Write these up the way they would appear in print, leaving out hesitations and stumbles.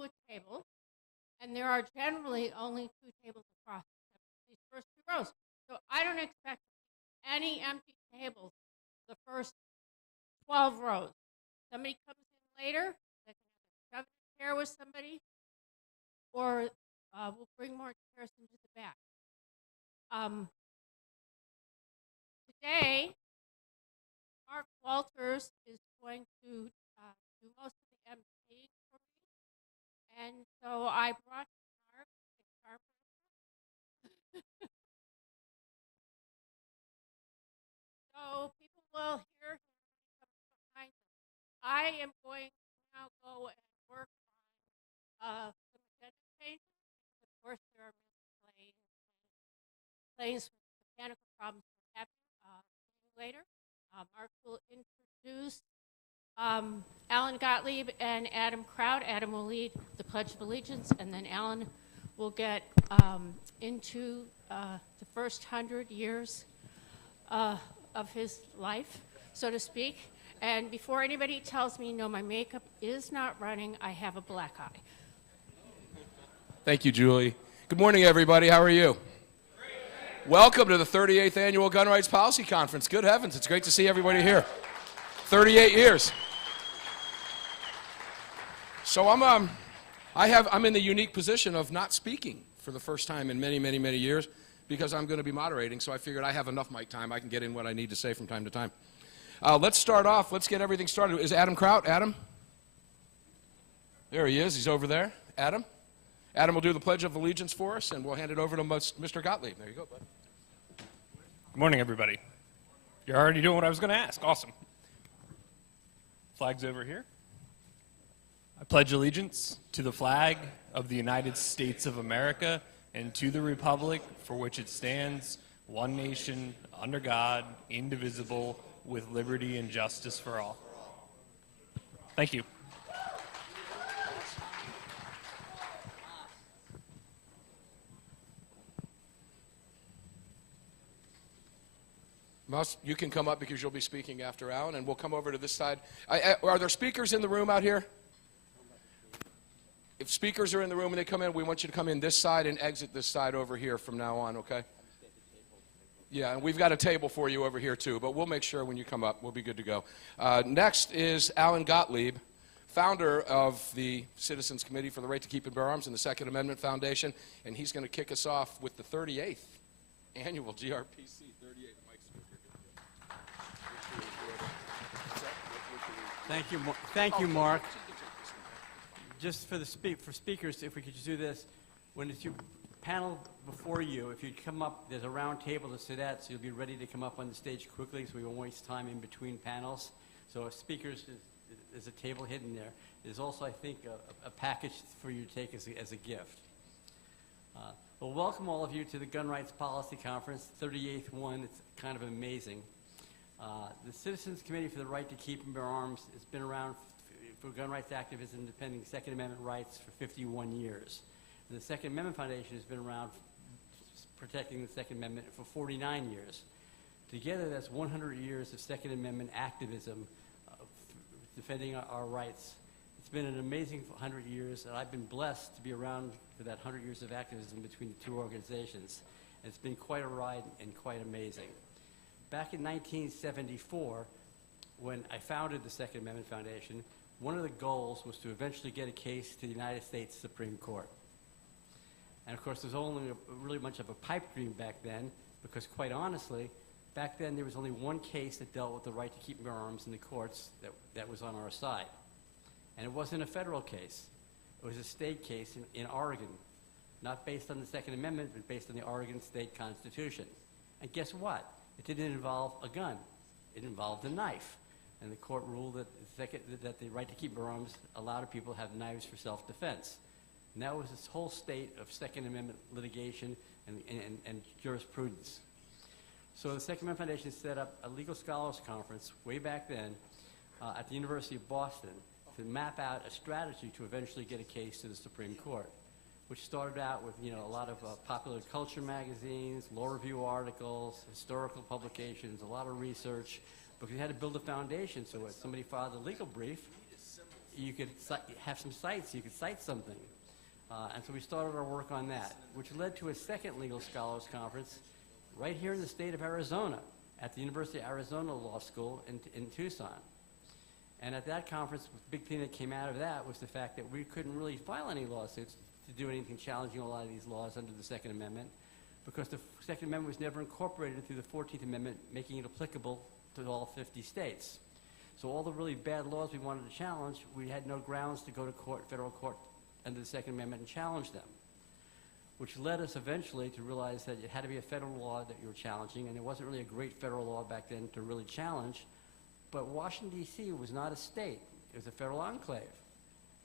to a table, and there are generally only 2 tables across these first 2 rows. So I don't expect any empty tables the first 12 rows. Somebody comes in later, that can have a chair with somebody, or we'll bring more chairs into the back. Today, Mark Walters is going to do most of the emceeing for me, and so I brought Mark and Carpenter. So people will hear him coming behind them. I am going to now go and work on some agenda changes. Of course, there are many planes with mechanical problems that happen later. Mark will introduce Alan Gottlieb and Adam Kraut. Adam will lead the Pledge of Allegiance, and then Alan will get into the first 100 years of his life, so to speak. And before anybody tells me, no, my makeup is not running, I have a black eye. Thank you, Julie. Good morning, everybody. How are you? Welcome to the 38th Annual Gun Rights Policy Conference. Good heavens, it's great to see everybody here. 38 years. So I'm in the unique position of not speaking for the first time in many, many, many years because I'm going to be moderating, so I figured I have enough mic time. I can get in what I need to say from time to time. Let's start off. Let's get everything started. Is Adam Kraut? Adam? There he is. He's over there. Adam? Adam will do the Pledge of Allegiance for us, and we'll hand it over to Mr. Gottlieb. There you go, bud. Good morning, everybody. You're already doing what I was going to ask. Awesome. Flag's over here. I pledge allegiance to the flag of the United States of America and to the republic for which it stands, one nation, under God, indivisible, with liberty and justice for all. Thank you. You can come up because you'll be speaking after Alan, and we'll come over to this side. Are there speakers in the room out here? If speakers are in the room and they come in, we want you to come in this side and exit this side over here from now on, okay? Yeah, and we've got a table for you over here too, but we'll make sure when you come up, we'll be good to go. Next is Alan Gottlieb, founder of the Citizens Committee for the Right to Keep and Bear Arms and the Second Amendment Foundation, and he's going to kick us off with the 38th Annual GRPC. 38. Thank you, Mark. Just for speakers, if we could just do this, when it's your panel before you, if you come up, there's a round table to sit at, so you'll be ready to come up on the stage quickly, so we won't waste time in between panels. So speakers, there's a table hidden there. There's also, I think, a package for you to take as a gift. Well, welcome all of you to the Gun Rights Policy Conference, 38th one. It's kind of amazing. The Citizens Committee for the Right to Keep and Bear Arms has been around for gun rights activism defending Second Amendment rights for 51 years. And the Second Amendment Foundation has been around protecting the Second Amendment for 49 years. Together, that's 100 years of Second Amendment activism defending our rights. It's been an amazing 100 years, and I've been blessed to be around for that 100 years of activism between the two organizations. And it's been quite a ride and quite amazing. Back in 1974, when I founded the Second Amendment Foundation, one of the goals was to eventually get a case to the United States Supreme Court. And of course, there's only really much of a pipe dream back then, because quite honestly, back then there was only one case that dealt with the right to keep and bear arms in the courts that was on our side. And it wasn't a federal case. It was a state case in Oregon, not based on the Second Amendment, but based on the Oregon State Constitution. And guess what? It didn't involve a gun. It involved a knife. And the court ruled that the right to keep and bear arms allowed people to have knives for self-defense. And that was this whole state of Second Amendment litigation and jurisprudence. So the Second Amendment Foundation set up a legal scholars conference way back then at the University of Boston to map out a strategy to eventually get a case to the Supreme Court, which started out with a lot of popular culture magazines, law review articles, historical publications, a lot of research, because we had to build a foundation. So when somebody filed a legal brief, you could have some sites, you could cite something. And so we started our work on that, which led to a second Legal Scholars Conference right here in the state of Arizona at the University of Arizona Law School in Tucson. And at that conference, the big thing that came out of that was the fact that we couldn't really file any lawsuits to do anything challenging a lot of these laws under the Second Amendment, because the Second Amendment was never incorporated through the 14th Amendment, making it applicable to all 50 states. So all the really bad laws we wanted to challenge, we had no grounds to go to court, federal court, under the Second Amendment and challenge them, which led us eventually to realize that it had to be a federal law that you were challenging, and there wasn't really a great federal law back then to really challenge. But Washington, D.C. was not a state. It was a federal enclave.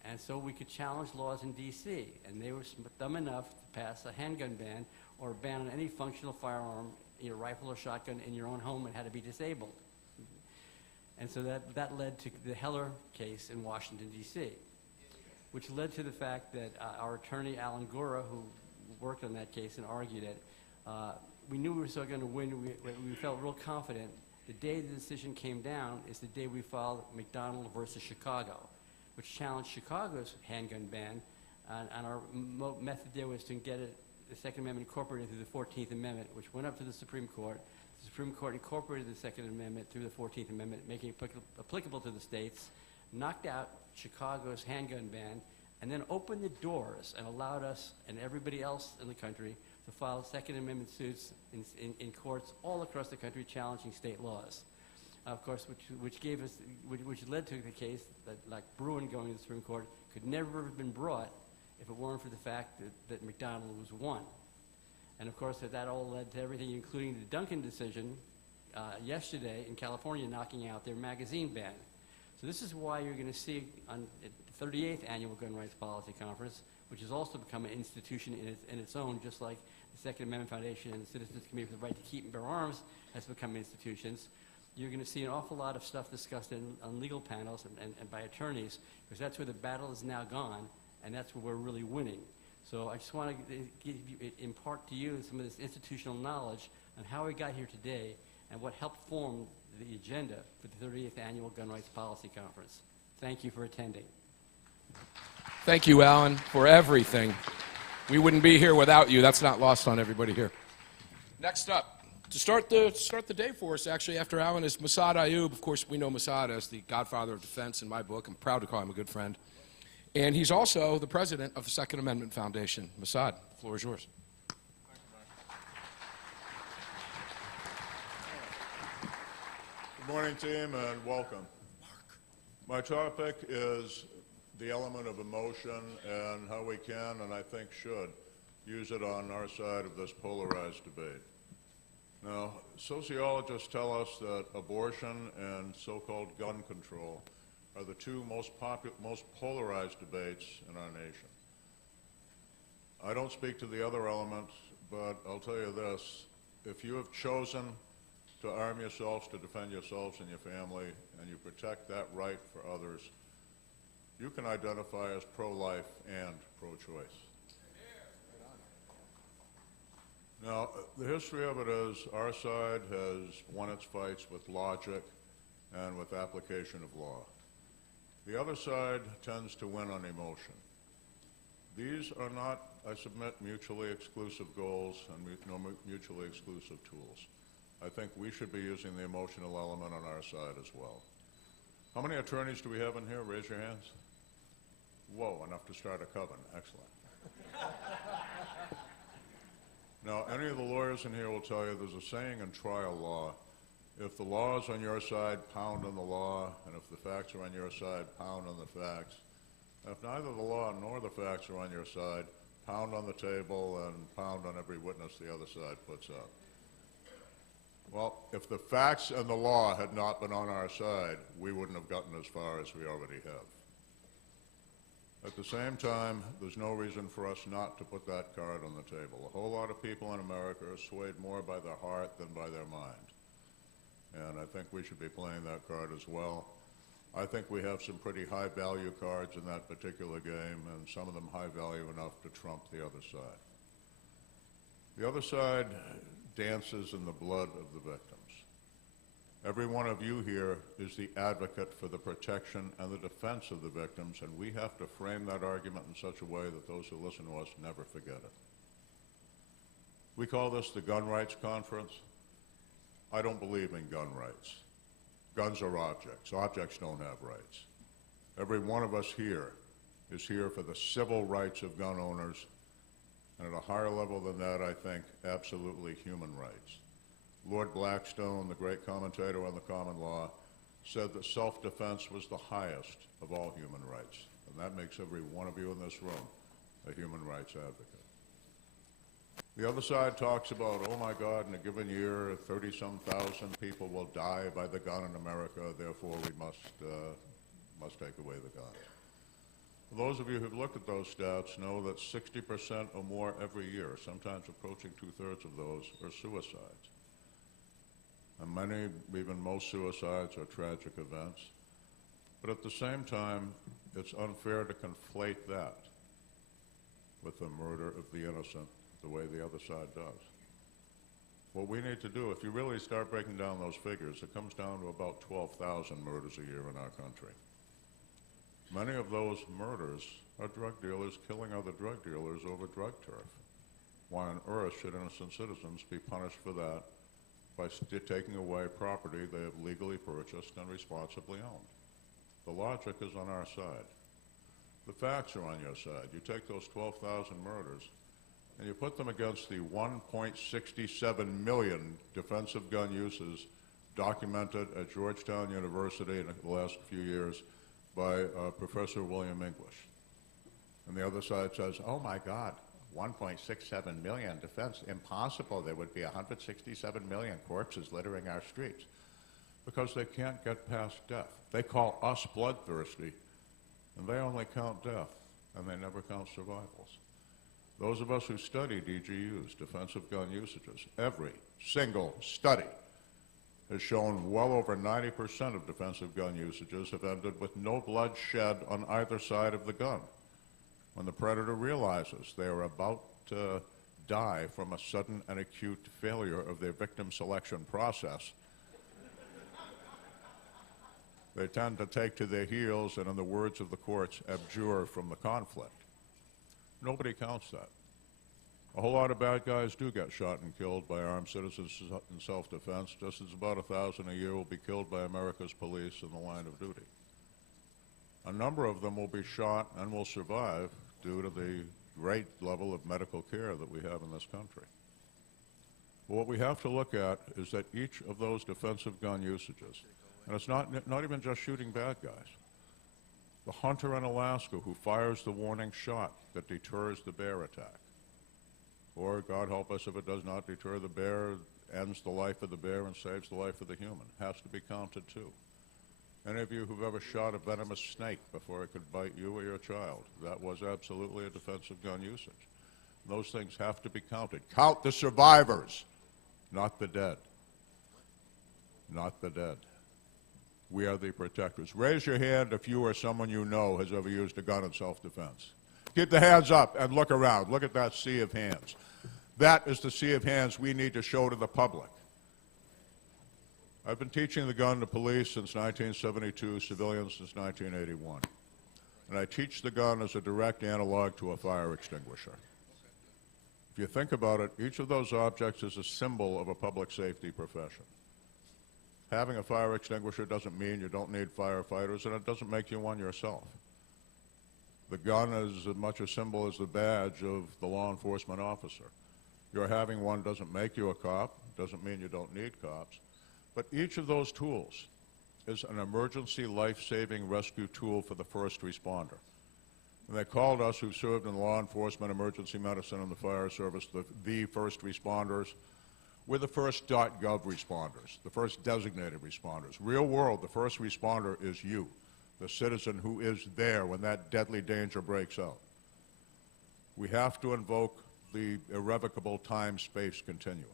And so we could challenge laws in D.C., and they were dumb enough to pass a handgun ban or a ban on any functional firearm, either rifle or shotgun, in your own home. It had to be disabled. And so that led to the Heller case in Washington, D.C., which led to the fact that our attorney, Alan Gura, who worked on that case and argued it, we knew we were still going to win. We felt real confident. The day the decision came down is the day we filed McDonald versus Chicago, which challenged Chicago's handgun ban, and our method there was to get the Second Amendment incorporated through the 14th Amendment, which went up to the Supreme Court. The Supreme Court incorporated the Second Amendment through the 14th Amendment, making it applicable to the states, knocked out Chicago's handgun ban, and then opened the doors and allowed us and everybody else in the country to file Second Amendment suits in courts all across the country challenging state laws. Of course, which led to the case that, like Bruin going to the Supreme Court, could never have been brought if it weren't for the fact that McDonald was won. And of course, that all led to everything, including the Duncan decision yesterday in California knocking out their magazine ban. So this is why you're going to see on the 38th Annual Gun Rights Policy Conference, which has also become an institution in its own, just like the Second Amendment Foundation and the Citizens Committee for the Right to Keep and Bear Arms has become institutions. You're going to see an awful lot of stuff discussed on legal panels and by attorneys, because that's where the battle is now gone, and that's where we're really winning. So I just want to impart to you some of this institutional knowledge on how we got here today and what helped form the agenda for the 30th Annual Gun Rights Policy Conference. Thank you for attending. Thank you, Alan, for everything. We wouldn't be here without you. That's not lost on everybody here. Next up, to start the day for us, actually, after Alan, is Massad Ayoob. Of course, we know Massad as the godfather of defense in my book. I'm proud to call him a good friend. And he's also the president of the Second Amendment Foundation. Massad, the floor is yours. Good morning, team, and welcome. My topic is the element of emotion and how we can, and I think should, use it on our side of this polarized debate. Now, sociologists tell us that abortion and so-called gun control are the two most polarized debates in our nation. I don't speak to the other elements, but I'll tell you this. If you have chosen to arm yourselves to defend yourselves and your family, and you protect that right for others, you can identify as pro-life and pro-choice. Now, the history of it is our side has won its fights with logic and with application of law. The other side tends to win on emotion. These are not, I submit, mutually exclusive goals and no mutually exclusive tools. I think we should be using the emotional element on our side as well. How many attorneys do we have in here? Raise your hands. Whoa, enough to start a coven. Excellent. Now, any of the lawyers in here will tell you there's a saying in trial law: if the law is on your side, pound on the law, and if the facts are on your side, pound on the facts. And if neither the law nor the facts are on your side, pound on the table and pound on every witness the other side puts up. Well, if the facts and the law had not been on our side, we wouldn't have gotten as far as we already have. At the same time, there's no reason for us not to put that card on the table. A whole lot of people in America are swayed more by their heart than by their mind. And I think we should be playing that card as well. I think we have some pretty high value cards in that particular game, and some of them high value enough to trump the other side. The other side dances in the blood of the victims. Every one of you here is the advocate for the protection and the defense of the victims, and we have to frame that argument in such a way that those who listen to us never forget it. We call this the Gun Rights Conference. I don't believe in gun rights. Guns are objects. Objects don't have rights. Every one of us here is here for the civil rights of gun owners, and at a higher level than that, I think, absolutely human rights. Lord Blackstone, the great commentator on the common law, said that self-defense was the highest of all human rights, and that makes every one of you in this room a human rights advocate. The other side talks about, oh my God, in a given year, 30-some thousand people will die by the gun in America, therefore we must take away the gun. Those of you who've looked at those stats know that 60% or more every year, sometimes approaching 2/3 of those, are suicides. And many, even most suicides are tragic events. But at the same time, it's unfair to conflate that with the murder of the innocent the way the other side does. What we need to do, if you really start breaking down those figures, it comes down to about 12,000 murders a year in our country. Many of those murders are drug dealers killing other drug dealers over drug turf. Why on earth should innocent citizens be punished for that by taking away property they have legally purchased and responsibly owned? The logic is on our side. The facts are on your side. You take those 12,000 murders and you put them against the 1.67 million defensive gun uses documented at Georgetown University in the last few years by Professor William English. And the other side says, oh my God, 1.67 million defense, impossible. There would be 167 million corpses littering our streets. Because they can't get past death. They call us bloodthirsty, and they only count death, and they never count survivals. Those of us who study DGUs, defensive gun usages, every single study has shown well over 90% of defensive gun usages have ended with no blood shed on either side of the gun. When the predator realizes they are about to die from a sudden and acute failure of their victim selection process, they tend to take to their heels and, in the words of the courts, abjure from the conflict. Nobody counts that. A whole lot of bad guys do get shot and killed by armed citizens in self-defense, just as about 1,000 a year will be killed by America's police in the line of duty. A number of them will be shot and will survive due to the great level of medical care that we have in this country. But what we have to look at is that each of those defensive gun usages, and it's not even just shooting bad guys, the hunter in Alaska who fires the warning shot that deters the bear attack, or, God help us, if it does not deter the bear, ends the life of the bear and saves the life of the human, has to be counted too. Any of you who've ever shot a venomous snake before it could bite you or your child, that was absolutely a defensive gun usage. Those things have to be counted. Count the survivors, not the dead. Not the dead. We are the protectors. Raise your hand if you or someone you know has ever used a gun in self-defense. Keep the hands up and look around. Look at that sea of hands. That is the sea of hands we need to show to the public. I've been teaching the gun to police since 1972, civilians since 1981. And I teach the gun as a direct analog to a fire extinguisher. If you think about it, each of those objects is a symbol of a public safety profession. Having a fire extinguisher doesn't mean you don't need firefighters, and it doesn't make you one yourself. The gun is as much a symbol as the badge of the law enforcement officer. Your having one doesn't make you a cop, doesn't mean you don't need cops, but each of those tools is an emergency life-saving rescue tool for the first responder. And they called us, who served in law enforcement, emergency medicine, and the fire service, the first responders. We're the first .gov responders, the first designated responders. Real world, the first responder is you, the citizen who is there when that deadly danger breaks out. We have to invoke the irrevocable time-space continuum.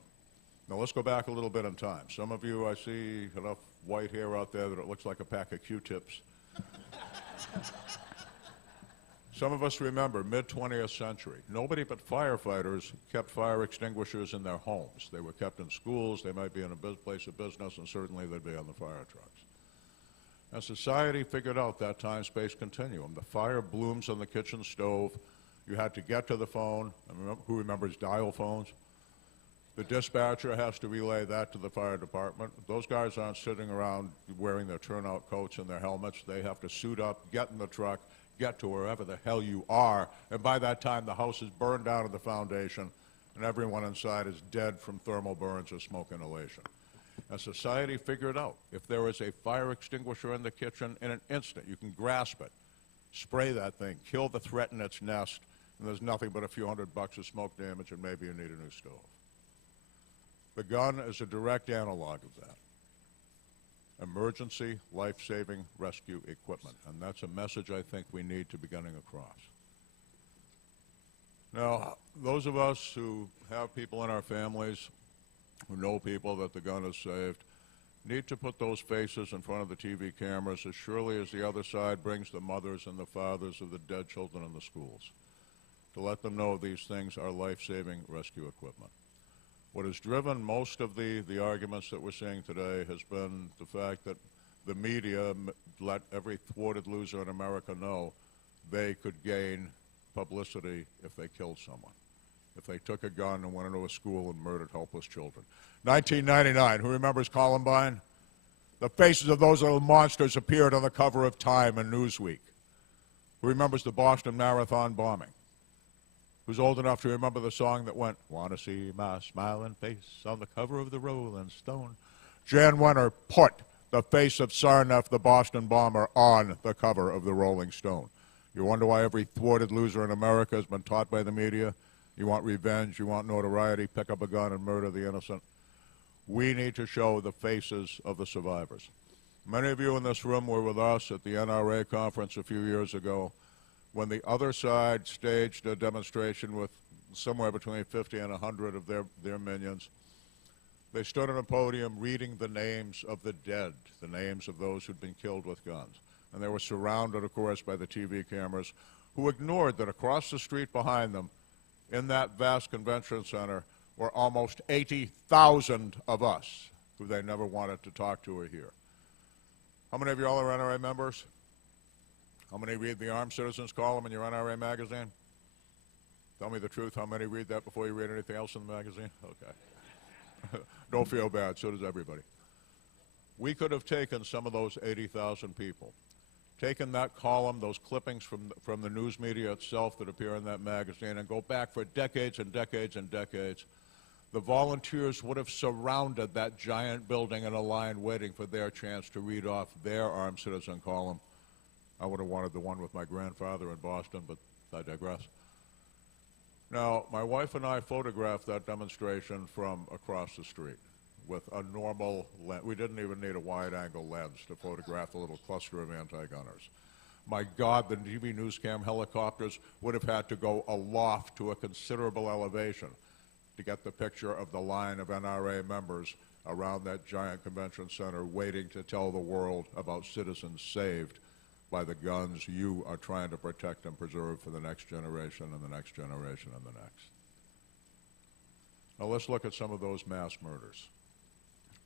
Now let's go back a little bit in time. Some of you, I see enough white hair out there that it looks like a pack of Q-tips. Some of us remember mid-20th century. Nobody but firefighters kept fire extinguishers in their homes. They were kept in schools, they might be in a place of business, and certainly they'd be on the fire trucks. And society figured out that time-space continuum. The fire blooms on the kitchen stove. You had to get to the phone. Who remembers dial phones? The dispatcher has to relay that to the fire department. Those guys aren't sitting around wearing their turnout coats and their helmets. They have to suit up, get in the truck, get to wherever the hell you are, and by that time the house is burned down to the foundation and everyone inside is dead from thermal burns or smoke inhalation. And society figured out if there is a fire extinguisher in the kitchen, in an instant you can grasp it, spray that thing, kill the threat in its nest, and there's nothing but a few $100 of smoke damage and maybe you need a new stove. The gun is a direct analog of that. Emergency, life-saving rescue equipment. And that's a message I think we need to be getting across. Now, those of us who have people in our families, who know people that the gun has saved, need to put those faces in front of the TV cameras as surely as the other side brings the mothers and the fathers of the dead children in the schools, to let them know these things are life-saving rescue equipment. What has driven most of the arguments that we're seeing today has been the fact that the media let every thwarted loser in America know they could gain publicity if they killed someone, if they took a gun and went into a school and murdered helpless children. 1999, who remembers Columbine? The faces of those little monsters appeared on the cover of Time and Newsweek. Who remembers the Boston Marathon bombing? Who's old enough to remember the song that went, "Want to see my smiling face on the cover of the Rolling Stone"? Jan Wenner put the face of Sarnoff, the Boston bomber, on the cover of the Rolling Stone. You wonder why every thwarted loser in America has been taught by the media? You want revenge, you want notoriety, pick up a gun and murder the innocent. We need to show the faces of the survivors. Many of you in this room were with us at the NRA conference a few years ago, when the other side staged a demonstration with somewhere between 50 and 100 of their minions. They stood on a podium reading the names of the dead, the names of those who'd been killed with guns. And they were surrounded, of course, by the TV cameras, who ignored that across the street behind them, in that vast convention center, were almost 80,000 of us who they never wanted to talk to or hear. How many of you all are NRA members? How many read the Armed Citizens column in your NRA magazine? Tell me the truth, how many read that before you read anything else in the magazine? Okay. Don't feel bad, so does everybody. We could have taken some of those 80,000 people, taken that column, those clippings from the news media itself that appear in that magazine, and go back for decades and decades and decades. The volunteers would have surrounded that giant building in a line waiting for their chance to read off their Armed Citizen column. I would have wanted the one with my grandfather in Boston, but I digress. Now, my wife and I photographed that demonstration from across the street with a normal lens. We didn't even need a wide-angle lens to photograph the little cluster of anti-gunners. My God, the TV Newscam helicopters would have had to go aloft to a considerable elevation to get the picture of the line of NRA members around that giant convention center waiting to tell the world about citizens saved by the guns you are trying to protect and preserve for the next generation and the next generation and the next. Now let's look at some of those mass murders.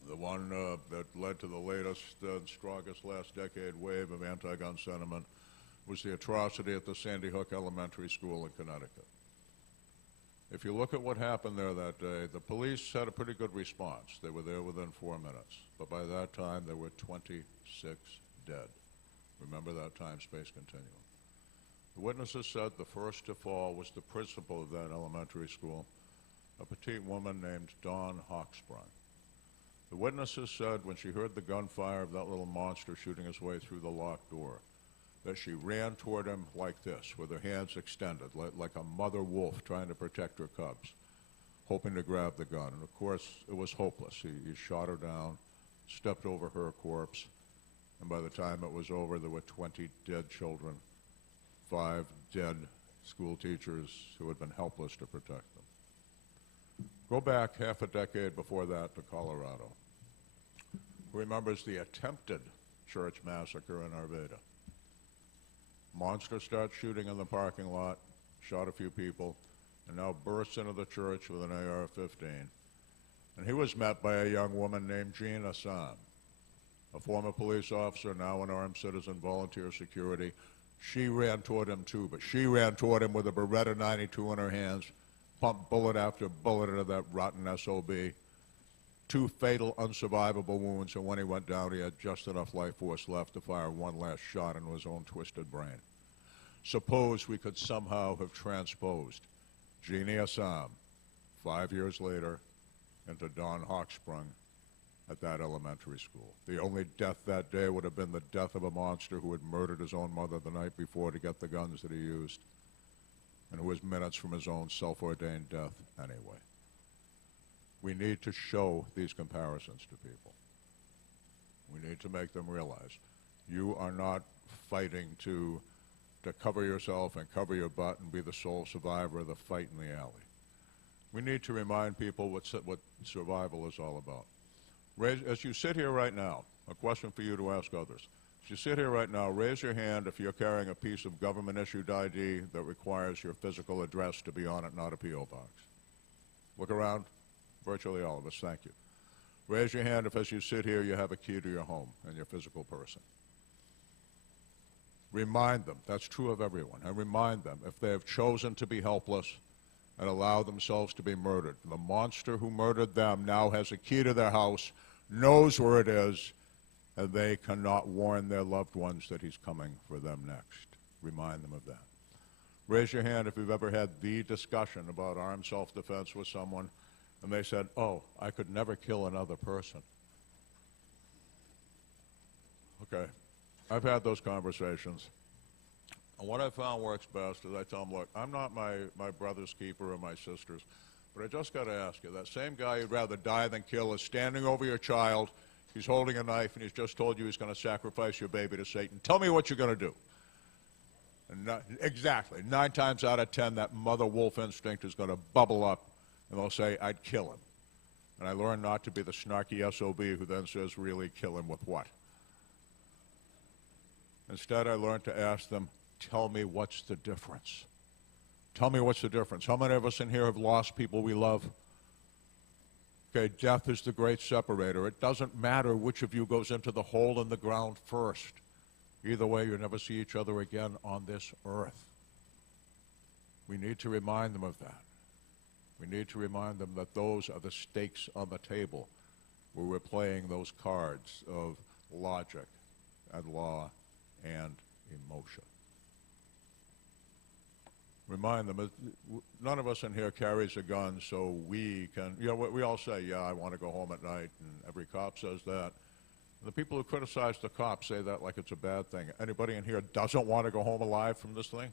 The one that led to the latest and strongest last decade wave of anti-gun sentiment was the atrocity at the Sandy Hook Elementary School in Connecticut. If you look at what happened there that day, the police had a pretty good response. They were there within 4 minutes. But by that time, there were 26 dead. Remember that time-space continuum. The witnesses said the first to fall was the principal of that elementary school, a petite woman named Dawn Hawksprung. The witnesses said when she heard the gunfire of that little monster shooting his way through the locked door, that she ran toward him like this, with her hands extended, like a mother wolf trying to protect her cubs, hoping to grab the gun. And of course, it was hopeless. He shot her down, stepped over her corpse, and by the time it was over, there were 20 dead children, 5 dead school teachers who had been helpless to protect them. Go back half a decade before that to Colorado. Who remembers the attempted church massacre in Arvada? Monster starts shooting in the parking lot, shot a few people, and now bursts into the church with an AR-15. And he was met by a young woman named Jean Assam, a former police officer, now an armed citizen, volunteer security. She ran toward him too, but she ran toward him with a Beretta 92 in her hands, pumped bullet after bullet into that rotten SOB. 2 fatal, unsurvivable wounds, and when he went down, he had just enough life force left to fire one last shot into his own twisted brain. Suppose we could somehow have transposed Jeannie Assam 5 years later into Don Hawksprung at that elementary school. The only death that day would have been the death of a monster who had murdered his own mother the night before to get the guns that he used, and who was minutes from his own self-ordained death anyway. We need to show these comparisons to people. We need to make them realize you are not fighting to cover yourself and cover your butt and be the sole survivor of the fight in the alley. We need to remind people what survival is all about. As you sit here right now, a question for you to ask others. As you sit here right now, raise your hand if you're carrying a piece of government-issued ID that requires your physical address to be on it, not a P.O. box. Look around. Virtually all of us, thank you. Raise your hand if as you sit here you have a key to your home and your physical person. Remind them, that's true of everyone, and remind them if they have chosen to be helpless and allow themselves to be murdered. The monster who murdered them now has a key to their house, knows where it is, and they cannot warn their loved ones that he's coming for them next. Remind them of that. Raise your hand if you've ever had the discussion about armed self-defense with someone and they said, oh, I could never kill another person. Okay, I've had those conversations. And what I found works best is I tell them, look, I'm not my brother's keeper or my sister's, but I just got to ask you, that same guy you'd rather die than kill is standing over your child, he's holding a knife, and he's just told you he's going to sacrifice your baby to Satan. Tell me what you're going to do. And exactly, 9 times out of 10, that mother wolf instinct is going to bubble up, and they'll say, I'd kill him. And I learned not to be the snarky SOB who then says, really, kill him with what? Instead, I learned to ask them, tell me what's the difference. Tell me what's the difference. How many of us in here have lost people we love? Okay, death is the great separator. It doesn't matter which of you goes into the hole in the ground first. Either way, you never see each other again on this earth. We need to remind them of that. We need to remind them that those are the stakes on the table where we're playing those cards of logic and law and emotion. Remind them, none of us in here carries a gun so we can, you know, we all say, yeah, I want to go home at night, and every cop says that. The people who criticize the cops say that like it's a bad thing. Anybody in here doesn't want to go home alive from this thing?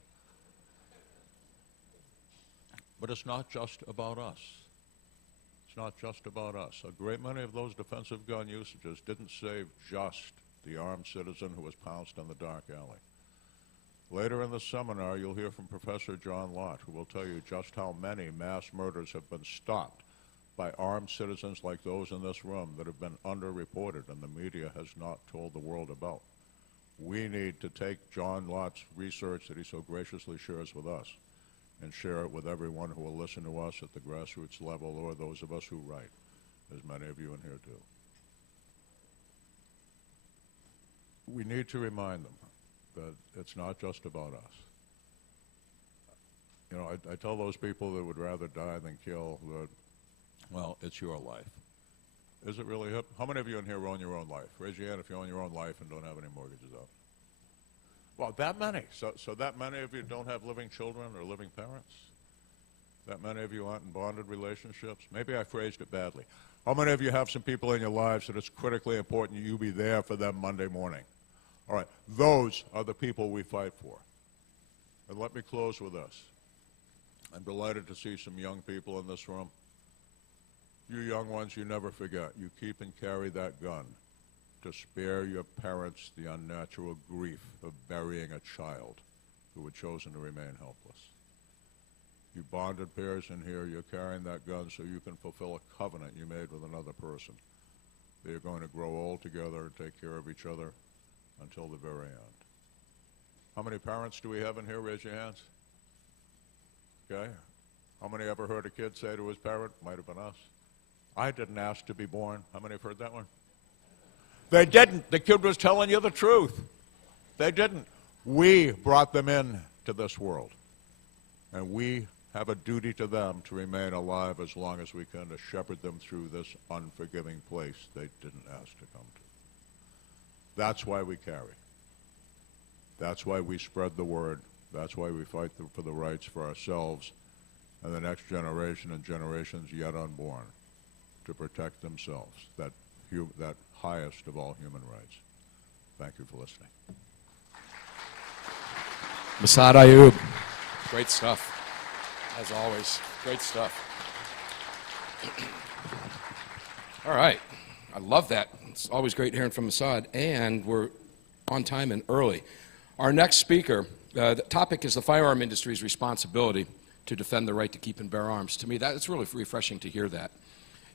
But it's not just about us. It's not just about us. A great many of those defensive gun usages didn't save just the armed citizen who was pounced in the dark alley. Later in the seminar, you'll hear from Professor John Lott, who will tell you just how many mass murders have been stopped by armed citizens like those in this room that have been underreported and the media has not told the world about. We need to take John Lott's research that he so graciously shares with us and share it with everyone who will listen to us at the grassroots level or those of us who write, as many of you in here do. We need to remind them that it's not just about us. You know, I tell those people that would rather die than kill that, well, it's your life. Is it really? How many of you in here own your own life? Raise your hand if you own your own life and don't have any mortgages out. Well, that many. So that many of you don't have living children or living parents? That many of you aren't in bonded relationships? Maybe I phrased it badly. How many of you have some people in your lives that it's critically important you be there for them Monday morning? All right, those are the people we fight for. And let me close with this. I'm delighted to see some young people in this room. You young ones, you never forget. You keep and carry that gun to spare your parents the unnatural grief of burying a child who had chosen to remain helpless. You bonded pairs in here, you're carrying that gun so you can fulfill a covenant you made with another person. They're going to grow old together and take care of each other until the very end. How many parents do we have in here? Raise your hands. Okay. How many ever heard a kid say to his parent? Might have been us. I didn't ask to be born. How many have heard that one? They didn't. The kid was telling you the truth. They didn't. We brought them in to this world. And we have a duty to them to remain alive as long as we can, to shepherd them through this unforgiving place they didn't ask to come to. That's why we carry. That's why we spread the word. That's why we fight for the rights for ourselves and the next generation and generations yet unborn, to protect themselves, that highest of all human rights. Thank you for listening. Masad Ayub. Great stuff, as always. Great stuff. All right. I love that. It's always great hearing from Masad, and we're on time and early. Our next speaker, the topic is the firearm industry's responsibility to defend the right to keep and bear arms. To me, that's really refreshing to hear that.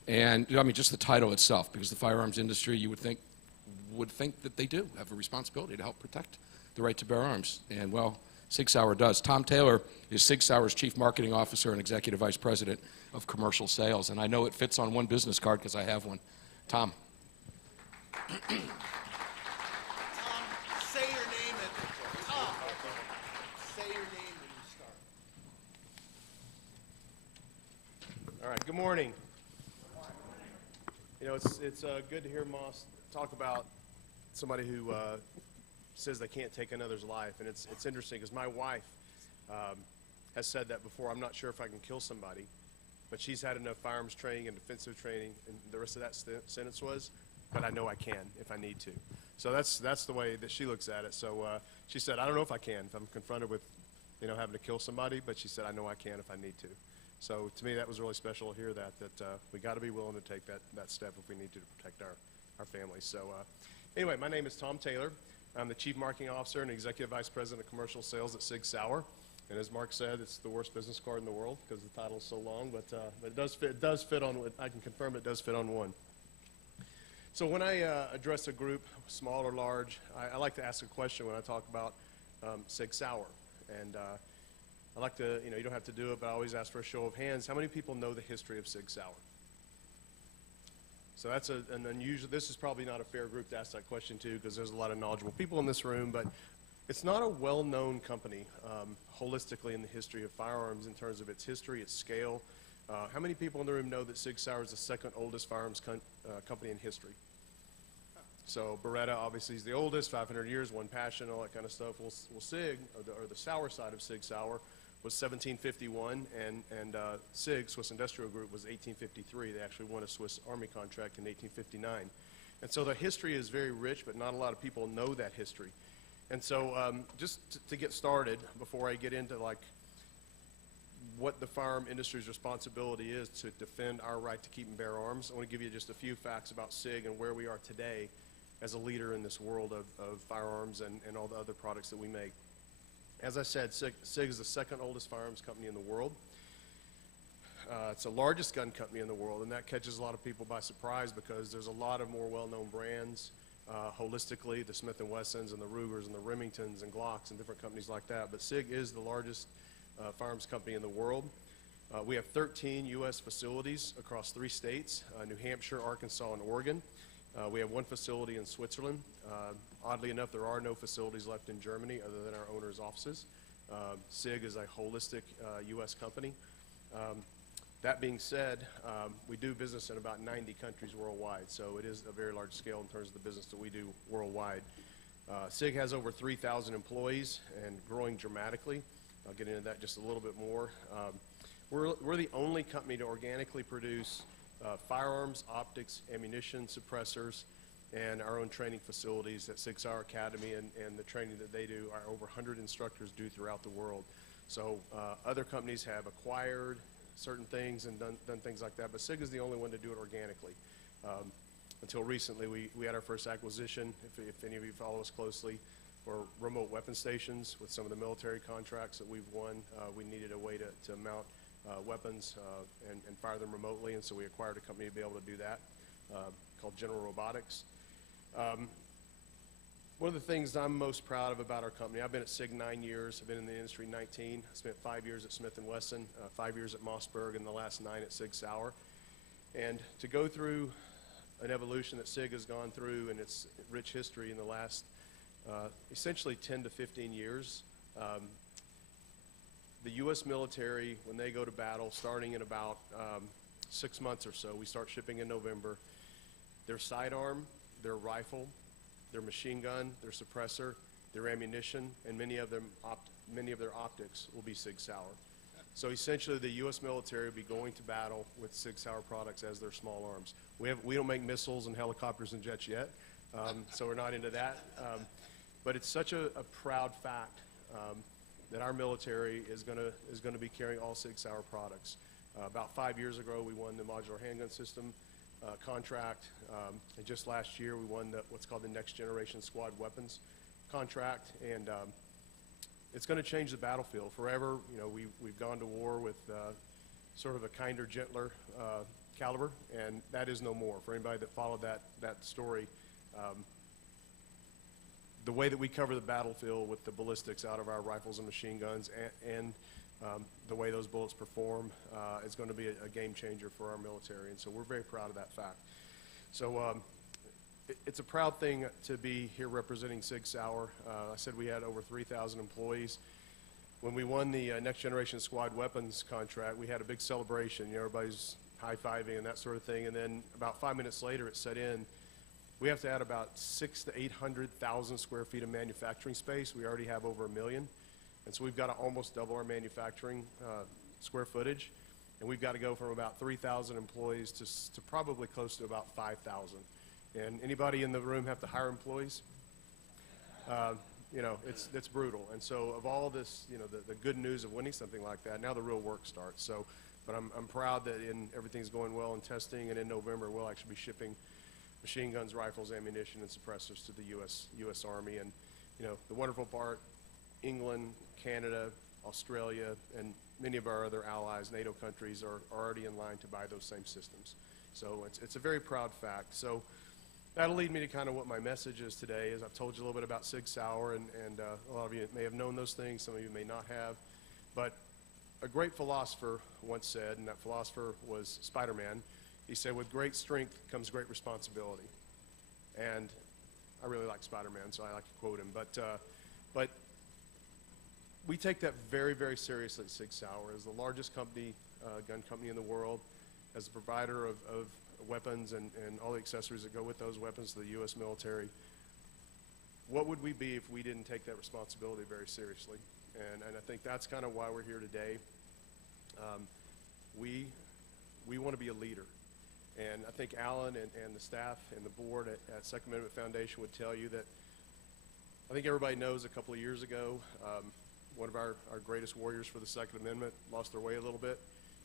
And, I mean, just the title itself, because the firearms industry, you would think that they do have a responsibility to help protect the right to bear arms. And, well, Sig Sauer does. Tom Taylor is Sig Sauer's Chief Marketing Officer and Executive Vice President of Commercial Sales. And I know it fits on one business card because I have one. Tom. Say your name and Tom. Say your name when you start. All right. Good morning. You know, it's good to hear Moss talk about somebody who says they can't take another's life, and it's interesting because my wife has said that before. I'm not sure if I can kill somebody, but she's had enough firearms training and defensive training, and the rest of that sentence was, but I know I can if I need to. So that's the way that she looks at it. So she said, I don't know if I can if I'm confronted with, having to kill somebody, but she said, I know I can if I need to. So to me, that was really special to hear that we got to be willing to take that step if we need to protect our families. So anyway, my name is Tom Taylor. I'm the Chief Marketing Officer and Executive Vice President of Commercial Sales at Sig Sauer. And as Mark said, it's the worst business card in the world because the title is so long, but it does fit on. I can confirm it does fit on one. So when I address a group, small or large, I like to ask a question when I talk about Sig Sauer. And I like to, you don't have to do it, but I always ask for a show of hands. How many people know the history of Sig Sauer? So that's an unusual, this is probably not a fair group to ask that question to because there's a lot of knowledgeable people in this room, but it's not a well-known company holistically in the history of firearms in terms of its history, its scale. How many people in the room know that Sig Sauer is the second oldest firearms company in history? So Beretta obviously is the oldest, 500 years, one passion, all that kind of stuff. Well Sig, or the Sauer side of Sig Sauer, was 1751, and SIG, Swiss Industrial Group, was 1853. They actually won a Swiss Army contract in 1859. And so the history is very rich, but not a lot of people know that history. And so just to get started, before I get into what the firearm industry's responsibility is to defend our right to keep and bear arms, I want to give you just a few facts about SIG and where we are today as a leader in this world of firearms and all the other products that we make. As I said, SIG is the second oldest firearms company in the world. It's the largest gun company in the world, and that catches a lot of people by surprise because there's a lot of more well-known brands holistically, the Smith & Wessons and the Rugers and the Remingtons and Glocks and different companies like that. But SIG is the largest firearms company in the world. We have 13 U.S. facilities across 3 states, New Hampshire, Arkansas, and Oregon. We have 1 facility in Switzerland. Oddly enough, there are no facilities left in Germany other than our owner's offices. SIG is a holistic U.S. company. That being said, we do business in about 90 countries worldwide, so it is a very large scale in terms of the business that we do worldwide. SIG has over 3,000 employees and growing dramatically. I'll get into that just a little bit more. We're the only company to organically produce firearms, optics, ammunition, suppressors, and our own training facilities at Sig Sauer Academy and the training that they do, our over 100 instructors do throughout the world. So other companies have acquired certain things and done things like that, but SIG is the only one to do it organically. Until recently, we had our first acquisition, if any of you follow us closely, for remote weapon stations with some of the military contracts that we've won. We needed a way to mount weapons and fire them remotely, and so we acquired a company to be able to do that called General Robotics. One of the things I'm most proud of about our company, I've been at SIG 9 years. I've been in the industry 19. I spent 5 years at Smith & Wesson, 5 years at Mossberg, and the last 9 at SIG Sauer. And to go through an evolution that SIG has gone through in its rich history in the last essentially 10 to 15 years, the U.S. military, when they go to battle, starting in about 6 months or so, we start shipping in November, their sidearm, their rifle, their machine gun, their suppressor, their ammunition, and many of their optics will be SIG Sauer. So essentially, the U.S. military will be going to battle with SIG Sauer products as their small arms. We don't make missiles and helicopters and jets yet, so we're not into that. But it's such a proud fact that our military is going to be carrying all SIG Sauer products. About 5 years ago, we won the modular handgun system contract, and just last year we won what's called the Next Generation Squad Weapons contract, and it's going to change the battlefield forever. You know, we've gone to war with sort of a kinder, gentler caliber, and that is no more. For anybody that followed that story, the way that we cover the battlefield with the ballistics out of our rifles and machine guns, and the way those bullets perform is going to be a game changer for our military, and so we're very proud of that fact. So it's a proud thing to be here representing SIG Sauer. I said we had over 3,000 employees. When we won the Next Generation Squad Weapons contract, we had a big celebration. You know, everybody's high-fiving and that sort of thing, and then about 5 minutes later it set in. We have to add about 600,000 to 800,000 square feet of manufacturing space. We already have over 1 million. And so we've got to almost double our manufacturing square footage. And we've got to go from about 3,000 employees to probably close to about 5,000. And anybody in the room have to hire employees? You know, it's brutal. And so of all this, you know, the good news of winning something like that, now the real work starts. So, but I'm proud that everything's going well in testing, and in November we'll actually be shipping machine guns, rifles, ammunition, and suppressors to the U.S. Army. And, you know, the wonderful part, England, Canada, Australia, and many of our other allies, NATO countries, are already in line to buy those same systems. So it's a very proud fact. So that'll lead me to kind of what my message is today. As I've told you a little bit about SIG Sauer, and a lot of you may have known those things, some of you may not have. But a great philosopher once said, and that philosopher was Spider-Man, he said, with great strength comes great responsibility. And I really like Spider-Man, so I like to quote him. But we take that very, very seriously at SIG Sauer. As the largest company, gun company in the world, as a provider of weapons and all the accessories that go with those weapons to the U.S. military, what would we be if we didn't take that responsibility very seriously? And I think that's kind of why we're here today. We want to be a leader. And I think Alan and the staff and the board at Second Amendment Foundation would tell you that I think everybody knows a couple of years ago, one of our greatest warriors for the Second Amendment lost their way a little bit.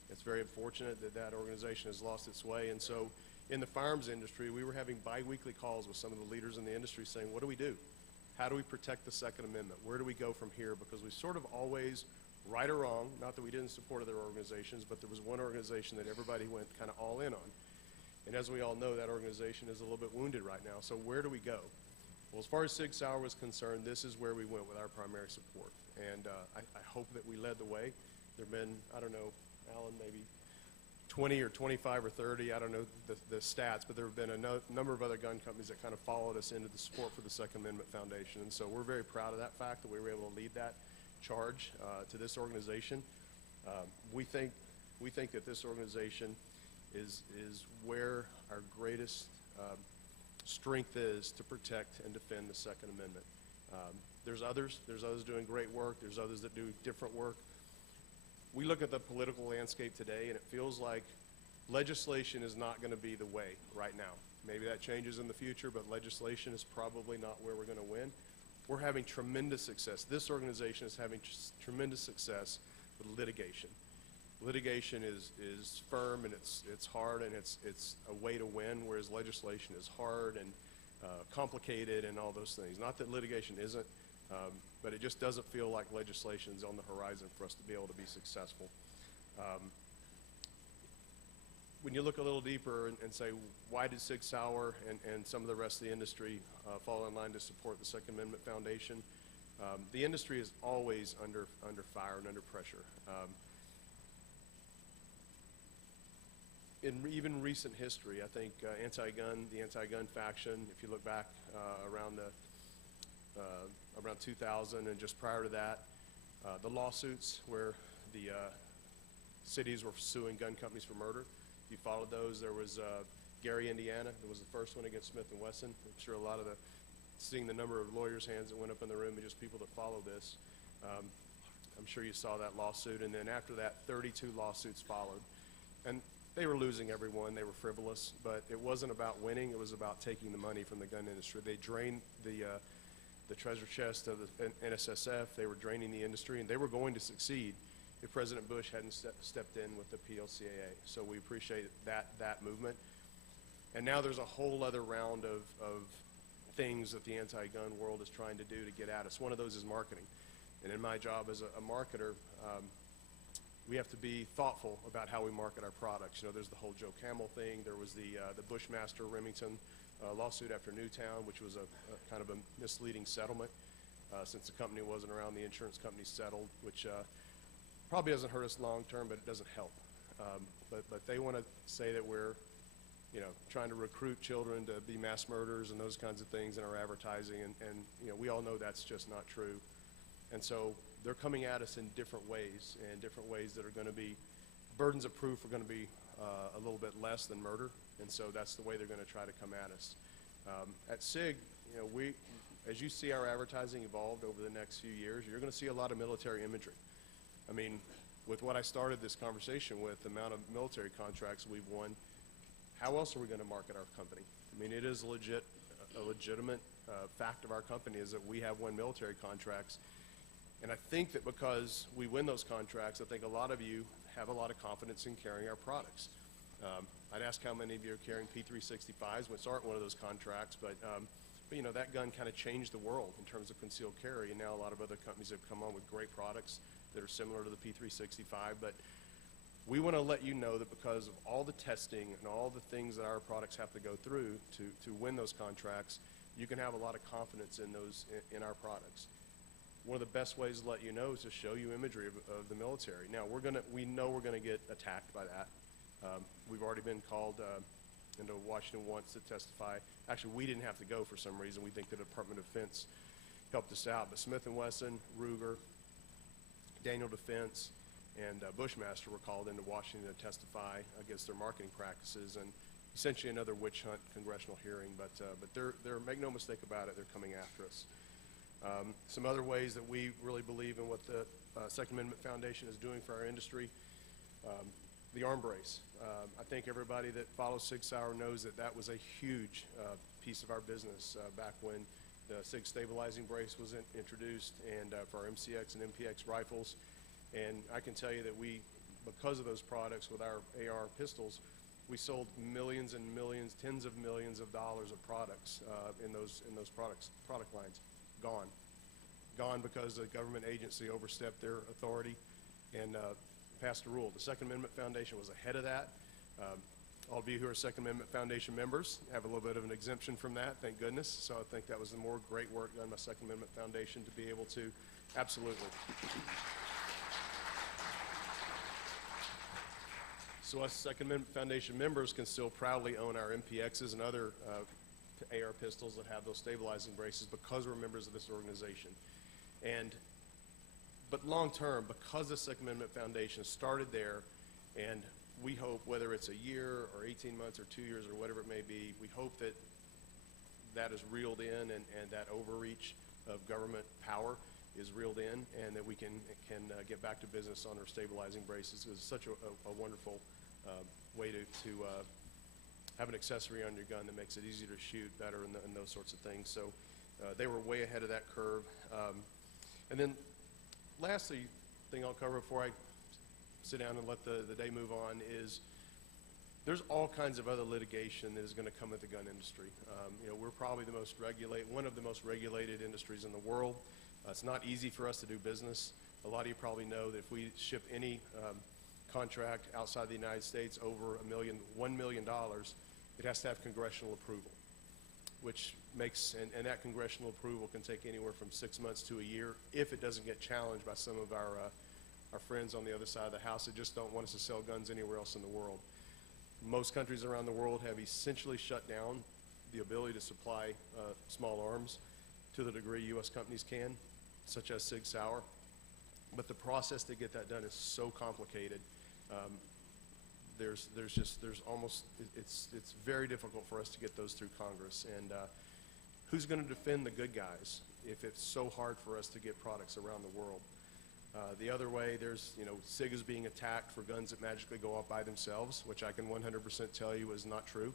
It's very unfortunate that that organization has lost its way. And so in the firearms industry, we were having bi-weekly calls with some of the leaders in the industry saying, what do we do? How do we protect the Second Amendment? Where do we go from here? Because we sort of always, right or wrong, not that we didn't support other organizations, but there was one organization that everybody went kind of all in on. And as we all know, that organization is a little bit wounded right now. So where do we go? Well, as far as SIG Sauer was concerned, this is where we went with our primary support. And I hope that we led the way. There have been, I don't know, Alan, maybe 20 or 25 or 30, I don't know the stats, but there have been a number of other gun companies that kind of followed us into the support for the Second Amendment Foundation. And so we're very proud of that fact that we were able to lead that charge to this organization. We think that this organization is where our greatest strength is to protect and defend the Second Amendment. There's others doing great work. There's others that do different work. We look at the political landscape today, and it feels like legislation is not going to be the way right now. Maybe that changes in the future, but legislation is probably not where we're going to win. We're having tremendous success. This organization is having tremendous success with litigation. Litigation is firm, and it's hard, and it's a way to win, whereas legislation is hard and complicated and all those things. Not that litigation isn't, but it just doesn't feel like legislation is on the horizon for us to be able to be successful. when you look a little deeper and say, why did Sig Sauer and some of the rest of the industry fall in line to support the Second Amendment Foundation? The industry is always under fire and under pressure. In even recent history, I think the anti-gun faction, if you look back around 2000 and just prior to that, the lawsuits where the cities were suing gun companies for murder. If you followed those, there was Gary, Indiana. That was the first one against Smith & Wesson. I'm sure a lot of seeing the number of lawyers' hands that went up in the room and just people that follow this, I'm sure you saw that lawsuit. And then after that, 32 lawsuits followed. And they were losing every one. They were frivolous. But it wasn't about winning. It was about taking the money from the gun industry. They drained the treasure chest of the NSSF. They were draining the industry, and they were going to succeed if President Bush hadn't stepped in with the PLCAA. So we appreciate that movement. And now there's a whole other round of things that the anti-gun world is trying to do to get at us. One of those is marketing. And in my job as a marketer, we have to be thoughtful about how we market our products. You know, there's the whole Joe Camel thing. There was the Bushmaster Remington lawsuit after Newtown, which was a kind of a misleading settlement. Since the company wasn't around, the insurance company settled, which probably doesn't hurt us long term, but it doesn't help. But they want to say that we're, you know, trying to recruit children to be mass murderers and those kinds of things in our advertising, and you know, we all know that's just not true. And so they're coming at us in different ways, and different ways that are going to be, burdens of proof are going to be a little bit less than murder, and so that's the way they're going to try to come at us. At SIG, you know, as you see our advertising evolved over the next few years, you're going to see a lot of military imagery. I mean, with what I started this conversation with, the amount of military contracts we've won, how else are we going to market our company? I mean, it is a legitimate fact of our company is that we have won military contracts. And I think that because we win those contracts, I think a lot of you have a lot of confidence in carrying our products. I'd ask how many of you are carrying P365s, which aren't one of those contracts, but you know, that gun kind of changed the world in terms of concealed carry, and now a lot of other companies have come on with great products that are similar to the P365. But we want to let you know that because of all the testing and all the things that our products have to go through to win those contracts, you can have a lot of confidence in our products. One of the best ways to let you know is to show you imagery of the military. Now, we know we're going to get attacked by that. We've already been called into Washington once to testify. Actually, we didn't have to go for some reason. We think the Department of Defense helped us out. But Smith & Wesson, Ruger, Daniel Defense, and Bushmaster were called into Washington to testify against their marketing practices, and essentially another witch hunt congressional hearing. But they're make no mistake about it, they're coming after us. Some other ways that we really believe in what the Second Amendment Foundation is doing for our industry, the arm brace. I think everybody that follows Sig Sauer knows that that was a huge piece of our business back when the SIG stabilizing brace was introduced, and for our MCX and MPX rifles. And I can tell you that because of those products with our AR pistols, we sold millions and millions, tens of millions of dollars of products in those product lines. Gone because the government agency overstepped their authority and passed a rule. The Second Amendment Foundation was ahead of that. All of you who are Second Amendment Foundation members have a little bit of an exemption from that, thank goodness. So I think that was the more great work done by Second Amendment Foundation to be able to, absolutely. So us Second Amendment Foundation members can still proudly own our MPXs and other AR pistols that have those stabilizing braces because we're members of this organization. But long term, because the Second Amendment Foundation started there, and we hope, whether it's a year or 18 months or 2 years or whatever it may be, we hope that that is reeled in, and that overreach of government power is reeled in, and that we can get back to business on our stabilizing braces. It's such a wonderful way to have an accessory on your gun that makes it easier to shoot better and those sorts of things. So they were way ahead of that curve. And then lastly, thing I'll cover before I sit down and let the day move on is there's all kinds of other litigation that is going to come at the gun industry. You know, we're probably one of the most regulated industries in the world. It's not easy for us to do business. A lot of you probably know that if we ship any contract outside the United States over $1 million, it has to have congressional approval, which makes, and that congressional approval can take anywhere from 6 months to a year if it doesn't get challenged by some of our friends on the other side of the house that just don't want us to sell guns anywhere else in the world. Most countries around the world have essentially shut down the ability to supply small arms to the degree U.S. companies can, such as Sig Sauer. But the process to get that done is so complicated. It's very difficult for us to get those through Congress. And who's going to defend the good guys if it's so hard for us to get products around the world? The other way, SIG is being attacked for guns that magically go off by themselves, which I can 100% tell you is not true.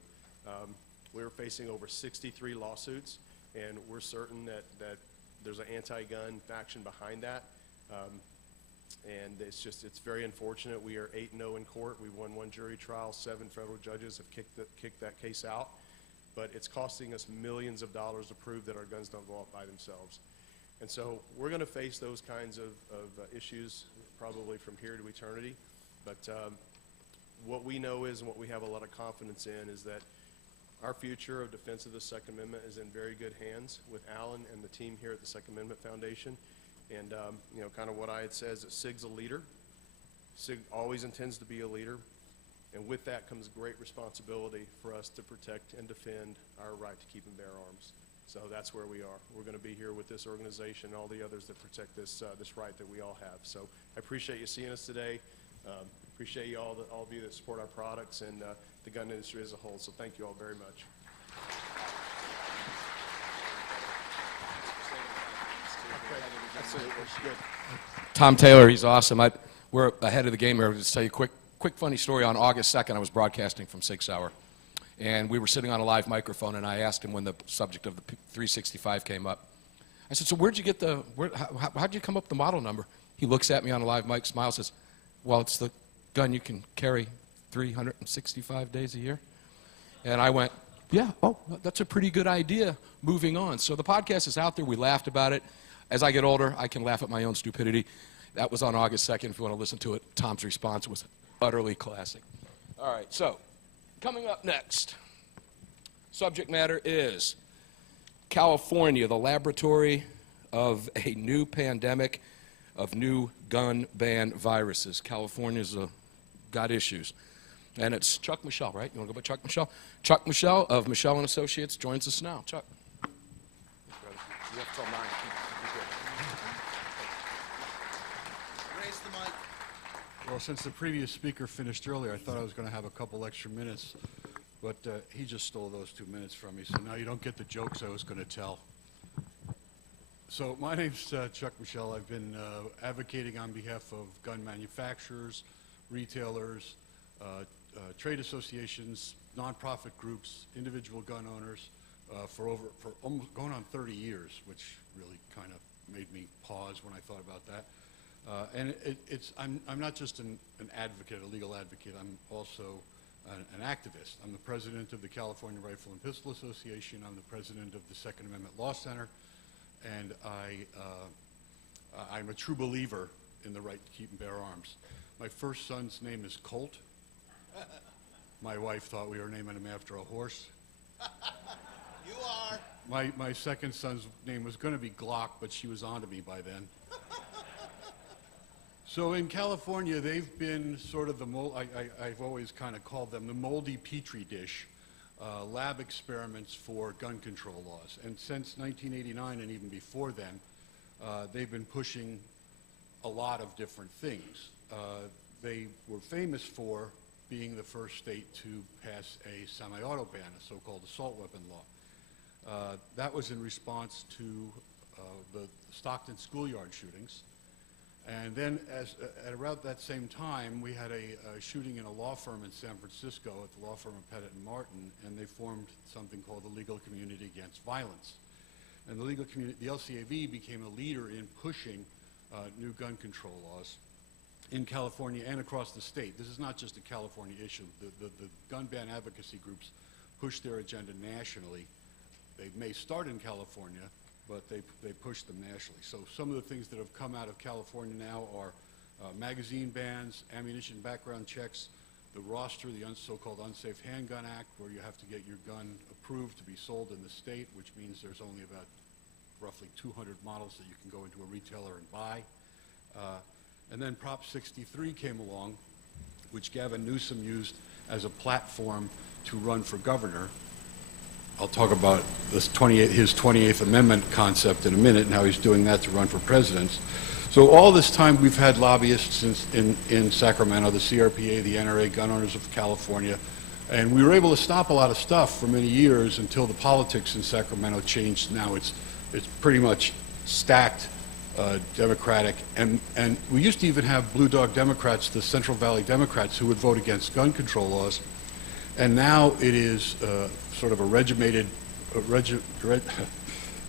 We're facing over 63 lawsuits, and we're certain that there's an anti-gun faction behind that. And it's very unfortunate. We are 8-0 in court. We won 1 jury trial. 7 federal judges have kicked that case out. But it's costing us millions of dollars to prove that our guns don't go off by themselves. And so we're going to face those kinds of issues probably from here to eternity. But what we know is, and what we have a lot of confidence in, is that our future of defense of the Second Amendment is in very good hands with Alan and the team here at the Second Amendment Foundation. And kind of what I had said is that SIG's a leader. SIG always intends to be a leader. And with that comes great responsibility for us to protect and defend our right to keep and bear arms. So that's where we are. We're going to be here with this organization and all the others that protect this right that we all have. So I appreciate you seeing us today. Appreciate you all of you that support our products and the gun industry as a whole. So thank you all very much. Absolutely. Good. Tom Taylor, he's awesome. We're ahead of the game here. I'll just tell you a quick funny story. On August 2nd, I was broadcasting from Sig Sauer. And we were sitting on a live microphone, and I asked him when the subject of the 365 came up. I said, so where'd you get how'd you come up with the model number? He looks at me on a live mic, smiles, says, well, it's the gun you can carry 365 days a year. And I went, yeah, that's a pretty good idea. Moving on. So the podcast is out there. We laughed about it. As I get older, I can laugh at my own stupidity. That was on August 2nd. If you want to listen to it, Tom's response was utterly classic. All right, so coming up next, subject matter is California, the laboratory of a new pandemic of new gun ban viruses. California's got issues. And it's Chuck Michelle, right? You want to go by Chuck Michelle? Chuck Michelle of Michelle and Associates joins us now. Chuck. You have to tell 9. Raise the mic. Well, since the previous speaker finished earlier, I thought I was going to have a couple extra minutes, but he just stole those 2 minutes from me, so now you don't get the jokes I was going to tell. So my name's Chuck Michelle. I've been advocating on behalf of gun manufacturers, retailers, trade associations, nonprofit groups, individual gun owners for almost going on 30 years, which really kind of made me pause when I thought about that. And I'm not just an advocate, a legal advocate. I'm also an activist. I'm the president of the California Rifle and Pistol Association. I'm the president of the Second Amendment Law Center, and I'm a true believer in the right to keep and bear arms. My first son's name is Colt. My wife thought we were naming him after a horse. You are. My second son's name was going to be Glock, but she was on to me by then. So in California, they've been sort of I've always kind of called them the moldy petri dish, lab experiments for gun control laws. And since 1989 and even before then, they've been pushing a lot of different things. They were famous for being the first state to pass a semi-auto ban, a so-called assault weapon law. That was in response to the Stockton schoolyard shootings. And then at around that same time, we had a shooting in a law firm in San Francisco at the law firm of Pettit and Martin, and they formed something called the Legal Community Against Violence. And the LCAV became a leader in pushing new gun control laws in California and across the state. This is not just a California issue. The gun ban advocacy groups push their agenda nationally. They may start in California, but they push them nationally. So some of the things that have come out of California now are magazine bans, ammunition background checks, the roster, the so-called Unsafe Handgun Act, where you have to get your gun approved to be sold in the state, which means there's only about roughly 200 models that you can go into a retailer and buy. And then Prop 63 came along, which Gavin Newsom used as a platform to run for governor. I'll talk about his 28th Amendment concept in a minute and how he's doing that to run for president. So all this time we've had lobbyists in Sacramento, the CRPA, the NRA, Gun Owners of California, and we were able to stop a lot of stuff for many years until the politics in Sacramento changed. Now it's pretty much stacked Democratic, and we used to even have Blue Dog Democrats, the Central Valley Democrats, who would vote against gun control laws, and now it is sort of a regimented,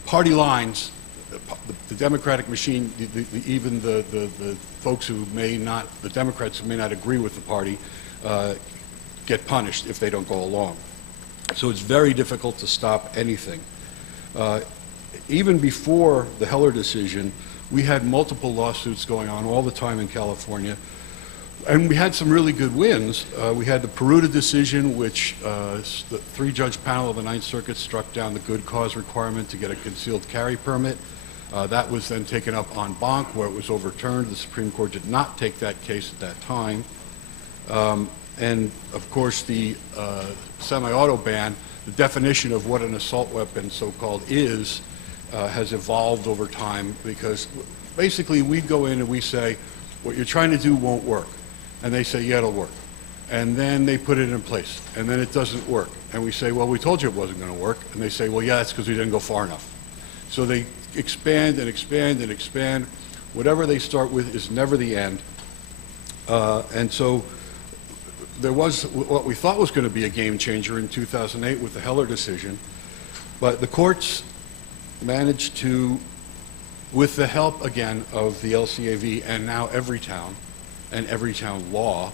party lines. The Democratic machine, even the folks who may not, the Democrats who may not agree with the party, get punished if they don't go along. So it's very difficult to stop anything. Even before the Heller decision, we had multiple lawsuits going on all the time in California, and we had some really good wins. We had the Peruta decision, which the three-judge panel of the Ninth Circuit struck down the good cause requirement to get a concealed carry permit. That was then taken up en banc, where it was overturned. The Supreme Court did not take that case at that time. And, of course, the semi-auto ban, the definition of what an assault weapon, so-called, is, has evolved over time, because basically we go in and we say, what you're trying to do won't work. And they say, yeah, it'll work. And then they put it in place, and then it doesn't work. And we say, well, we told you it wasn't going to work. And they say, well, yeah, that's because we didn't go far enough. So they expand and expand and expand. Whatever they start with is never the end. And so there was what we thought was going to be a game changer in 2008 with the Heller decision. But the courts managed to, with the help, again, of the LCAV and now Everytown and Everytown law,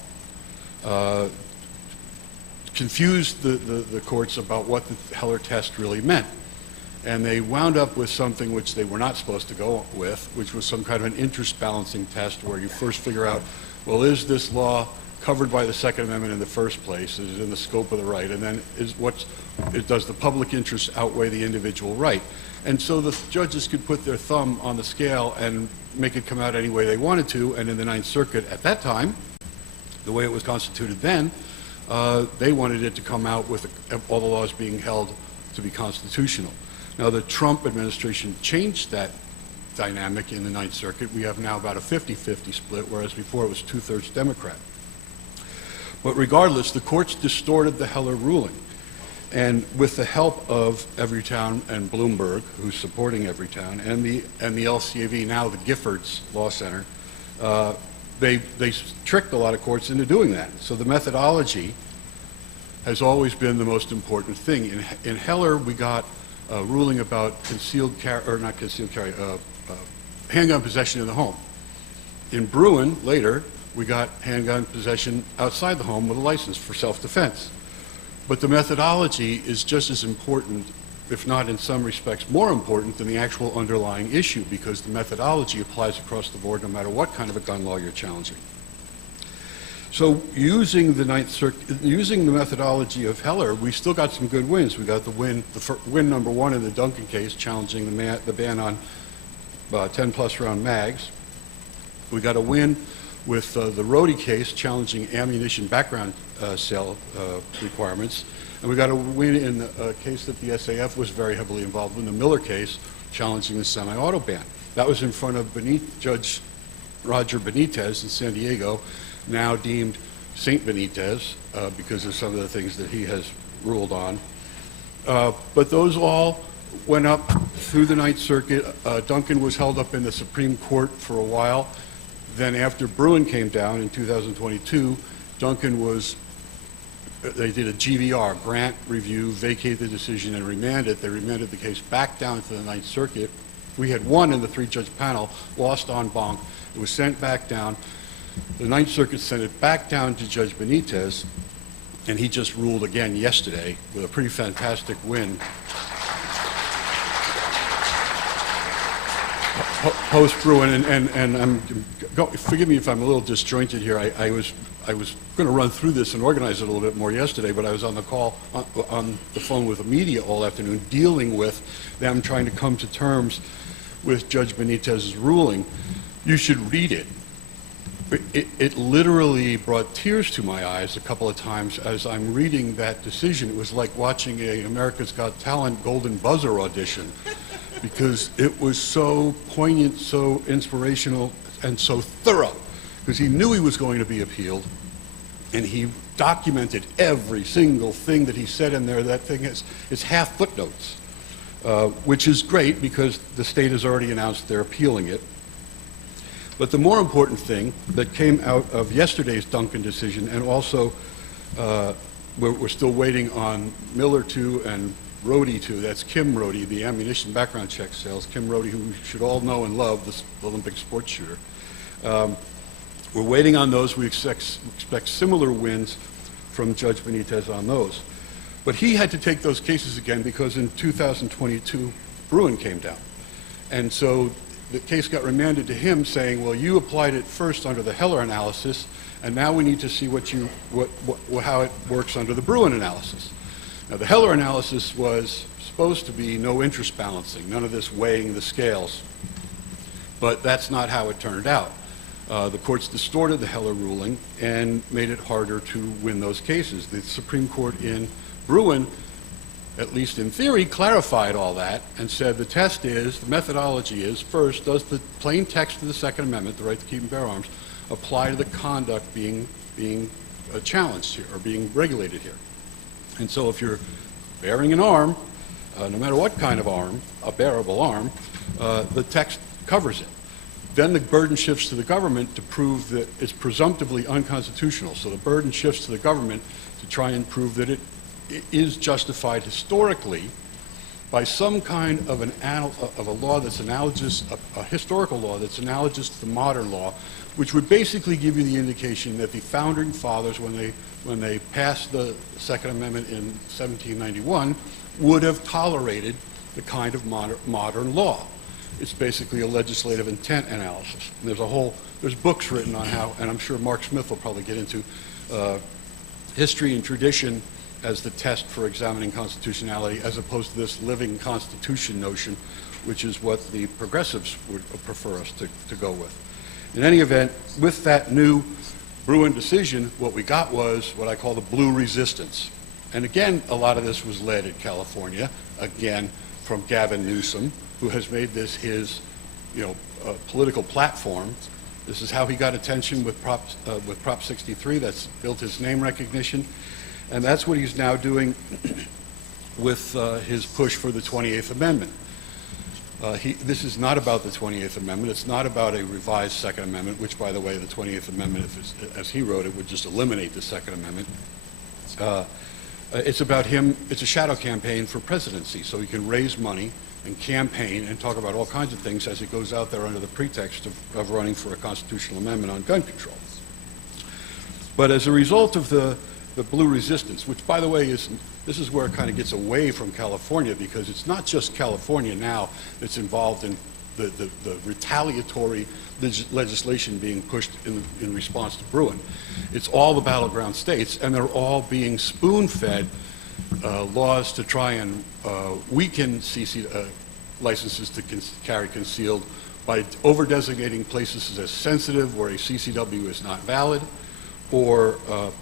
confused the courts about what the Heller test really meant. And they wound up with something which they were not supposed to go with, which was some kind of an interest balancing test where you first figure out, well, is this law covered by the Second Amendment in the first place? Is it in the scope of the right? And then does the public interest outweigh the individual right? And so the judges could put their thumb on the scale and make it come out any way they wanted to. And in the Ninth Circuit at that time, the way it was constituted then, they wanted it to come out with all the laws being held to be constitutional. Now, the Trump administration changed that dynamic in the Ninth Circuit. We have now about a 50-50 split, whereas before it was 2/3 Democrat. But regardless, the courts distorted the Heller ruling. And with the help of Everytown and Bloomberg, who's supporting Everytown, and the LCAV, now the Giffords Law Center, they tricked a lot of courts into doing that. So the methodology has always been the most important thing. In Heller, we got a ruling about handgun possession in the home. In Bruin, later, we got handgun possession outside the home with a license for self-defense. But the methodology is just as important, if not in some respects more important, than the actual underlying issue, because the methodology applies across the board no matter what kind of a gun law you're challenging. So using the Ninth Circuit, using the methodology of Heller, we still got some good wins. We got the win number one in the Duncan case, challenging the ban on 10-plus round mags. We got a win with the Rhodey case, challenging ammunition background sale requirements. And we got a win in a case that the SAF was very heavily involved in, the Miller case, challenging the semi-auto ban. That was in front of Judge Roger Benitez in San Diego, now deemed Saint Benitez because of some of the things that he has ruled on. But those all went up through the Ninth Circuit. Duncan was held up in the Supreme Court for a while. Then after Bruin came down in 2022, they did a GVR, grant review, vacated the decision and remanded. They remanded the case back down to the Ninth Circuit. We had won in the three-judge panel, lost en banc. It was sent back down. The Ninth Circuit sent it back down to Judge Benitez, and he just ruled again yesterday with a pretty fantastic win. post-Bruin, and forgive me if I'm a little disjointed here. I was going to run through this and organize it a little bit more yesterday, but I was on the call, on the phone with the media all afternoon, dealing with them trying to come to terms with Judge Benitez's ruling. You should read it. It literally brought tears to my eyes a couple of times as I'm reading that decision. It was like watching a America's Got Talent Golden Buzzer audition because it was so poignant, so inspirational, and so thorough, because he knew he was going to be appealed, and he documented every single thing that he said in there. That thing is half footnotes, which is great because the state has already announced they're appealing it. But the more important thing that came out of yesterday's Duncan decision, and also we're still waiting on Miller 2 and Rohde 2, that's Kim Rohde, the ammunition background check sales, Kim Rohde, who we should all know and love, the Olympic sports shooter. We're waiting on those. We expect similar wins from Judge Benitez on those. But he had to take those cases again because in 2022, Bruin came down. And so the case got remanded to him saying, well, you applied it first under the Heller analysis, and now we need to see how it works under the Bruin analysis. Now, the Heller analysis was supposed to be no interest balancing, none of this weighing the scales. But that's not how it turned out. The courts distorted the Heller ruling and made it harder to win those cases. The Supreme Court in Bruin, at least in theory, clarified all that and said the test is, the methodology is, first, does the plain text of the Second Amendment, the right to keep and bear arms, apply to the conduct being challenged here or being regulated here? And so if you're bearing an arm, no matter what kind of arm, a bearable arm, the text covers it. Then the burden shifts to the government to prove that it's presumptively unconstitutional. So the burden shifts to the government to try and prove that it is justified historically by some kind of a law that's analogous, a historical law that's analogous to the modern law, which would basically give you the indication that the founding fathers, when they passed the Second Amendment in 1791, would have tolerated the kind of modern law. It's basically a legislative intent analysis. And there's books written on how, and I'm sure Mark Smith will probably get into history and tradition as the test for examining constitutionality, as opposed to this living constitution notion, which is what the progressives would prefer us to go with. In any event, with that new Bruin decision, what we got was what I call the blue resistance. And again, a lot of this was led in California, again, from Gavin Newsom, who has made this his political platform. This is how he got attention with Prop 63. That's built his name recognition. And that's what he's now doing with his push for the 28th Amendment. This is not about the 28th Amendment. It's not about a revised Second Amendment, which, by the way, the 28th Amendment, as he wrote it, would just eliminate the Second Amendment. It's about him. It's a shadow campaign for presidency, so he can raise money and campaign and talk about all kinds of things as he goes out there under the pretext of running for a constitutional amendment on gun control. But as a result of the blue resistance, which, by the way, this is where it kind of gets away from California, because it's not just California now that's involved in the retaliatory legislation being pushed in response to Bruin. It's all the battleground states, and they're all being spoon-fed laws to try and weaken licenses to carry concealed by over-designating places as sensitive where a CCW is not valid, or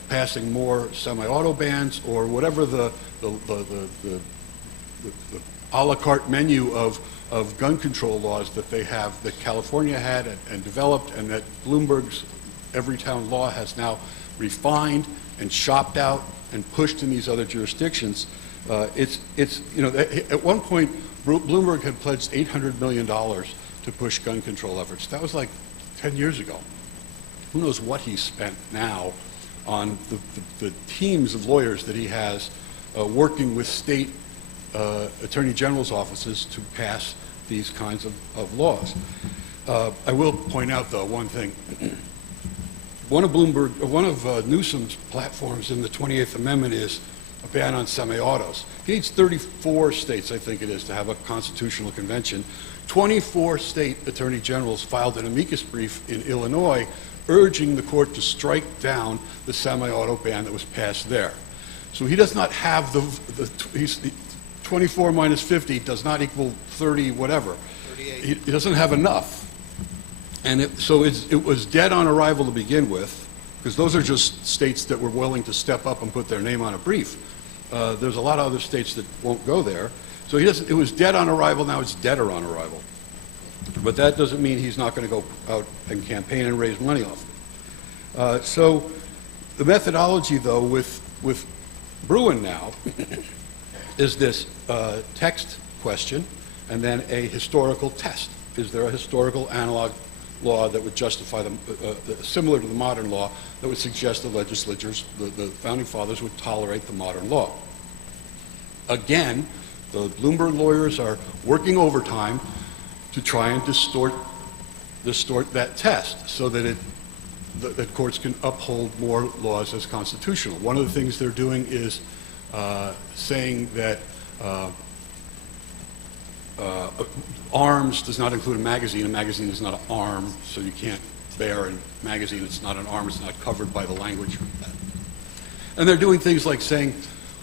passing more semi-auto bans, or whatever the a la carte menu of gun control laws that they have, that California had and developed, and that Bloomberg's Everytown law has now refined and shopped out and pushed in these other jurisdictions. At one point, Bloomberg had pledged $800 million to push gun control efforts. That was like 10 years ago. Who knows what he's spent now on the teams of lawyers that he has working with state attorney general's offices to pass these kinds of laws. I will point out, though, one thing. One of Newsom's platforms in the 28th Amendment is a ban on semi-autos. He needs 34 states, I think it is, to have a constitutional convention 24 state attorney generals filed an amicus brief in Illinois urging the court to strike down the semi-auto ban that was passed there. So he does not have the 24 minus 50 does not equal 30 whatever. 38. He doesn't have enough. And it was dead on arrival to begin with, because those are just states that were willing to step up and put their name on a brief. There's a lot of other states that won't go there. So it was dead on arrival, now it's deader on arrival. But that doesn't mean he's not going to go out and campaign and raise money off it. So the methodology, though, with Bruin now is this text question and then a historical test. Is there a historical analog law that would justify similar to the modern law, that would suggest the legislatures, the founding fathers would tolerate the modern law? Again, the Bloomberg lawyers are working overtime to try and distort that test so that that courts can uphold more laws as constitutional. One of the things they're doing is saying that arms does not include a magazine. A magazine is not an arm, so you can't bear a magazine. It's not an arm. It's not covered by the language. And they're doing things like saying,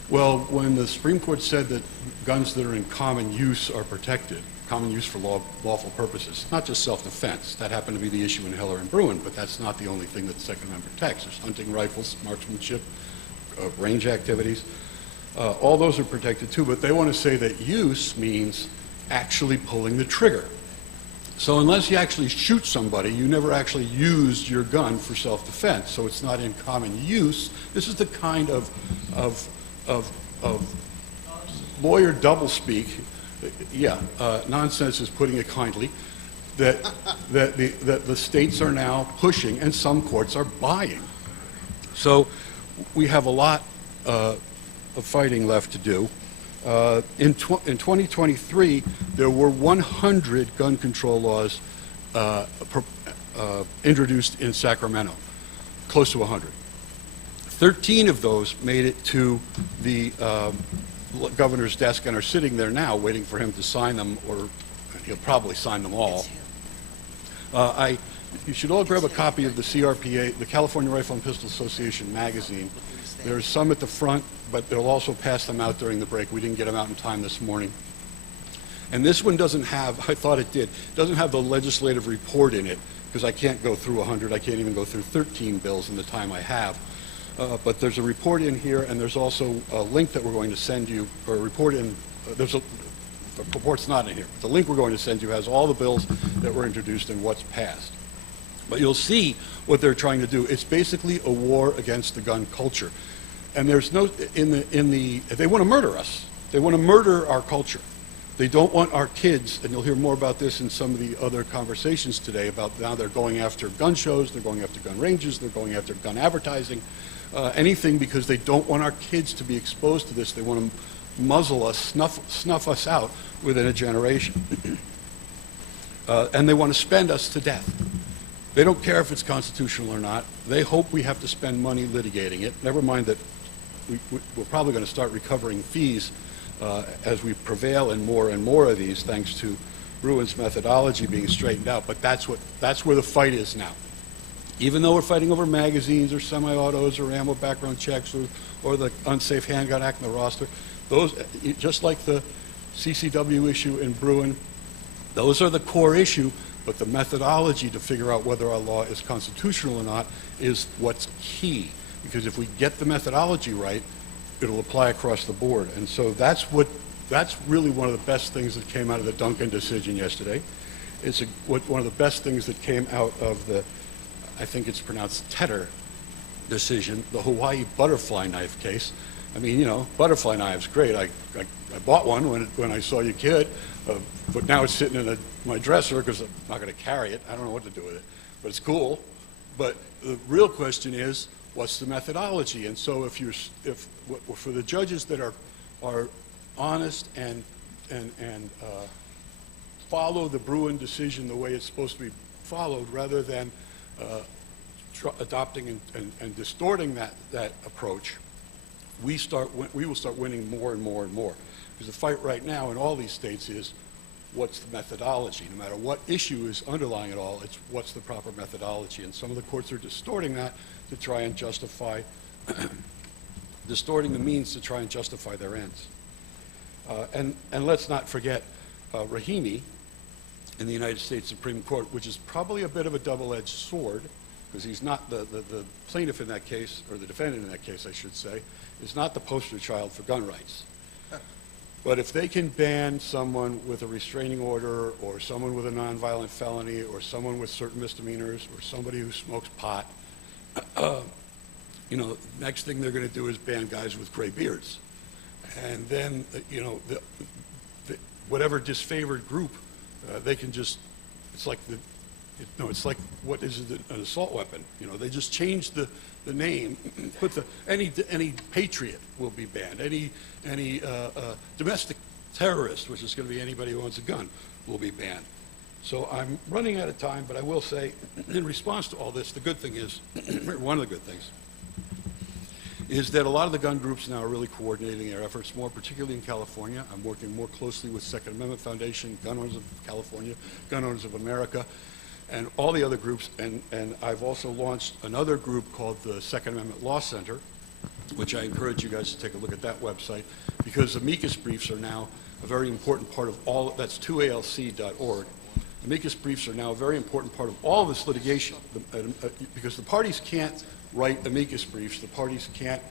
well, when the Supreme Court said that guns that are in common use are protected, common use for lawful purposes, not just self-defense. That happened to be the issue in Heller and Bruin, but that's not the only thing that the Second Amendment protects. There's hunting rifles, marksmanship, range activities. All those are protected too, but they want to say that use means actually pulling the trigger. So unless you actually shoot somebody, you never actually used your gun for self-defense, so it's not in common use. This is the kind of lawyer doublespeak, nonsense is putting it kindly, that the states are now pushing and some courts are buying. So we have a lot of fighting left to do. In 2023, there were 100 gun control laws introduced in Sacramento, close to 100. 13 of those made it to the governor's desk and are sitting there now waiting for him to sign them, or he'll probably sign them all. You should all grab a copy of the CRPA, the California Rifle and Pistol Association magazine. There's some at the front, but they'll also pass them out during the break. We didn't get them out in time this morning. And this one doesn't have, I thought it did, doesn't have the legislative report in it, because I can't go through 100. I can't even go through 13 bills in the time I have. But there's a report in here, and there's also a link that we're going to send you, or a report in, the report's not in here. The link we're going to send you has all the bills that were introduced and what's passed. But you'll see what they're trying to do. It's basically a war against the gun culture. And there's no, they want to murder us. They want to murder our culture. They don't want our kids, and you'll hear more about this in some of the other conversations today, about now they're going after gun shows, they're going after gun ranges, they're going after gun advertising, anything, because they don't want our kids to be exposed to this. They want to muzzle us, snuff us out within a generation. And they want to spend us to death. They don't care if it's constitutional or not. They hope we have to spend money litigating it. Never mind that we're probably going to start recovering fees as we prevail in more of these, thanks to Bruin's methodology being straightened out. But that's where the fight is now. Even though we're fighting over magazines or semi-autos or ammo background checks or the Unsafe Handgun Act and the roster, those, just like the CCW issue in Bruin, those are the core issue. But the methodology to figure out whether our law is constitutional or not is what's key. Because if we get the methodology right, it'll apply across the board. And so that's really one of the best things that came out of the Duncan decision yesterday. It's one of the best things that came out of the, I think it's pronounced Tedder decision, the Hawaii butterfly knife case. I mean, you know, butterfly knives, great. I bought one when I saw you kid, but now it's sitting in my dresser because I'm not going to carry it. I don't know what to do with it, but it's cool. But the real question is, what's the methodology? And so if for the judges that are honest and follow the Bruin decision the way it's supposed to be followed, rather than adopting and distorting that approach, we will start winning more and more and more. Because the fight right now in all these states is what's the methodology. No matter what issue is underlying it all, it's what's the proper methodology. And some of the courts are distorting that to try and justify, distorting the means to try and justify their ends. And let's not forget Rahimi in the United States Supreme Court, which is probably a bit of a double-edged sword, because he's not the plaintiff in that case, or the defendant in that case, I should say, is not the poster child for gun rights. But if they can ban someone with a restraining order, or someone with a nonviolent felony, or someone with certain misdemeanors, or somebody who smokes pot, you know, next thing they're going to do is ban guys with gray beards. And then, you know, whatever disfavored group, they can just, it's like it's like, what is it, an assault weapon? You know, they just change the name, put any patriot will be banned, any domestic terrorist, which is going to be anybody who owns a gun, will be banned. So I'm running out of time, but I will say, in response to all this, the good thing is, one of the good things, is that a lot of the gun groups now are really coordinating their efforts more, particularly in California. I'm working more closely with Second Amendment Foundation, Gun Owners of California, Gun Owners of America, and all the other groups. And I've also launched another group called the Second Amendment Law Center, which I encourage you guys to take a look at that website, because amicus briefs are now a very important part of all, that's 2alc.org. Amicus briefs are now a very important part of all of this litigation, because the parties can't write amicus briefs, the parties can't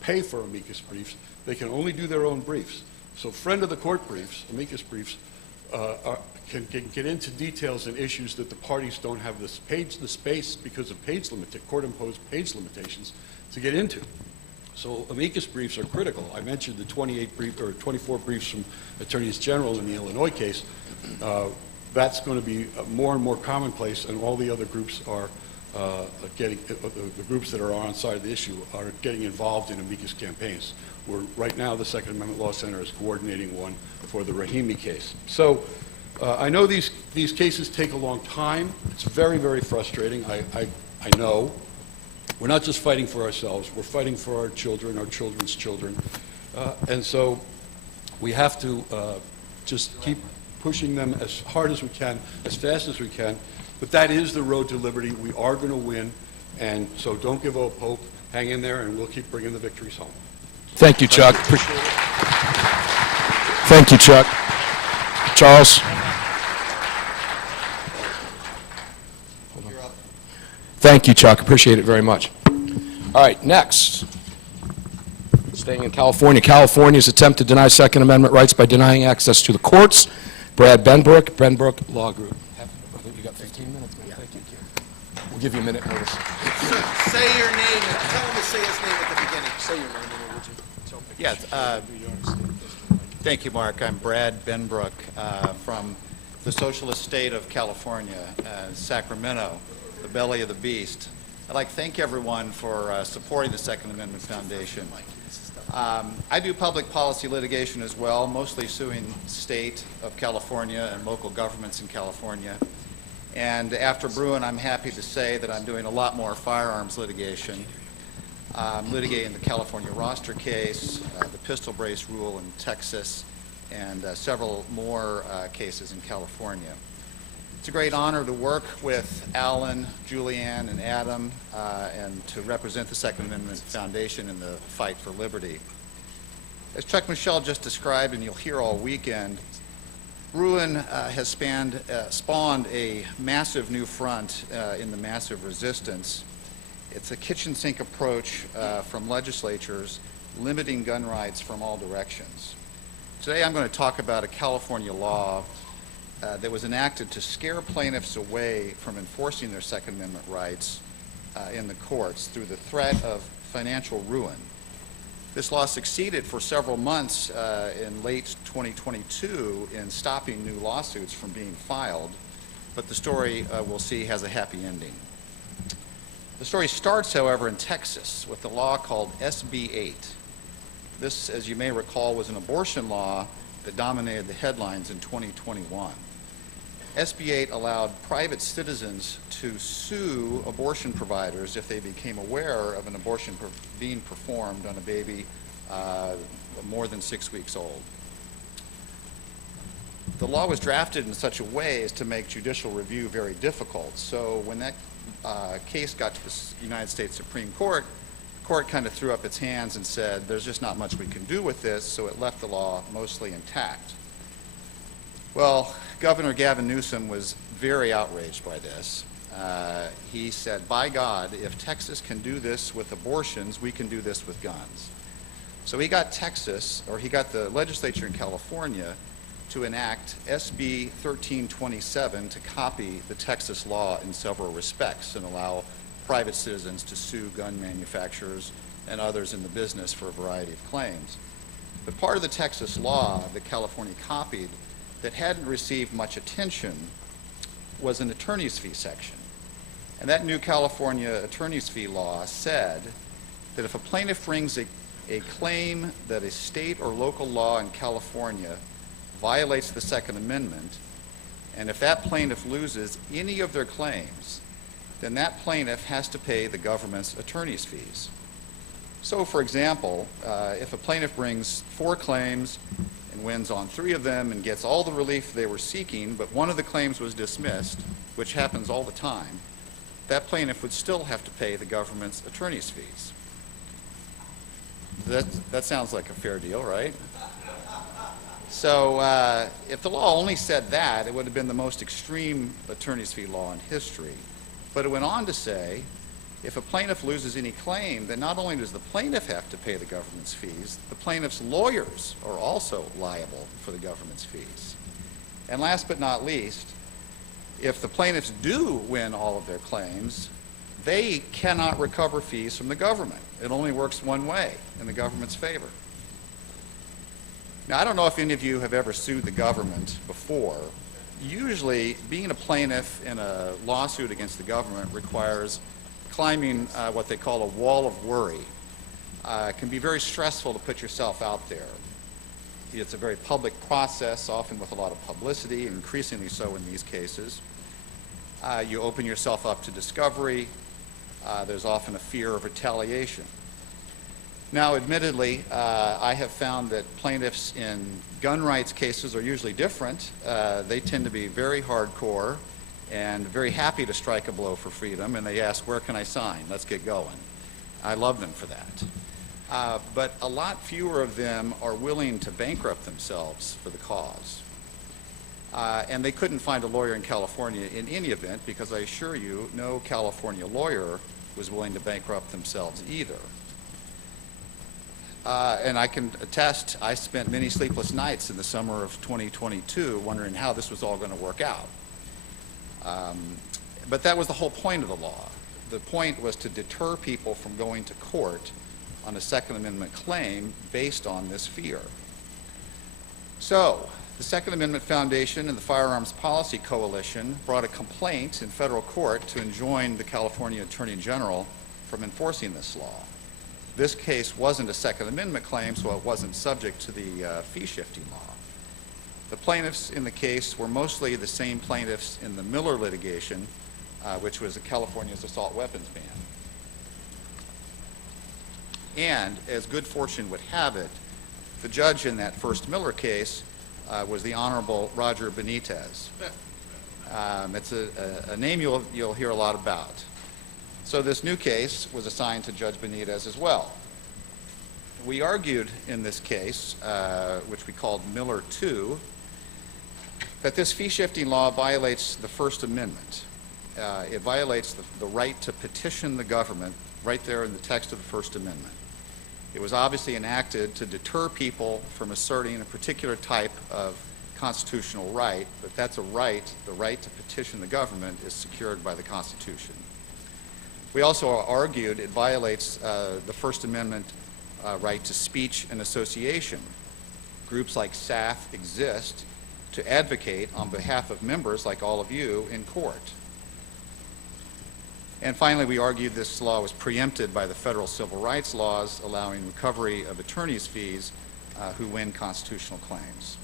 pay for amicus briefs, they can only do their own briefs. So friend of the court briefs, amicus briefs, can get into details and issues that the parties don't have the space because of court-imposed page limitations to get into. So amicus briefs are critical. I mentioned the 24 briefs from attorneys general in the Illinois case. That's going to be more and more commonplace, and all the other groups are the groups that are on side of the issue are getting involved in amicus campaigns. Right now, the Second Amendment Law Center is coordinating one for the Rahimi case. So I know these cases take a long time. It's very, very frustrating. I know. We're not just fighting for ourselves. We're fighting for our children, our children's children. And so we have to just keep pushing them as hard as we can, as fast as we can. But that is the road to liberty. We are going to win. And so don't give up hope. Hang in there, and we'll keep bringing the victories home. Thank you, Chuck. Thank you, Chuck. Charles? Thank you, Chuck. Appreciate it very much. All right, next. Staying in California. California's attempt to deny Second Amendment rights by denying access to the courts. Brad Benbrook, Benbrook Law Group. I think you got 15 minutes, man. Thank you. We'll give you a minute notice. Say your name. Tell him to say his name at the beginning. Say your name, and would you tell me? Yes. Thank you, Mark. I'm Brad Benbrook from the socialist state of California, Sacramento, the belly of the beast. I'd like to thank everyone for supporting the Second Amendment Foundation. I do public policy litigation as well, mostly suing the state of California and local governments in California. And after Bruin, I'm happy to say that I'm doing a lot more firearms litigation. I'm litigating the California roster case, the pistol brace rule in Texas, and several more cases in California. It's a great honor to work with Alan, Julianne, and Adam, and to represent the Second Amendment Foundation in the fight for liberty. As Chuck Michel just described, and you'll hear all weekend, Bruin has spawned a massive new front in the massive resistance. It's a kitchen sink approach from legislatures limiting gun rights from all directions. Today I'm going to talk about a California law that was enacted to scare plaintiffs away from enforcing their Second Amendment rights in the courts through the threat of financial ruin. This law succeeded for several months in late 2022 in stopping new lawsuits from being filed, but the story we'll see has a happy ending. The story starts, however, in Texas with a law called SB 8. This, as you may recall, was an abortion law that dominated the headlines in 2021. SB 8 allowed private citizens to sue abortion providers if they became aware of an abortion being performed on a baby more than 6 weeks old. the law was drafted in such a way as to make judicial review very difficult. So when that case got to the United States Supreme Court, the court kind of threw up its hands and said, there's just not much we can do with this, so it left the law mostly intact. Well, Governor Gavin Newsom was very outraged by this. He said, by God, if Texas can do this with abortions, we can do this with guns. So he got the legislature in California to enact SB 1327 to copy the Texas law in several respects and allow private citizens to sue gun manufacturers and others in the business for a variety of claims. But part of the Texas law that California copied that hadn't received much attention was an attorney's fee section. And that new California attorney's fee law said that if a plaintiff brings a claim that a state or local law in California violates the Second Amendment, and if that plaintiff loses any of their claims, then that plaintiff has to pay the government's attorney's fees. So, for example, if a plaintiff brings 4 claims and wins on 3 of them and gets all the relief they were seeking, but one of the claims was dismissed, which happens all the time, that plaintiff would still have to pay the government's attorney's fees. That sounds like a fair deal, right? So if the law only said that, it would have been the most extreme attorney's fee law in history. But it went on to say, if a plaintiff loses any claim, then not only does the plaintiff have to pay the government's fees, the plaintiff's lawyers are also liable for the government's fees. And last but not least, if the plaintiffs do win all of their claims, they cannot recover fees from the government. It only works one way, in the government's favor. Now, I don't know if any of you have ever sued the government before. Usually, being a plaintiff in a lawsuit against the government requires climbing what they call a wall of worry. It can be very stressful to put yourself out there. It's a very public process, often with a lot of publicity, increasingly so in these cases. You open yourself up to discovery. There's often a fear of retaliation. Now, admittedly, I have found that plaintiffs in gun rights cases are usually different. They tend to be very hardcore and very happy to strike a blow for freedom, and they ask, where can I sign? Let's get going. I love them for that. But a lot fewer of them are willing to bankrupt themselves for the cause. And they couldn't find a lawyer in California in any event, because I assure you, no California lawyer was willing to bankrupt themselves either. And I can attest, I spent many sleepless nights in the summer of 2022 wondering how this was all going to work out. But that was the whole point of the law. The point was to deter people from going to court on a Second Amendment claim based on this fear. So, the Second Amendment Foundation and the Firearms Policy Coalition brought a complaint in federal court to enjoin the California Attorney General from enforcing this law. This case wasn't a Second Amendment claim, so it wasn't subject to the fee-shifting law. The plaintiffs in the case were mostly the same plaintiffs in the Miller litigation, which was California's assault weapons ban. And, as good fortune would have it, the judge in that first Miller case was the Honorable Roger Benitez. It's a name you'll hear a lot about. So this new case was assigned to Judge Benitez as well. We argued in this case, which we called Miller 2, that this fee-shifting law violates the First Amendment. It violates the right to petition the government right there in the text of the First Amendment. It was obviously enacted to deter people from asserting a particular type of constitutional right, but that's a right. The right to petition the government is secured by the Constitution. We also argued it violates the First Amendment right to speech and association. Groups like SAF exist to advocate on behalf of members like all of you in court. And finally, we argued this law was preempted by the federal civil rights laws allowing recovery of attorneys' fees who win constitutional claims.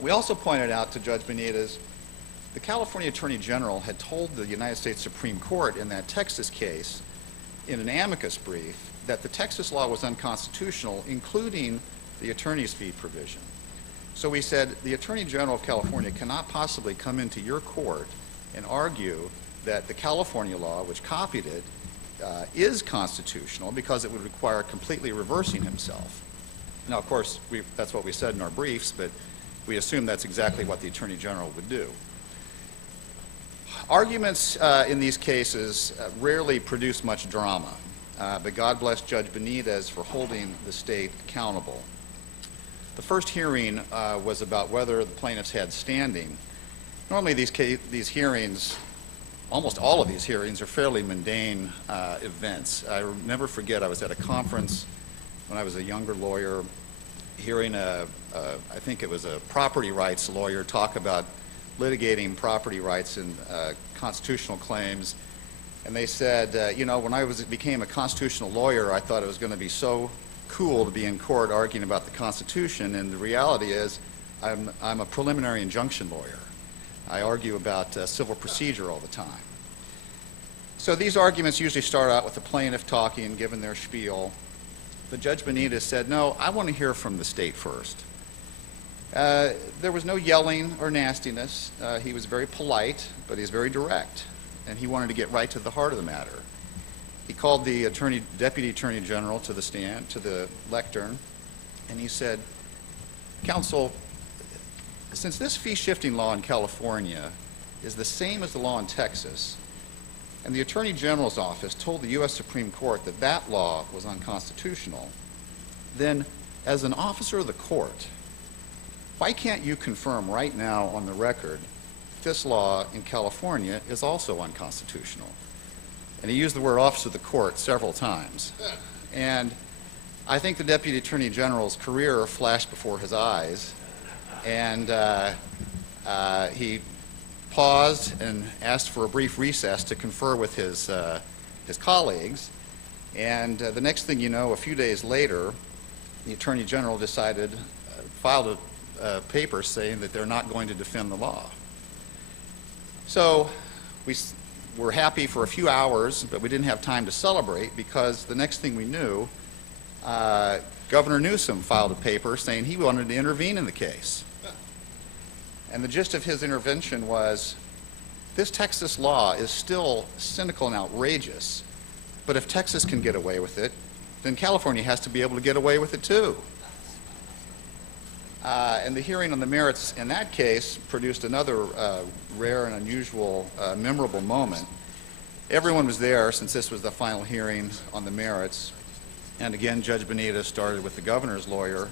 We also pointed out to Judge Benitez the California Attorney General had told the United States Supreme Court in that Texas case in an amicus brief that the Texas law was unconstitutional, including the attorney's fee provision. So we said the Attorney General of California cannot possibly come into your court and argue that the California law, which copied it, is constitutional because it would require completely reversing himself. Now, of course, that's what we said in our briefs, but we assume that's exactly what the Attorney General would do. Arguments in these cases rarely produce much drama, but God bless Judge Benitez for holding the state accountable. The first hearing was about whether the plaintiffs had standing. Normally these hearings, almost all of these hearings, are fairly mundane events. I never forget, I was at a conference when I was a younger lawyer, hearing I think it was a property rights lawyer talk about litigating property rights and constitutional claims. And they said, you know, when I became a constitutional lawyer, I thought it was going to be so cool to be in court arguing about the Constitution, and the reality is I'm a preliminary injunction lawyer. I argue about civil procedure all the time. So these arguments usually start out with the plaintiff talking and giving their spiel. But Judge Benitez said, no, I want to hear from the state first. There was no yelling or nastiness. He was very polite, but he's very direct, and he wanted to get right to the heart of the matter. He called the Deputy Attorney General to the stand, to the lectern, and he said, Counsel, since this fee-shifting law in California is the same as the law in Texas, and the Attorney General's office told the U.S. Supreme Court that that law was unconstitutional, then as an officer of the court, why can't you confirm right now on the record this law in California is also unconstitutional? And he used the word officer of the court several times. And I think the Deputy Attorney General's career flashed before his eyes, and he paused and asked for a brief recess to confer with his colleagues. And the next thing you know, a few days later, the Attorney General filed a paper saying that they're not going to defend the law. So we were happy for a few hours, but we didn't have time to celebrate because the next thing we knew, Governor Newsom filed a paper saying he wanted to intervene in the case. And the gist of his intervention was, this Texas law is still cynical and outrageous, but if Texas can get away with it, then California has to be able to get away with it too. And the hearing on the merits in that case produced another rare and unusual, memorable moment. Everyone was there since this was the final hearing on the merits. And again, Judge Benitez started with the governor's lawyer.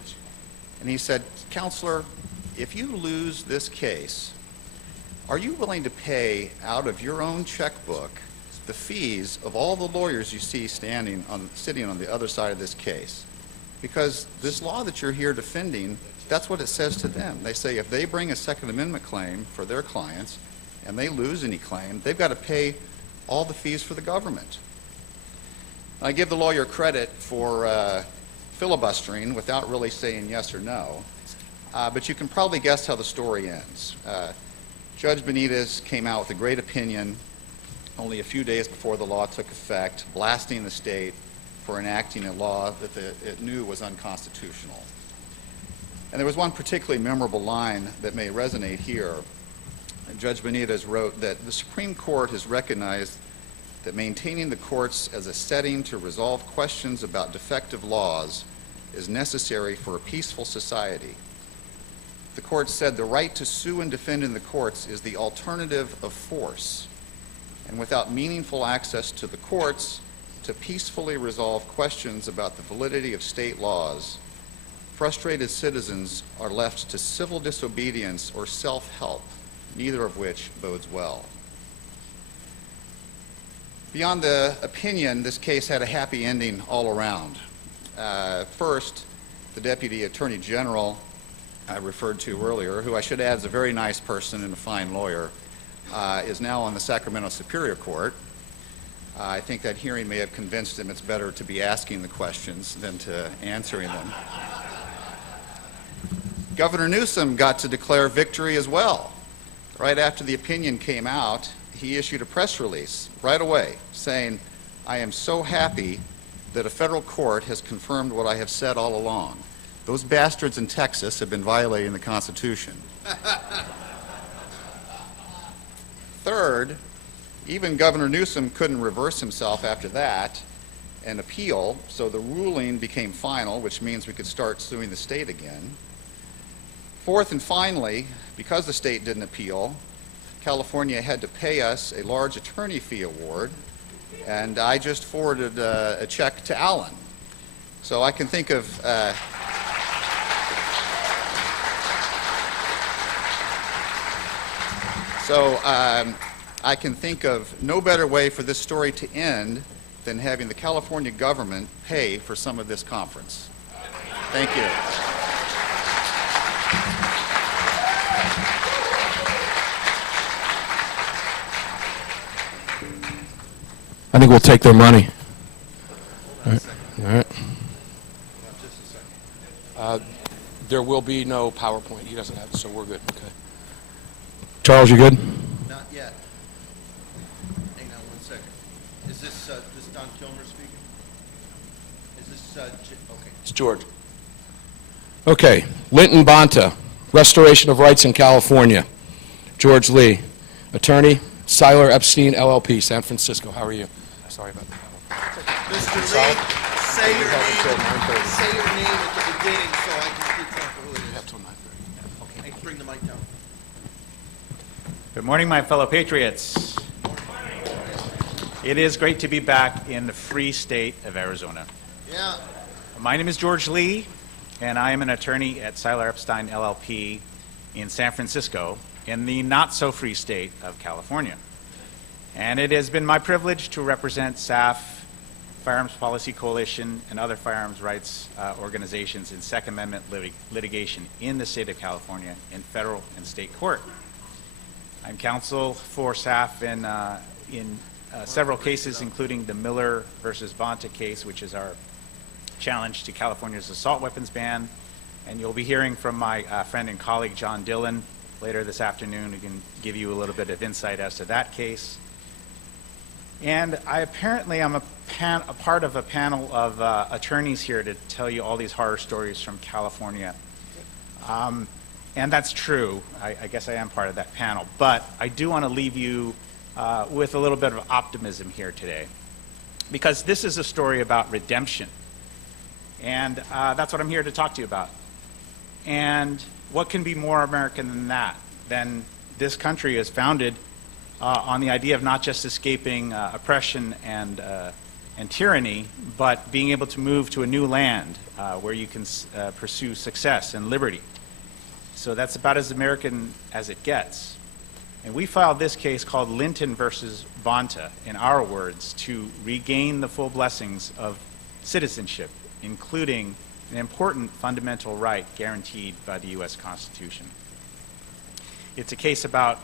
And he said, Counselor, if you lose this case, are you willing to pay out of your own checkbook the fees of all the lawyers you see sitting on the other side of this case? Because this law that you're here defending, that's what it says to them. They say if they bring a Second Amendment claim for their clients and they lose any claim, they've got to pay all the fees for the government. I give the lawyer credit for filibustering without really saying yes or no, but you can probably guess how the story ends. Judge Benitez came out with a great opinion only a few days before the law took effect, blasting the state for enacting a law that it knew was unconstitutional. And there was one particularly memorable line that may resonate here. Judge Benitez wrote that the Supreme Court has recognized that maintaining the courts as a setting to resolve questions about defective laws is necessary for a peaceful society. The court said the right to sue and defend in the courts is the alternative of force, and without meaningful access to the courts to peacefully resolve questions about the validity of state laws, frustrated citizens are left to civil disobedience or self-help, neither of which bodes well. Beyond the opinion, this case had a happy ending all around. First, the Deputy Attorney General I referred to earlier, who I should add is a very nice person and a fine lawyer, is now on the Sacramento Superior Court. I think that hearing may have convinced him it's better to be asking the questions than to answering them. Governor Newsom got to declare victory as well. Right after the opinion came out, he issued a press release right away saying, I am so happy that a federal court has confirmed what I have said all along. Those bastards in Texas have been violating the Constitution. Third, even Governor Newsom couldn't reverse himself after that and appeal, so the ruling became final, which means we could start suing the state again. Fourth and finally, because the state didn't appeal, California had to pay us a large attorney fee award, and I just forwarded a check to Alan. So I can think of I can think of no better way for this story to end than having the California government pay for some of this conference. Thank you. I think we'll take their money. All right. All right. There will be no PowerPoint. He doesn't have it, so we're good. Okay. Charles, you good? Not yet. Hang on one second. Is this Don Kilmer speaking? Is this, okay. It's George. Okay. Linton Bonta, Restoration of Rights in California. George Lee, attorney, Seiler Epstein, LLP, San Francisco. How are you? Sorry about that. Mr. Lee, say your name at the beginning so I can keep track of who it is. Till 9:30. Okay, bring the mic down. Good morning, my fellow patriots. It is great to be back in the free state of Arizona. Yeah. My name is George Lee, and I am an attorney at Seiler Epstein LLP in San Francisco, in the not-so-free state of California. And it has been my privilege to represent SAF, Firearms Policy Coalition, and other firearms rights organizations in Second Amendment litigation in the state of California in federal and state court. I'm counsel for SAF in several cases, including the Miller versus Bonta case, which is our challenge to California's assault weapons ban. And you'll be hearing from my friend and colleague, John Dillon, later this afternoon, who can give you a little bit of insight as to that case. And I apparently am a part of a panel of attorneys here to tell you all these horror stories from California. And that's true. I guess I am part of that panel. But I do want to leave you with a little bit of optimism here today, because this is a story about redemption. And that's what I'm here to talk to you about. And what can be more American than that? Than this country is founded on the idea of not just escaping oppression and tyranny, but being able to move to a new land where you can pursue success and liberty. So that's about as American as it gets. And we filed this case called Linton versus Bonta, in our words, to regain the full blessings of citizenship, including an important fundamental right guaranteed by the U.S. Constitution. It's a case about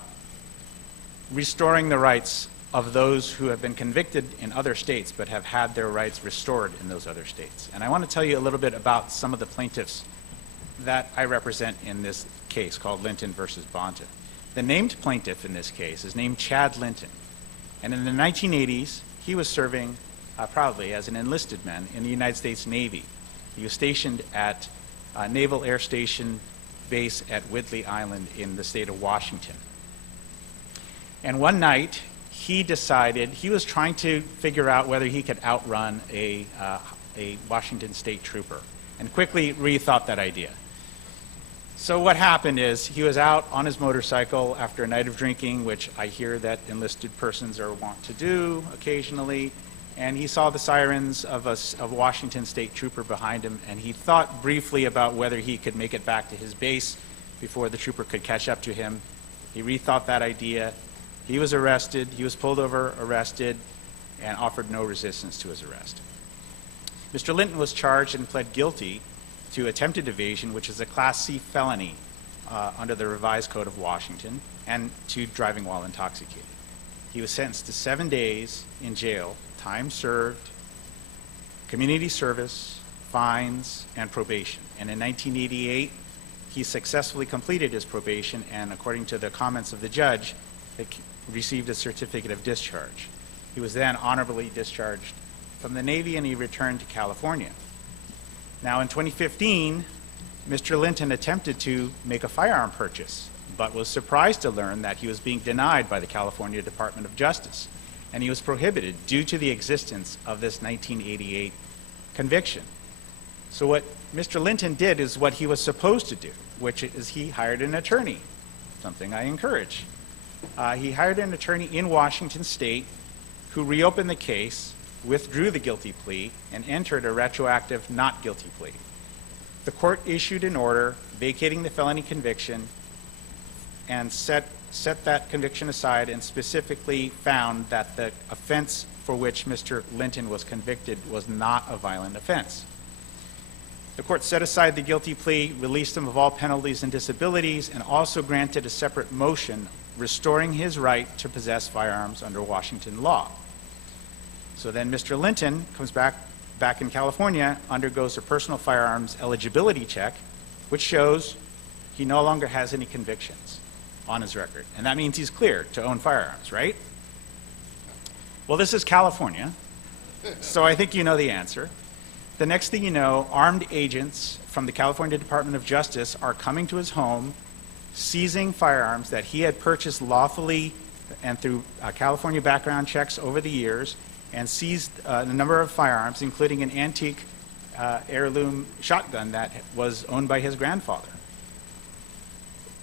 restoring the rights of those who have been convicted in other states but have had their rights restored in those other states. And I want to tell you a little bit about some of the plaintiffs that I represent in this case called Linton versus Bonta. The named plaintiff in this case is named Chad Linton. And in the 1980s, he was serving proudly as an enlisted man in the United States Navy. He was stationed at Naval Air Station Base at Whidley Island in the state of Washington. And one night, he decided he was trying to figure out whether he could outrun a Washington state trooper, and quickly rethought that idea. So what happened is he was out on his motorcycle after a night of drinking, which I hear that enlisted persons are wont to do occasionally, and he saw the sirens of a Washington state trooper behind him, and he thought briefly about whether he could make it back to his base before the trooper could catch up to him. He rethought that idea. He was arrested. He was pulled over, arrested, and offered no resistance to his arrest. Mr. Linton was charged and pled guilty to attempted evasion, which is a Class C felony under the revised Code of Washington, and to driving while intoxicated. He was sentenced to 7 days in jail, time served, community service, fines, and probation. And in 1988, he successfully completed his probation, and according to the comments of the judge, received a certificate of discharge. He was then honorably discharged from the Navy, and he returned to California. Now in 2015, Mr. Linton attempted to make a firearm purchase, but was surprised to learn that he was being denied by the California Department of Justice, and he was prohibited due to the existence of this 1988 conviction. So what Mr. Linton did is what he was supposed to do, which is he hired an attorney, something I encourage. He hired an attorney in Washington State who reopened the case, withdrew the guilty plea, and entered a retroactive not guilty plea. The court issued an order vacating the felony conviction and set that conviction aside, and specifically found that the offense for which Mr. Linton was convicted was not a violent offense. The court set aside the guilty plea, released him of all penalties and disabilities, and also granted a separate motion restoring his right to possess firearms under Washington law. So then Mr. Linton comes back in California, undergoes a personal firearms eligibility check, which shows he no longer has any convictions on his record. And that means he's cleared to own firearms, right? Well, this is California, so I think you know the answer. The next thing you know, armed agents from the California Department of Justice are coming to his home, seizing firearms that he had purchased lawfully and through California background checks over the years, and seized a number of firearms, including an antique heirloom shotgun that was owned by his grandfather.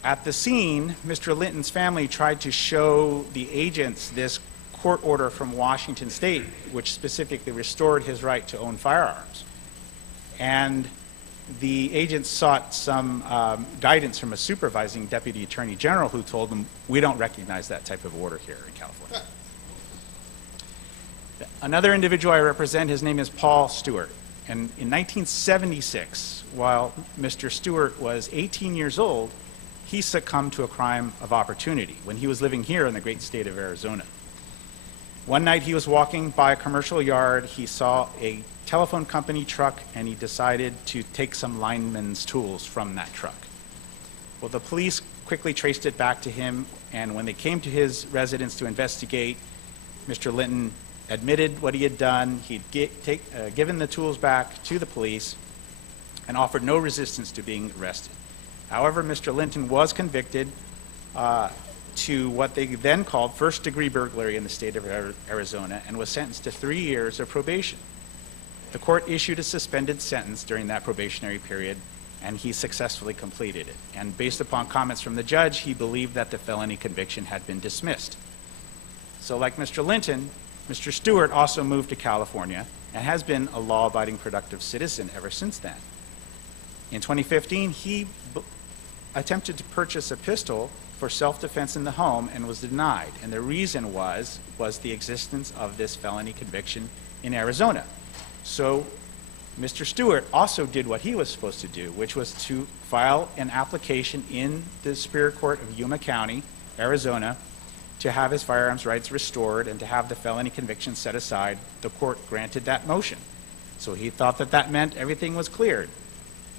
At the scene, Mr. Linton's family tried to show the agents this court order from Washington State, which specifically restored his right to own firearms. And the agents sought some guidance from a supervising deputy attorney general who told them, we don't recognize that type of order here in California. Another individual I represent, his name is Paul Stewart. And in 1976, while Mr. Stewart was 18 years old, he succumbed to a crime of opportunity when he was living here in the great state of Arizona. One night he was walking by a commercial yard, he saw a telephone company truck, and he decided to take some lineman's tools from that truck. Well, the police quickly traced it back to him, and when they came to his residence to investigate, Mr. Linton admitted what he had done. He'd given the tools back to the police and offered no resistance to being arrested. However, Mr. Linton was convicted to what they then called first-degree burglary in the state of Arizona, and was sentenced to 3 years of probation. The court issued a suspended sentence during that probationary period, and he successfully completed it. And based upon comments from the judge, he believed that the felony conviction had been dismissed. So like Mr. Linton, Mr. Stewart also moved to California and has been a law-abiding, productive citizen ever since then. In 2015, he attempted to purchase a pistol for self-defense in the home and was denied. And the reason was the existence of this felony conviction in Arizona. So Mr. Stewart also did what he was supposed to do, which was to file an application in the Superior Court of Yuma County, Arizona, to have his firearms rights restored and to have the felony conviction set aside. The court granted that motion. So he thought that that meant everything was cleared.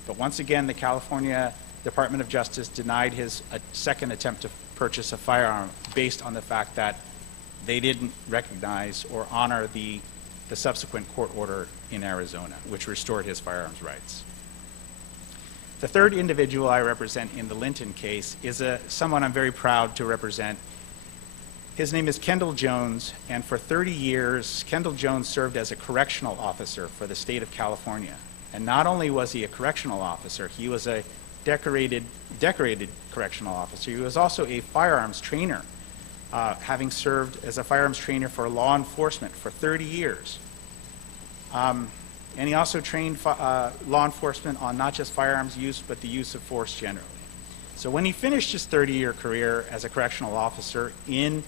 But once again, the California Department of Justice denied his second attempt to purchase a firearm based on the fact that they didn't recognize or honor the subsequent court order in Arizona, which restored his firearms rights. The third individual I represent in the Linton case is someone I'm very proud to represent. His name is Kendall Jones, and for 30 years, Kendall Jones served as a correctional officer for the state of California. And not only was he a correctional officer, he was a decorated correctional officer. He was also a firearms trainer, having served as a firearms trainer for law enforcement for 30 years. And he also trained law enforcement on not just firearms use, but the use of force generally. So when he finished his 30-year career as a correctional officer in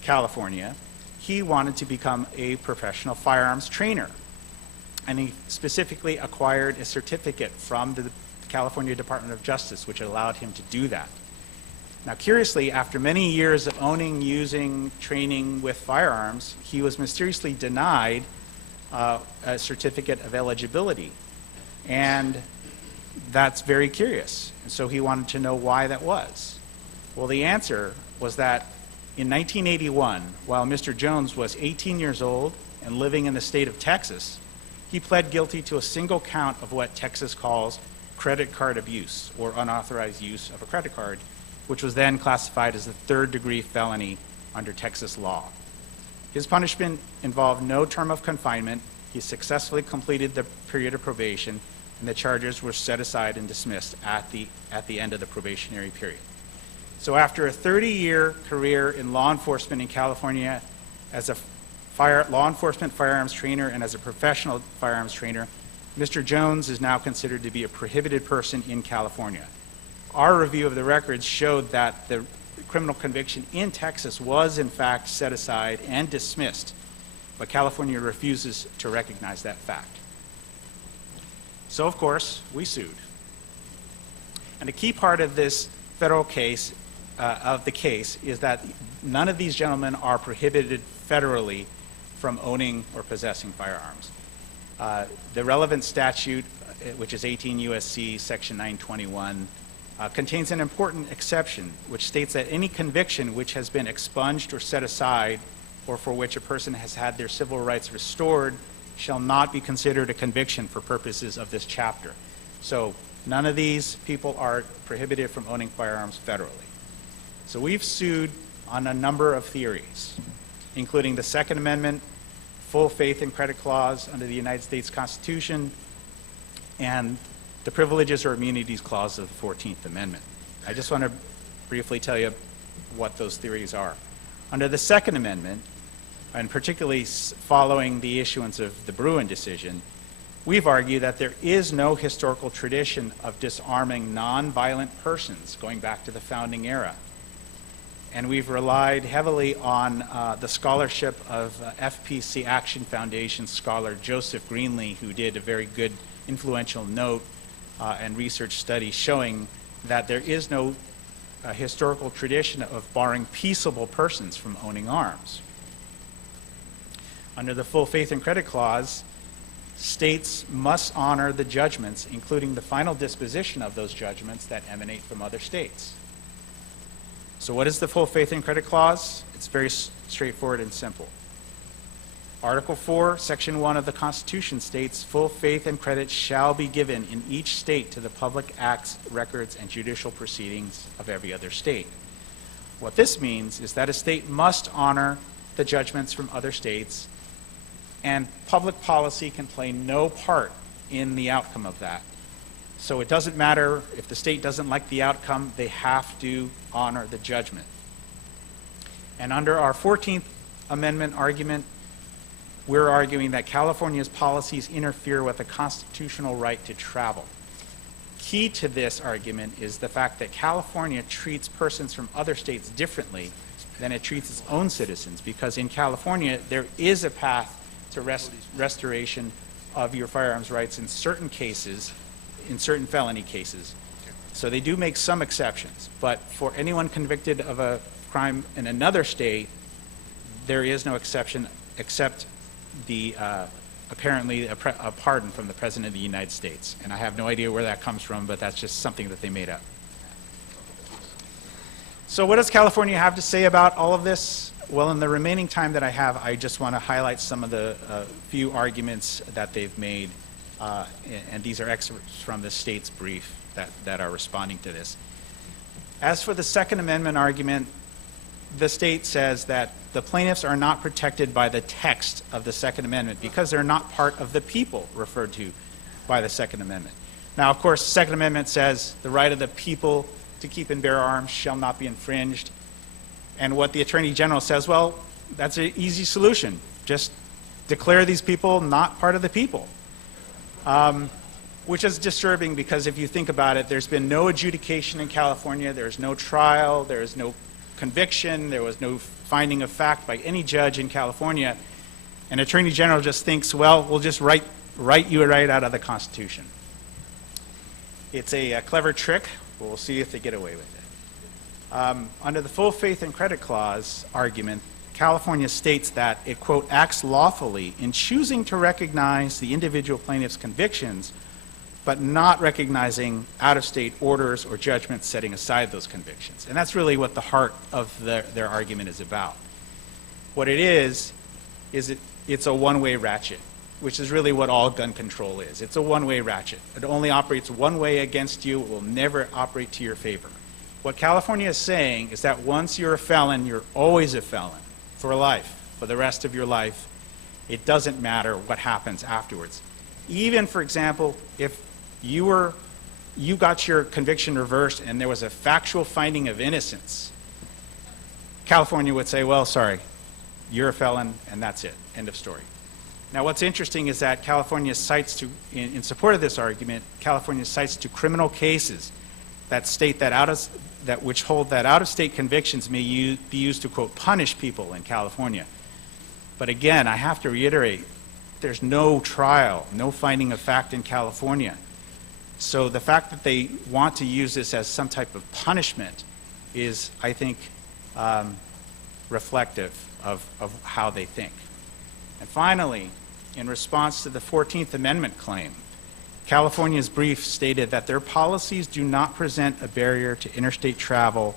California, he wanted to become a professional firearms trainer. And he specifically acquired a certificate from the California Department of Justice, which allowed him to do that. Now, curiously, after many years of owning, using, training with firearms, he was mysteriously denied a certificate of eligibility. And that's very curious. And so he wanted to know why that was. Well, the answer was that in 1981, while Mr. Jones was 18 years old and living in the state of Texas, he pled guilty to a single count of what Texas calls credit card abuse or unauthorized use of a credit card, which was then classified as a third-degree felony under Texas law. His punishment involved no term of confinement. He successfully completed the period of probation, and the charges were set aside and dismissed at the end of the probationary period. So after a 30-year career in law enforcement in California as a law enforcement firearms trainer and as a professional firearms trainer, Mr. Jones is now considered to be a prohibited person in California. Our review of the records showed that the criminal conviction in Texas was in fact set aside and dismissed, but California refuses to recognize that fact. So of course, we sued. And a key part of this federal case, is that none of these gentlemen are prohibited federally from owning or possessing firearms. The relevant statute, which is 18 U.S.C. Section 921, contains an important exception, which states that any conviction which has been expunged or set aside, or for which a person has had their civil rights restored, shall not be considered a conviction for purposes of this chapter. So none of these people are prohibited from owning firearms federally. So we've sued on a number of theories, including the Second Amendment, full faith and credit clause under the United States Constitution, and the Privileges or Immunities Clause of the 14th Amendment. I just want to briefly tell you what those theories are. Under the Second Amendment, and particularly following the issuance of the Bruin decision, we've argued that there is no historical tradition of disarming nonviolent persons going back to the founding era. And we've relied heavily on the scholarship of FPC Action Foundation scholar Joseph Greenlee, who did a very good influential note and research study showing that there is no historical tradition of barring peaceable persons from owning arms. Under the full faith and credit clause, states must honor the judgments, including the final disposition of those judgments that emanate from other states. So what is the full faith and credit clause? It's very straightforward and simple. Article 4, Section 1 of the Constitution states, full faith and credit shall be given in each state to the public acts, records, and judicial proceedings of every other state. What this means is that a state must honor the judgments from other states, and public policy can play no part in the outcome of that. So it doesn't matter if the state doesn't like the outcome, they have to honor the judgment. And under our 14th Amendment argument, we're arguing that California's policies interfere with the constitutional right to travel. Key to this argument is the fact that California treats persons from other states differently than it treats its own citizens, because in California there is a path to restoration of your firearms rights in certain cases, in certain felony cases. So they do make some exceptions, but for anyone convicted of a crime in another state, there is no exception except the apparently a pardon from the President of the United States. And I have no idea where that comes from, but that's just something that they made up. So what does California have to say about all of this? Well, in the remaining time that I have, I just want to highlight some of the few arguments that they've made, and these are excerpts from the state's brief that are responding to this. As for the Second Amendment argument, the state says that the plaintiffs are not protected by the text of the Second Amendment because they're not part of the people referred to by the Second Amendment. Now, of course, the Second Amendment says the right of the people to keep and bear arms shall not be infringed. And what the Attorney General says, well, that's an easy solution. Just declare these people not part of the people. Which is disturbing because if you think about it, there's been no adjudication in California, there's no trial, there is no conviction, there was no finding of fact by any judge in California. And Attorney General just thinks, well, we'll just write you right out of the Constitution. It's a clever trick. We'll see if they get away with it. Under the full faith and credit clause argument, California states that it, quote, acts lawfully in choosing to recognize the individual plaintiff's convictions, but not recognizing out-of-state orders or judgments setting aside those convictions. And that's really what the heart of their argument is about. What it is it's a one-way ratchet. which is really what all gun control is. It's a one-way ratchet. It only operates one way against you. It will never operate to your favor. What California is saying is that once you're a felon, you're always a felon for life, for the rest of your life. It doesn't matter what happens afterwards. Even, for example, if you got your conviction reversed and there was a factual finding of innocence, California would say, well, sorry, you're a felon, and that's it. End of story. Now, what's interesting is that California cites to, in support of this argument, California cites to criminal cases that state that which hold that out-of-state convictions may be used to, quote, punish people in California. But again, I have to reiterate, there's no trial, no finding of fact in California. So the fact that they want to use this as some type of punishment is, I think, reflective of how they think. And finally, in response to the 14th Amendment claim, California's brief stated that their policies do not present a barrier to interstate travel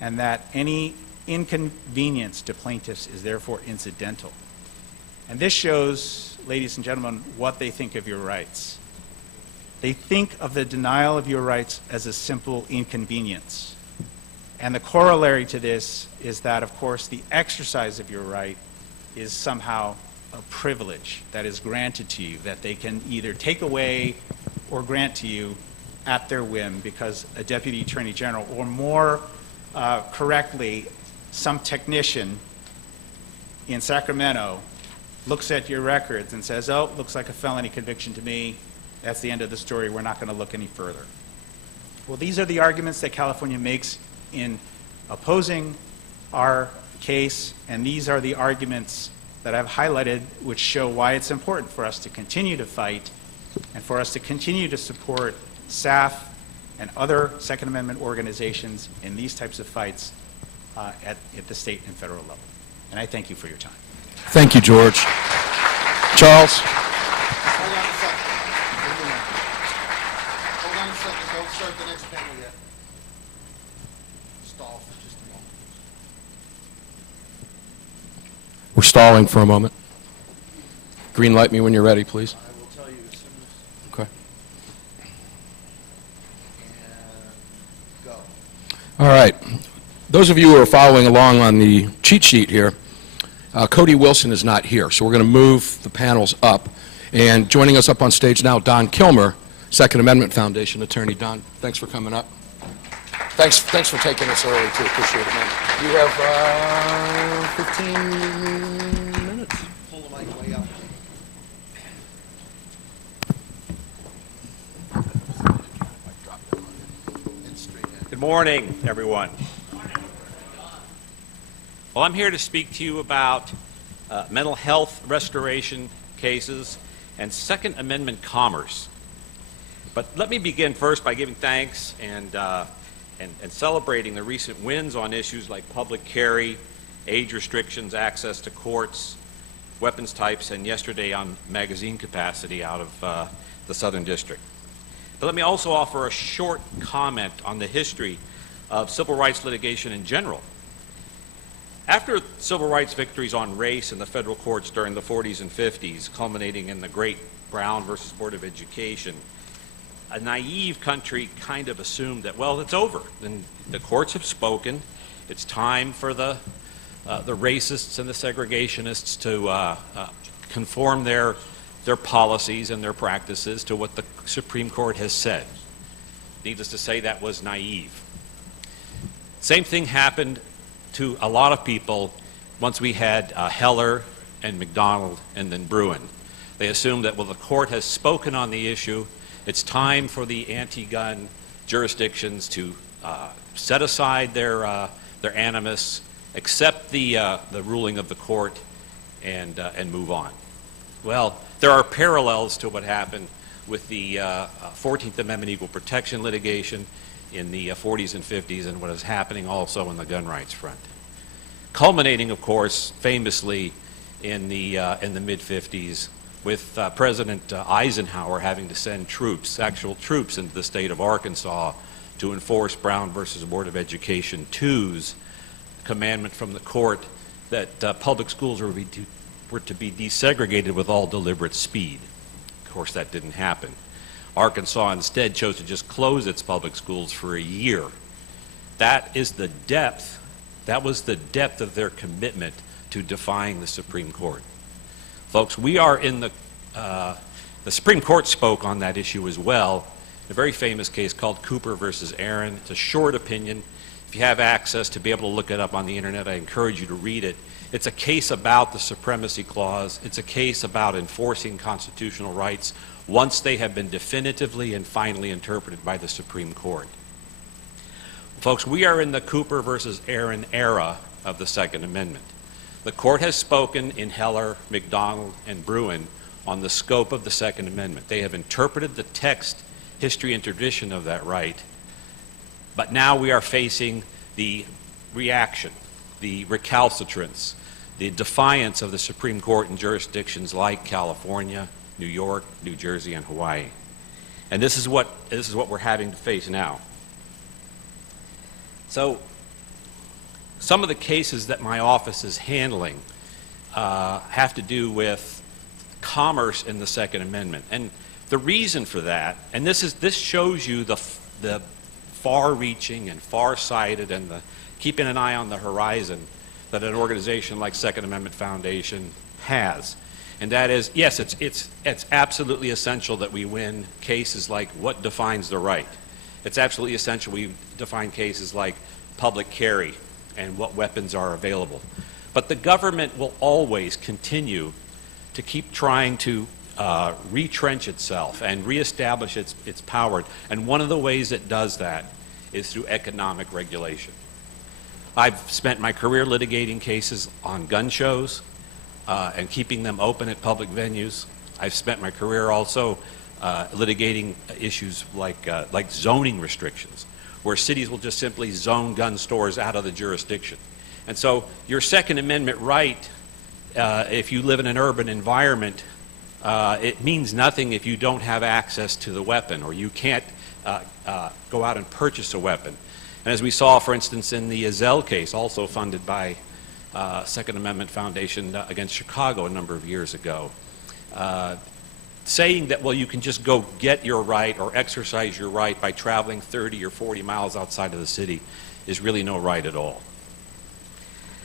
and that any inconvenience to plaintiffs is therefore incidental. And this shows, ladies and gentlemen, what they think of your rights. They think of the denial of your rights as a simple inconvenience. And the corollary to this is that, of course, the exercise of your right is somehow a privilege that is granted to you, that they can either take away or grant to you at their whim because a deputy attorney general, or more correctly, some technician in Sacramento looks at your records and says, oh, looks like a felony conviction to me. That's the end of the story. We're not going to look any further. Well, these are the arguments that California makes in opposing our case, and these are the arguments that I've highlighted which show why it's important for us to continue to fight and for us to continue to support SAF and other Second Amendment organizations in these types of fights at the state and federal level. And I thank you for your time. Thank you, George. Charles? Hold on a second. Hold on a second. Don't start the next panel yet. Stall for just a moment. We're stalling for a moment. Green light me when you're ready, please. I will tell you as soon as. Okay. And go. All right. Those of you who are following along on the cheat sheet here, Cody Wilson is not here, so we're going to move the panels up. And joining us up on stage now, Don Kilmer, Second Amendment Foundation attorney. Don, thanks for coming up. Thanks for taking us early, too. Appreciate it, man. You have 15 minutes. Pull the mic way up. Good morning, everyone. Well, I'm here to speak to you about mental health restoration cases and Second Amendment commerce. But let me begin first by giving thanks and celebrating the recent wins on issues like public carry, age restrictions, access to courts, weapons types, and yesterday on magazine capacity out of the Southern District. But let me also offer a short comment on the history of civil rights litigation in general. After civil rights victories on race in the federal courts during the 40s and 50s, culminating in the great Brown versus Board of Education, a naive country kind of assumed that, well, it's over. And the courts have spoken. It's time for the racists and the segregationists to conform their policies and their practices to what the Supreme Court has said. Needless to say, that was naive. Same thing happened to a lot of people once we had Heller and McDonald and then Bruin. They assumed that, well, the court has spoken on the issue. It's time for the anti-gun jurisdictions to set aside their animus, accept the ruling of the court, and move on. Well, there are parallels to what happened with the 14th Amendment equal protection litigation in the 40s and 50s and what is happening also on the gun rights front. Culminating, of course, famously in the mid-50s with President Eisenhower having to send troops, actual troops, into the state of Arkansas to enforce Brown versus Board of Education 2's commandment from the court that public schools are were to be desegregated with all deliberate speed. Of course, that didn't happen. Arkansas instead chose to just close its public schools for a year. That is the depth, that was the depth of their commitment to defying the Supreme Court. Folks, we are in the Supreme Court spoke on that issue as well. A very famous case called Cooper versus Aaron. It's a short opinion. If you have access to be able to look it up on the internet, I encourage you to read it. It's a case about the Supremacy Clause. It's a case about enforcing constitutional rights once they have been definitively and finally interpreted by the Supreme Court. Folks, we are in the Cooper versus Aaron era of the Second Amendment. The court has spoken in Heller, McDonald, and Bruin on the scope of the Second Amendment. They have interpreted the text, history, and tradition of that right, but now we are facing the reaction, the recalcitrance, the defiance of the Supreme Court in jurisdictions like California, New York, New Jersey, and Hawaii. And this is what we're having to face now. So, some of the cases that my office is handling have to do with commerce in the Second Amendment. And the reason for that, and this shows you the far-reaching and far-sighted and the keeping an eye on the horizon that an organization like Second Amendment Foundation has. And that is, yes, it's absolutely essential that we win cases like what defines the right. It's absolutely essential we define cases like public carry and what weapons are available. But the government will always continue to keep trying to retrench itself and reestablish its power. And one of the ways it does that is through economic regulation. I've spent my career litigating cases on gun shows and keeping them open at public venues. I've spent my career also litigating issues like zoning restrictions, where cities will just simply zone gun stores out of the jurisdiction. And so your Second Amendment right, if you live in an urban environment, it means nothing if you don't have access to the weapon or you can't go out and purchase a weapon. And as we saw, for instance, in the Ezell case, also funded by Second Amendment Foundation against Chicago a number of years ago, saying that, well, you can just go get your right or exercise your right by traveling 30 or 40 miles outside of the city is really no right at all.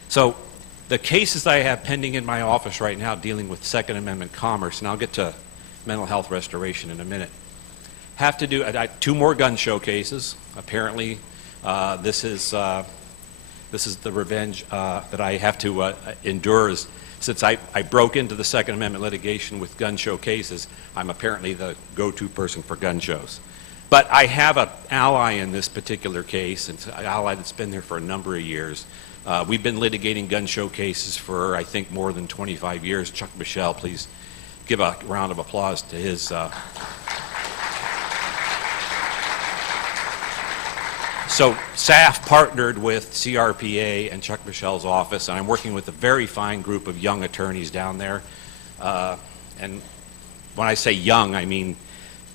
So the cases I have pending in my office right now dealing with Second Amendment commerce, and I'll get to mental health restoration in a minute, have to do, two more gun show cases. Apparently, this is the revenge that I have to endure. Since I broke into the Second Amendment litigation with gun show cases, I'm apparently the go-to person for gun shows. But I have an ally in this particular case, and an ally that's been there for a number of years. We've been litigating gun show cases for, I think, more than 25 years. Chuck Michelle, please give a round of applause to his... So SAF partnered with CRPA and Chuck Michelle's office, and I'm working with a very fine group of young attorneys down there. And when I say young, I mean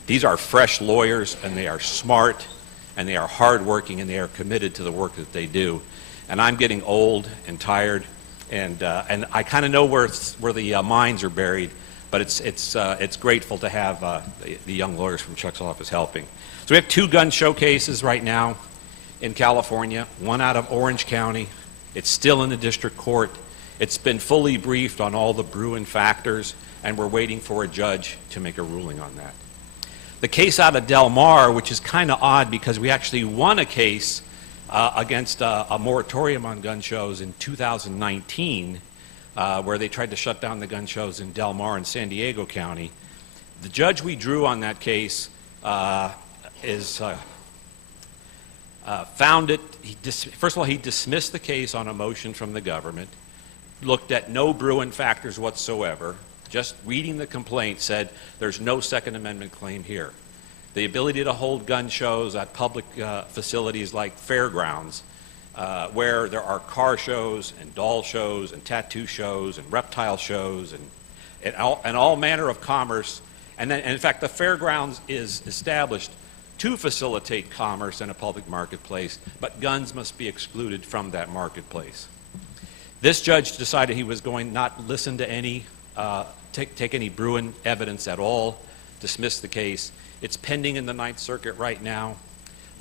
these are fresh lawyers, and they are smart, and they are hardworking, and they are committed to the work that they do. And I'm getting old and tired, and I kind of know where the mines are buried, but it's grateful to have the young lawyers from Chuck's office helping. So we have two gun show cases right now in California, one out of Orange County. It's still in the district court. It's been fully briefed on all the Bruin factors, and we're waiting for a judge to make a ruling on that. The case out of Del Mar, which is kind of odd because we actually won a case against a moratorium on gun shows in 2019, where they tried to shut down the gun shows in Del Mar and San Diego County. The judge we drew on that case found it, first of all, he dismissed the case on a motion from the government, looked at no Bruin factors whatsoever, just reading the complaint said there's no Second Amendment claim here. The ability to hold gun shows at public facilities like fairgrounds, where there are car shows and doll shows and tattoo shows and reptile shows and all manner of commerce. And in fact, the fairgrounds is established to facilitate commerce in a public marketplace, but guns must be excluded from that marketplace. This judge decided he was going not listen to any, take any Bruin evidence at all, dismiss the case. It's pending in the Ninth Circuit right now.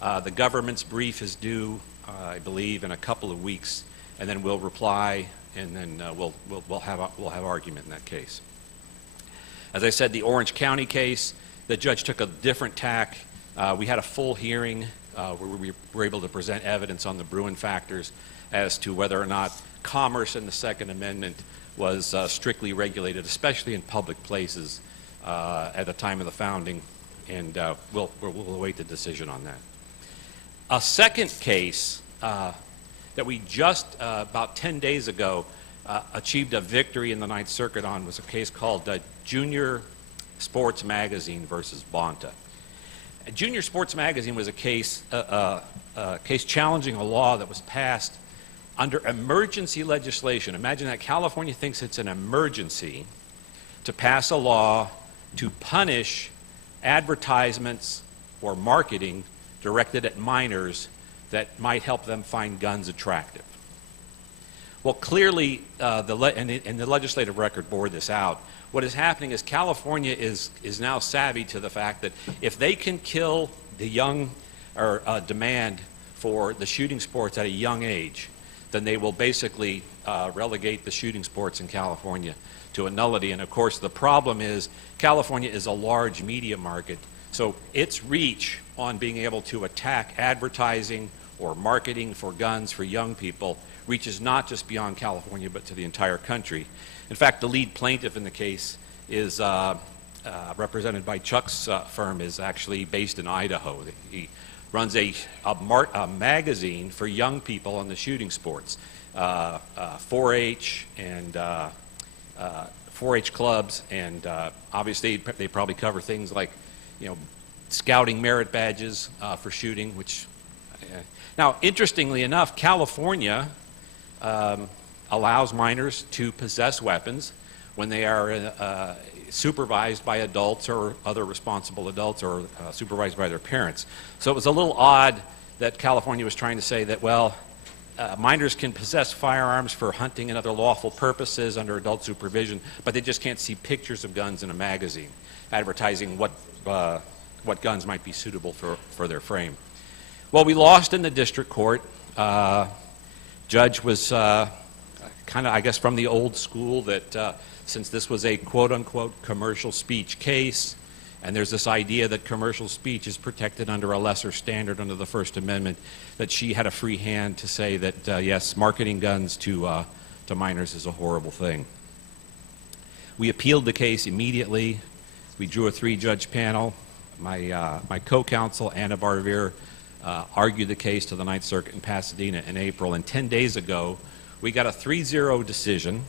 The government's brief is due, I believe, in a couple of weeks, and then we'll reply, and then we'll have argument in that case. As I said, the Orange County case, the judge took a different tack. We had a full hearing where we were able to present evidence on the Bruin factors as to whether or not commerce in the Second Amendment was strictly regulated, especially in public places at the time of the founding, and we'll await the decision on that. A second case that we just about 10 days ago achieved a victory in the Ninth Circuit on was a case called Junior Sports Magazine versus Bonta. Junior Sports Magazine was a case challenging a law that was passed under emergency legislation. Imagine that California thinks it's an emergency to pass a law to punish advertisements or marketing directed at minors that might help them find guns attractive. Well, clearly, and the legislative record bore this out. What is happening is California is now savvy to the fact that if they can kill the young or demand for the shooting sports at a young age, then they will basically relegate the shooting sports in California to a nullity. And of course, the problem is California is a large media market, so its reach on being able to attack advertising or marketing for guns for young people reaches not just beyond California, but to the entire country. In fact, the lead plaintiff in the case is represented by Chuck's firm, is actually based in Idaho. He runs a magazine for young people on the shooting sports, 4-H and 4-H clubs, and obviously they probably cover things like, scouting merit badges for shooting, which, now, interestingly enough, California allows minors to possess weapons when they are supervised by adults or other responsible adults, or supervised by their parents. So it was a little odd that California was trying to say that, well, minors can possess firearms for hunting and other lawful purposes under adult supervision, but they just can't see pictures of guns in a magazine advertising what guns might be suitable for their frame. Well, we lost in the district court. Judge was kind of, I guess, from the old school that since this was a quote-unquote commercial speech case, and there's this idea that commercial speech is protected under a lesser standard under the First Amendment, that she had a free hand to say that, yes, marketing guns to minors is a horrible thing. We appealed the case immediately. We drew a 3-judge panel. My co-counsel, Anna Barvier, argued the case to the Ninth Circuit in Pasadena in April, and 10 days ago, we got a 3-0 decision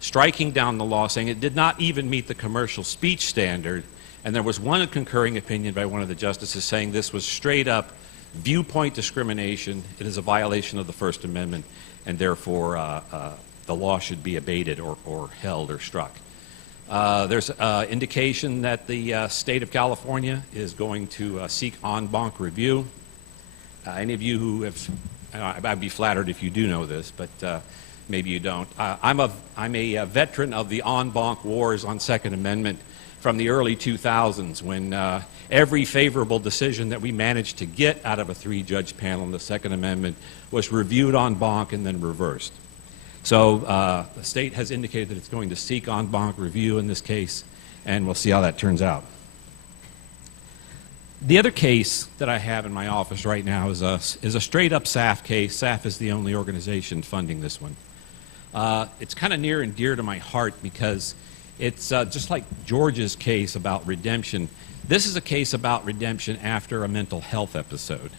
striking down the law, saying it did not even meet the commercial speech standard, and there was one concurring opinion by one of the justices saying this was straight up viewpoint discrimination. It is a violation of the First Amendment, and therefore the law should be abated or held or struck. There's indication that the state of California is going to seek en banc review. Any of you who have, I'd be flattered if you do know this, but maybe you don't. I'm a veteran of the en banc wars on Second Amendment from the early 2000s, when every favorable decision that we managed to get out of a 3-judge panel in the Second Amendment was reviewed en banc and then reversed. So the state has indicated that it's going to seek en banc review in this case, and we'll see how that turns out. The other case that I have in my office right now is a straight-up SAF case. SAF is the only organization funding this one. It's kind of near and dear to my heart because it's just like George's case about redemption. This is a case about redemption after a mental health episode.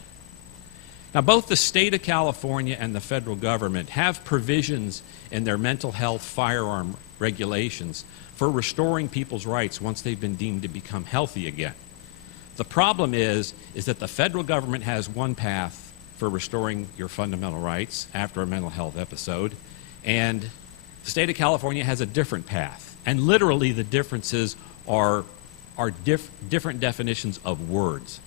Now, both the state of California and the federal government have provisions in their mental health firearm regulations for restoring people's rights once they've been deemed to become healthy again. The problem is that the federal government has one path for restoring your fundamental rights after a mental health episode, and the state of California has a different path. And literally the differences are different definitions of words.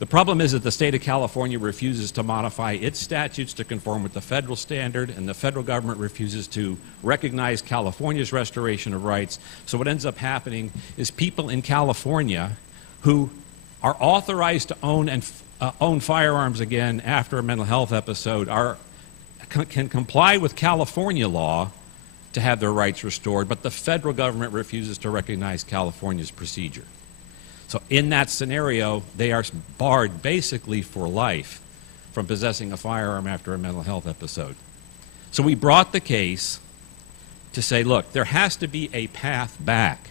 The problem is that the state of California refuses to modify its statutes to conform with the federal standard, and the federal government refuses to recognize California's restoration of rights. So what ends up happening is people in California who are authorized to own firearms again after a mental health episode can comply with California law to have their rights restored, but the federal government refuses to recognize California's procedure. So in that scenario, they are barred basically for life from possessing a firearm after a mental health episode. So we brought the case to say, look, there has to be a path back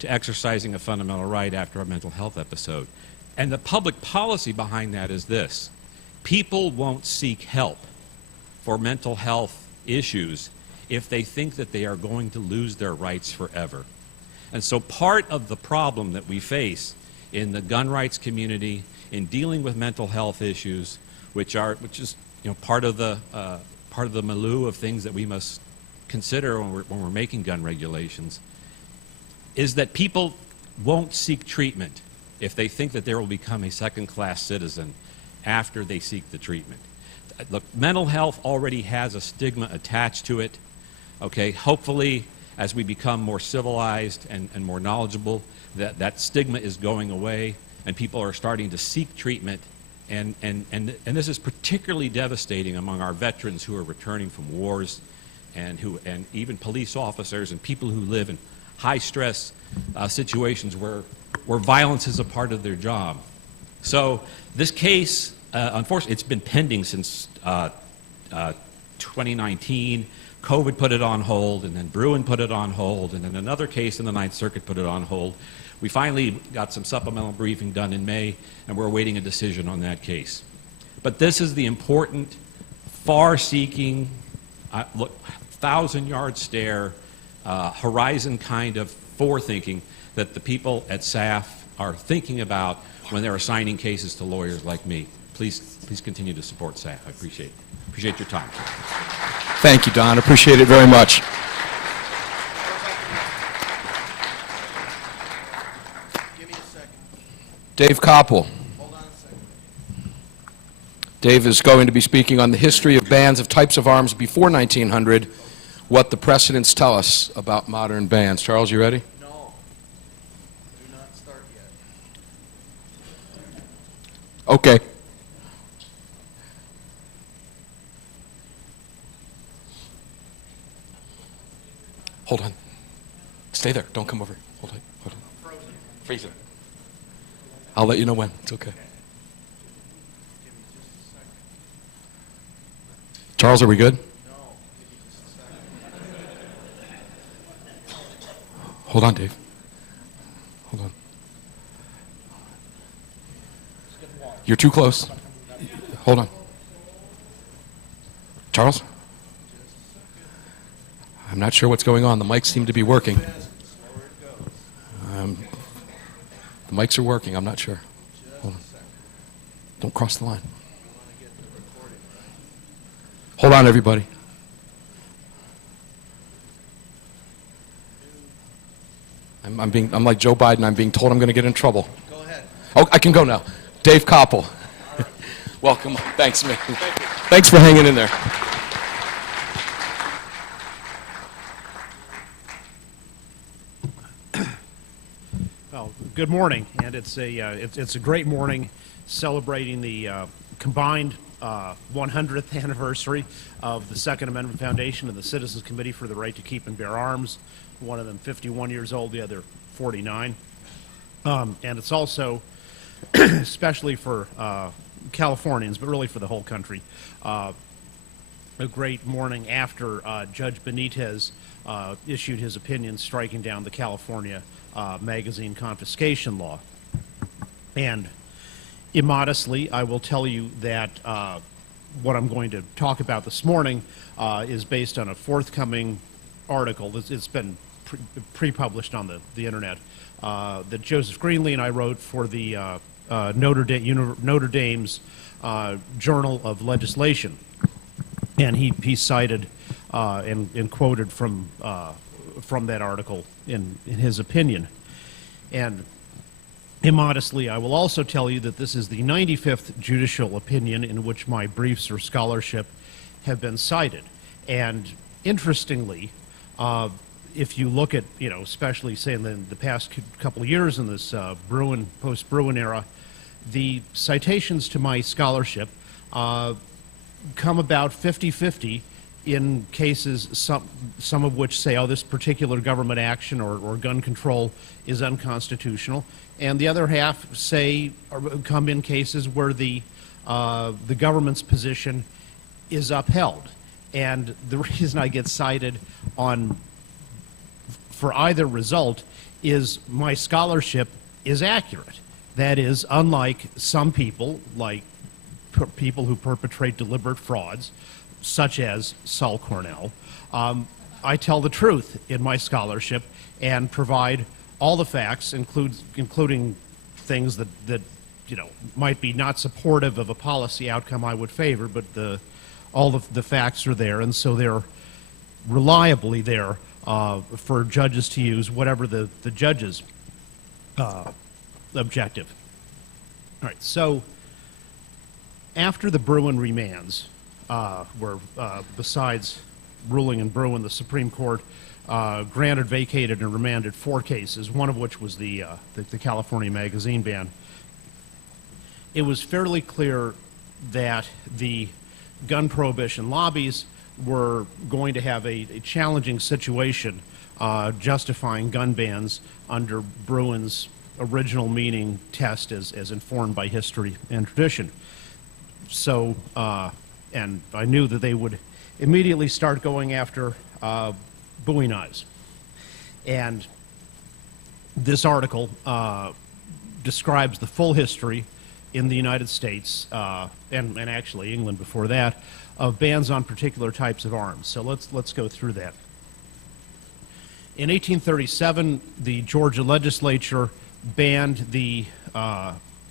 to exercising a fundamental right after a mental health episode. And the public policy behind that is this: people won't seek help for mental health issues if they think that they are going to lose their rights forever. And so part of the problem that we face in the gun rights community in dealing with mental health issues, which is part of the milieu of things that we must consider when we're making gun regulations, is that people won't seek treatment if they think that they will become a second-class citizen after they seek the treatment. Look, mental health already has a stigma attached to it. Okay, hopefully, as we become more civilized and more knowledgeable, that stigma is going away and people are starting to seek treatment. And this is particularly devastating among our veterans who are returning from wars and even police officers and people who live in high-stress situations where violence is a part of their job. So this case, unfortunately, it's been pending since 2019. COVID put it on hold, and then Bruin put it on hold, and then another case in the Ninth Circuit put it on hold. We finally got some supplemental briefing done in May, and we're awaiting a decision on that case. But this is the important, far-seeking, thousand-yard stare, horizon kind of forethinking that the people at SAF are thinking about when they're assigning cases to lawyers like me. Please continue to support SAF. I appreciate your time. Thank you, Don. Appreciate it very much. Give me a second. Dave Koppel. Hold on a second. Dave is going to be speaking on the history of bans of types of arms before 1900, what the precedents tell us about modern bans. Charles, you ready? No. Do not start yet. Okay. Hold on. Stay there. Don't come over. Hold on. Hold on. Freeze it. I'll let you know when. It's okay. Charles, are we good? Hold on, Dave. Hold on. You're too close. Hold on. Charles? I'm not sure what's going on. The mics seem to be working. The mics are working. I'm not sure. Hold on. Don't cross the line. Hold on, everybody. I'm like Joe Biden. I'm being told I'm going to get in trouble. Go ahead. Oh, I can go now. Dave Koppel. Welcome. Thanks, man. Thanks for hanging in there. Well, good morning, and it's a great morning celebrating the combined 100th anniversary of the Second Amendment Foundation and the Citizens Committee for the Right to Keep and Bear Arms. One of them 51 years old, the other 49. And it's also, especially for Californians, but really for the whole country, a great morning after Judge Benitez issued his opinion striking down the California magazine confiscation law. And immodestly, I will tell you that what I'm going to talk about this morning is based on a forthcoming article. It's been pre-published on the internet that Joseph Greenlee and I wrote for the Notre Dame's Journal of Legislation, and he cited and quoted from that article in his opinion. And Immodestly, I will also tell you that this is the 95th judicial opinion in which my briefs or scholarship have been cited. And interestingly, if you look at, especially say in the past couple of years in this post-Bruin era, the citations to my scholarship come about 50-50 in cases, some of which say, oh, this particular government action or gun control is unconstitutional, and the other half say, or come in cases where the government's position is upheld. And the reason I get cited for either result is my scholarship is accurate. That is, unlike some people, like people who perpetrate deliberate frauds, such as Saul Cornell, I tell the truth in my scholarship and provide all the facts, including things that might be not supportive of a policy outcome I would favor, but all the facts are there, and so they're reliably there for judges to use, whatever the judge's objective. All right, so after the Bruin remands, where besides ruling in Bruin, the Supreme Court granted, vacated, and remanded 4 cases, one of which was the California magazine ban. It was fairly clear that the gun prohibition lobbies were going to have a challenging situation justifying gun bans under Bruin's original meaning test as informed by history and tradition. So, and I knew that they would immediately start going after Bowie knives. And this article describes the full history in the United States, and actually England before that, of bans on particular types of arms. So let's go through that. In 1837, the Georgia legislature banned the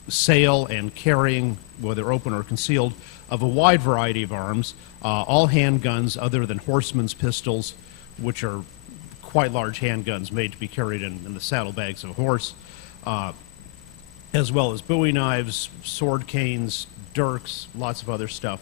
sale and carrying, whether open or concealed, of a wide variety of arms, all handguns other than horsemen's pistols, which are quite large handguns made to be carried in the saddlebags of a horse, as well as Bowie knives, sword canes, dirks, lots of other stuff.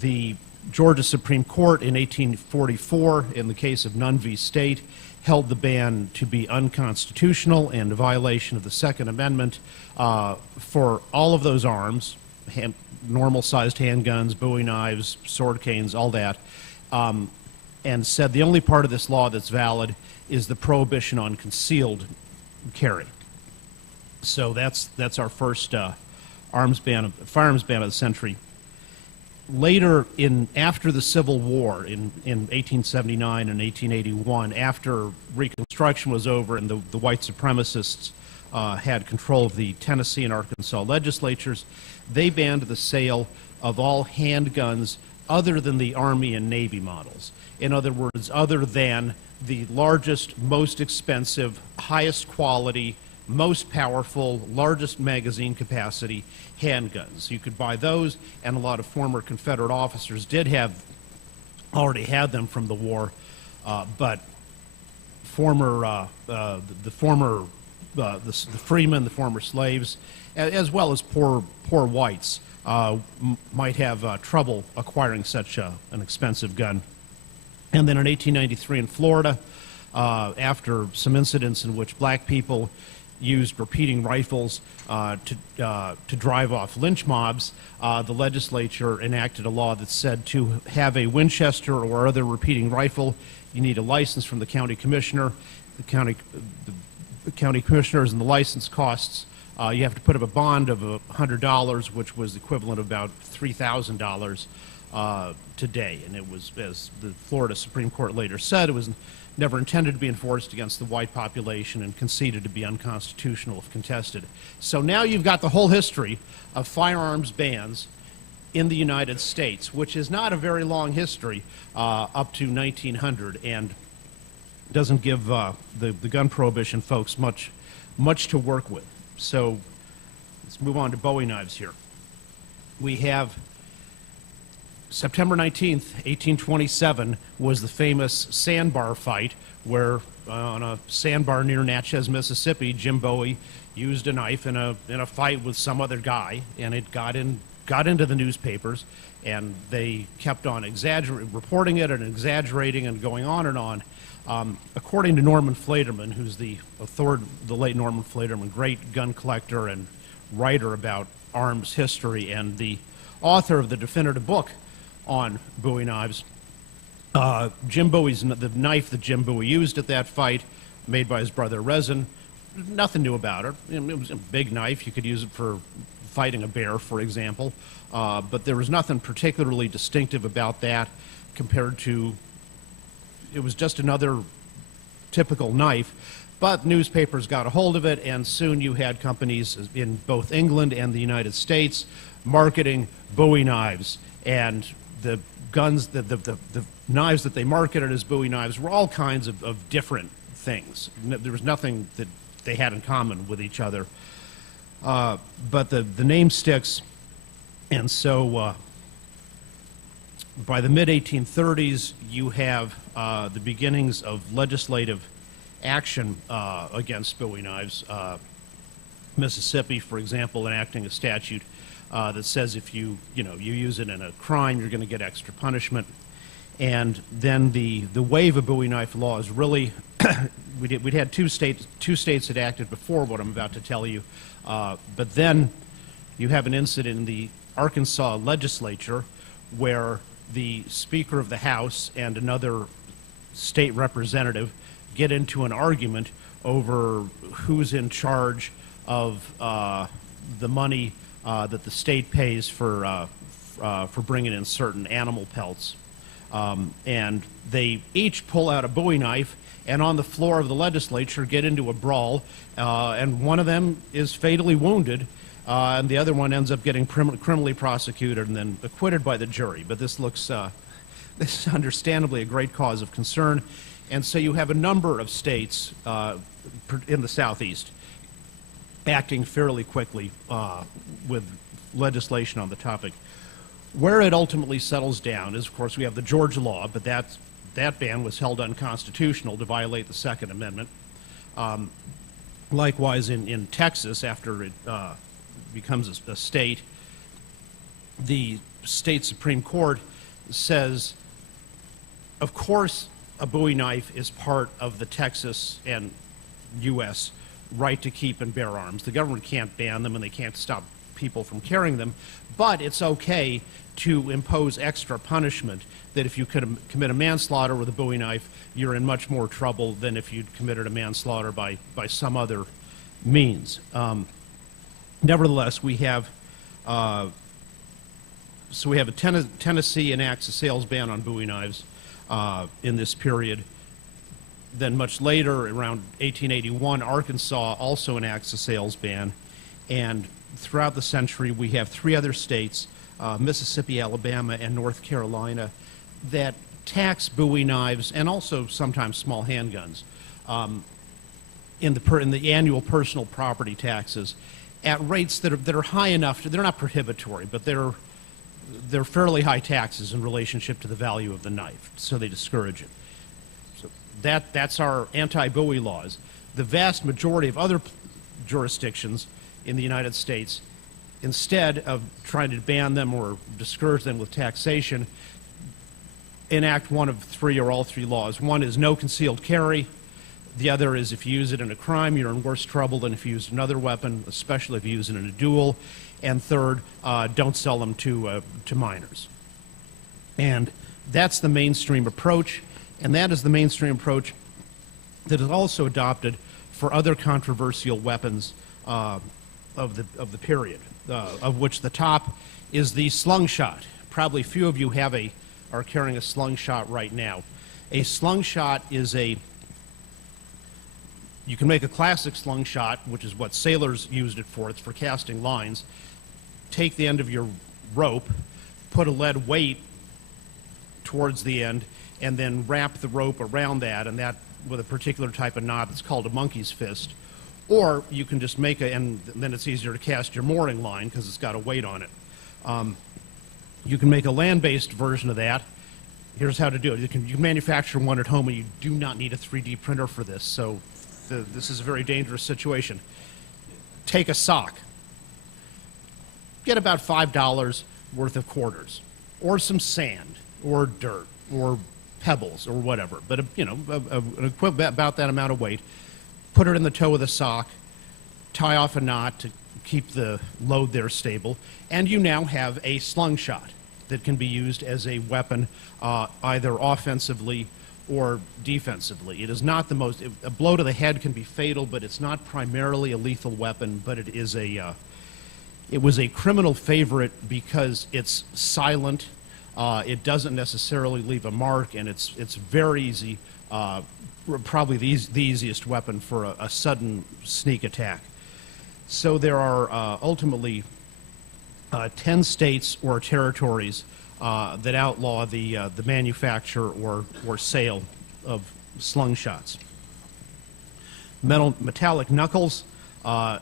The Georgia Supreme Court in 1844, in the case of Nunn v. State, held the ban to be unconstitutional and a violation of the Second Amendment for all of those arms, normal-sized handguns, Bowie knives, sword canes, all that, and said the only part of this law that's valid is the prohibition on concealed carry. So that's our first firearms ban of the century. Later, after the Civil War, in 1879 and 1881, after Reconstruction was over and the white supremacists had control of the Tennessee and Arkansas legislatures, they banned the sale of all handguns other than the Army and Navy models. In other words, other than the largest, most expensive, highest quality, most powerful, largest magazine capacity handguns. You could buy those, and a lot of former Confederate officers already had them from the war, but the freemen, the former slaves, as well as poor whites, might have trouble acquiring such an expensive gun. And then in 1893 in Florida, after some incidents in which black people used repeating rifles to drive off lynch mobs, the legislature enacted a law that said to have a Winchester or other repeating rifle, you need a license from the county commissioner. The county commissioners and the license costs, you have to put up a bond of $100, which was equivalent of about $3,000 today. And it was, as the Florida Supreme Court later said, it was never intended to be enforced against the white population and conceded to be unconstitutional if contested. So now you've got the whole history of firearms bans in the United States, which is not a very long history up to 1900, and doesn't give the gun prohibition folks much to work with. So let's move on to Bowie knives here. We have September 19th, 1827 was the famous sandbar fight where on a sandbar near Natchez, Mississippi, Jim Bowie used a knife in a fight with some other guy, and it got into the newspapers, and they kept on reporting it and exaggerating and going on and on. According to Norman Flaterman, who's the late Norman Flaterman, great gun collector and writer about arms history and the author of the definitive book on Bowie knives, the knife that Jim Bowie used at that fight, made by his brother Resin, nothing new about it. It was a big knife. You could use it for fighting a bear, for example. But there was nothing particularly distinctive about that compared to, it was just another typical knife. But newspapers got a hold of it, and soon you had companies in both England and the United States marketing Bowie knives. And the guns, the knives that they marketed as Bowie knives were all kinds of different things. There was nothing that they had in common with each other. But the name sticks, and so by the mid-1830s, you have the beginnings of legislative action against Bowie knives. Mississippi, for example, enacting a statute that says if you use it in a crime, you're going to get extra punishment. And then the wave of Bowie knife law is really we'd had two states that acted before what I'm about to tell you, but then you have an incident in the Arkansas legislature where the Speaker of the House and another state representative get into an argument over who's in charge of the money that the state pays for bringing in certain animal pelts. And they each pull out a Bowie knife and on the floor of the legislature get into a brawl, and one of them is fatally wounded, and the other one ends up getting criminally prosecuted and then acquitted by the jury. But this looks, this is understandably a great cause of concern. And so you have a number of states in the Southeast acting fairly quickly with legislation on the topic. Where it ultimately settles down is, of course, we have the Georgia law, but that ban was held unconstitutional to violate the Second Amendment. Likewise, in Texas, after it becomes a state, the state Supreme Court says, of course, a Bowie knife is part of the Texas and U.S. right to keep and bear arms. The government can't ban them and they can't stop people from carrying them, but it's okay to impose extra punishment that if you could commit a manslaughter with a Bowie knife, you're in much more trouble than if you'd committed a manslaughter by some other means. Nevertheless, we have Tennessee enacts a sales ban on Bowie knives in this period. Then much later, around 1881, Arkansas also enacts a sales ban. And throughout the century, we have three other states, Mississippi, Alabama, and North Carolina, that tax Bowie knives and also sometimes small handguns in the annual personal property taxes at rates that are high enough. They're not prohibitory, but they're fairly high taxes in relationship to the value of the knife, so they discourage it. So that's our anti-Bowie laws. The vast majority of other jurisdictions in the United States, instead of trying to ban them or discourage them with taxation, enact one of three or all three laws. One is no concealed carry. The other is if you use it in a crime, you're in worse trouble than if you use another weapon, especially if you use it in a duel. And third, don't sell them to minors. And that's the mainstream approach, and that is the mainstream approach that is also adopted for other controversial weapons of the period, of which the top is the slungshot. Probably few of you are carrying a slungshot right now. A slungshot is you can make a classic slungshot, which is what sailors used it for. It's for casting lines. Take the end of your rope, put a lead weight towards the end, and then wrap the rope around that, and that with a particular type of knot that's called a monkey's fist. Or you can just make and then it's easier to cast your mooring line because it's got a weight on it. You can make a land-based version of that. Here's how to do it. You can manufacture one at home, and you do not need a 3D printer for this. So this is a very dangerous situation. Take a sock. Get about $5 worth of quarters, or some sand, or dirt, or pebbles, or whatever. But an equivalent about that amount of weight. Put it in the toe of the sock. Tie off a knot to keep the load there stable, and you now have a slingshot that can be used as a weapon either offensively or defensively. It is not the most, a blow to the head can be fatal, but it's not primarily a lethal weapon, but it is it was a criminal favorite because it's silent, it doesn't necessarily leave a mark, and it's very easy, probably the easiest weapon for a sudden sneak attack. So there are ultimately 10 states or territories that outlaw the manufacture or sale of slingshots. Metallic knuckles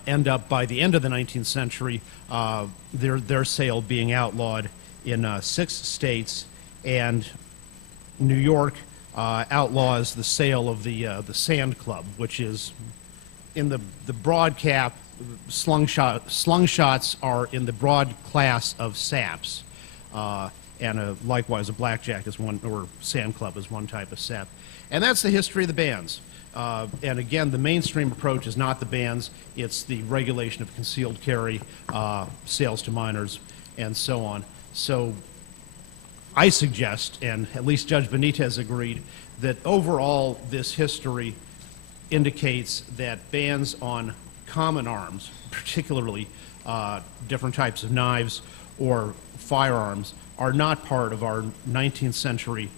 end up, by the end of the 19th century, their sale being outlawed in 6 states, and New York outlaws the sale of the sand club, which is in the broad cap. Slingshots are in the broad class of saps, and likewise a blackjack is one, or sand club is one type of sap. And that's the history of the bans. And again, the mainstream approach is not the bans, it's the regulation of concealed carry, sales to minors, and so on. So I suggest, and at least Judge Benitez agreed, that overall this history indicates that bans on common arms, particularly different types of knives or firearms, are not part of our 19th century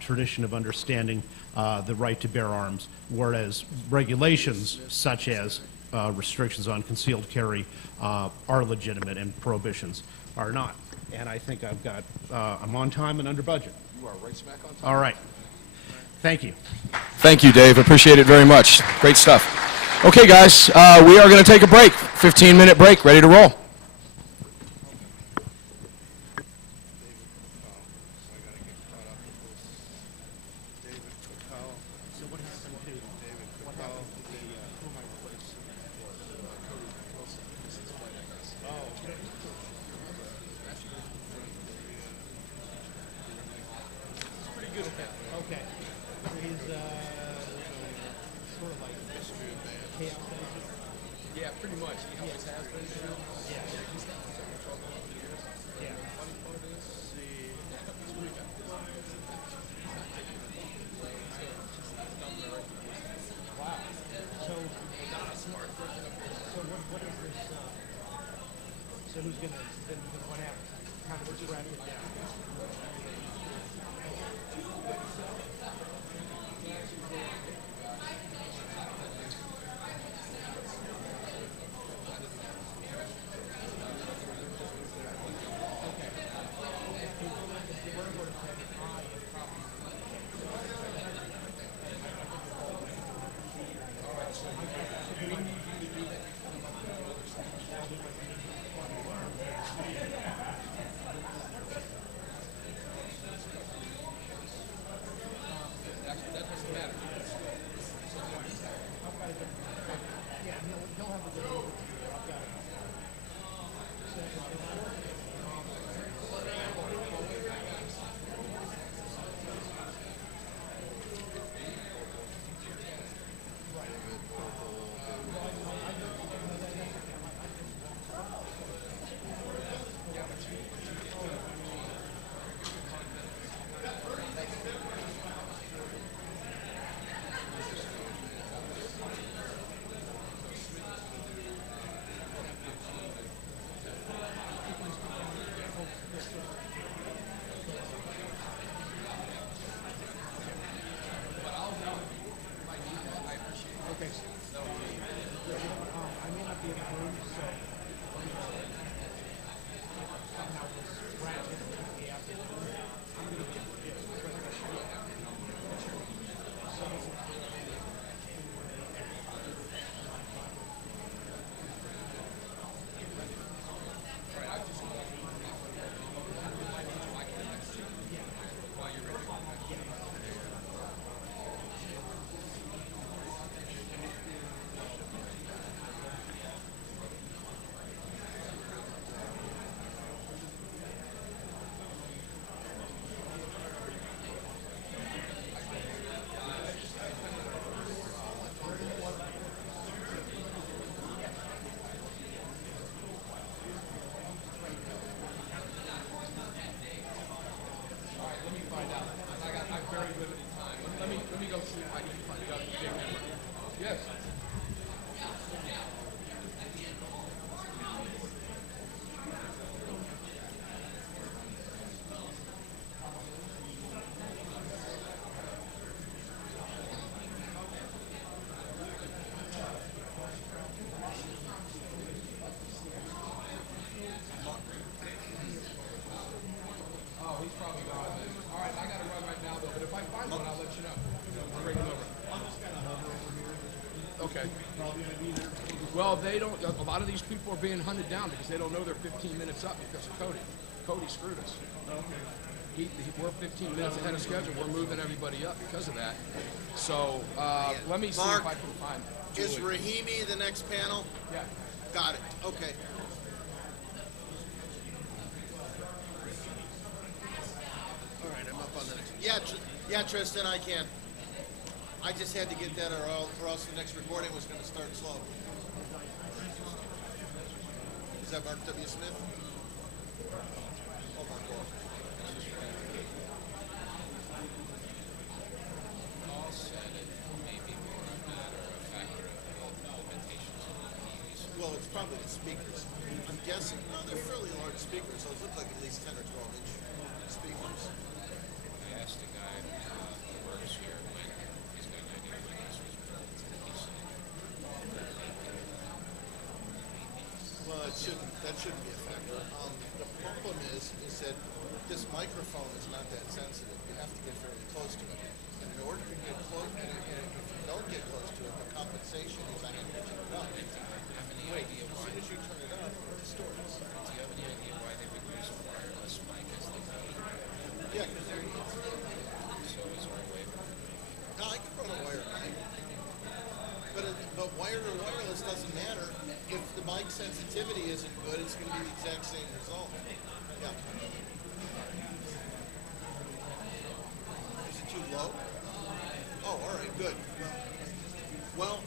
tradition of understanding the right to bear arms, whereas regulations such as restrictions on concealed carry are legitimate and prohibitions are not. And I think I'm on time and under budget. You are right smack on time. All right. Thank you. Thank you, Dave. Appreciate it very much. Great stuff. Okay, guys, we are going to take a break. 15-minute break. Ready to roll. Okay. He's sort of like chaos agent. Yeah, pretty much. He always has been. Yeah. Yeah. Wow. So what is this? So who's gonna? Then what happens? How do we track it down? Oh, he's probably gone. All right, I got to run right now, though. But if I find one, I'll let you know. I'll bring it over. Okay. Well, they don't. A lot of these people are being hunted down because they don't know they're 15 minutes up because of Cody. Cody screwed us. We're 15 minutes ahead of schedule. We're moving everybody up because of that. So let me see Mark, if I can find. Is Julie. Rahimi the next panel? Yeah. Got it. Okay. All right, I'm up on the next. Yeah, Tristan, I can. I just had to get that, or else the next recording was going to start slow. Is that Mark W. Smith? Oh, Mark Wolf. Well, it's probably the speakers. I'm guessing. No, they're fairly large speakers. Those look like at least 10 or 12-inch speakers. I asked the guy who works here when he's got an idea when this was built. He said, Well, that shouldn't be a factor. The problem is that this microphone is not that sensitive. You have to get fairly close to it. And in order to get close, and if you don't get close to it, the compensation is I have to turn it up. Wait, as soon as you turn it up, it distorts. do you have any idea why they would use a wireless mic as the key? Yeah, because they're So is there a way? no, I can run a wire mic. But wired or wireless doesn't matter. If the mic sensitivity isn't good, it's going to be the exact same result. Yeah. Is it too low? Oh, all right, good. Well,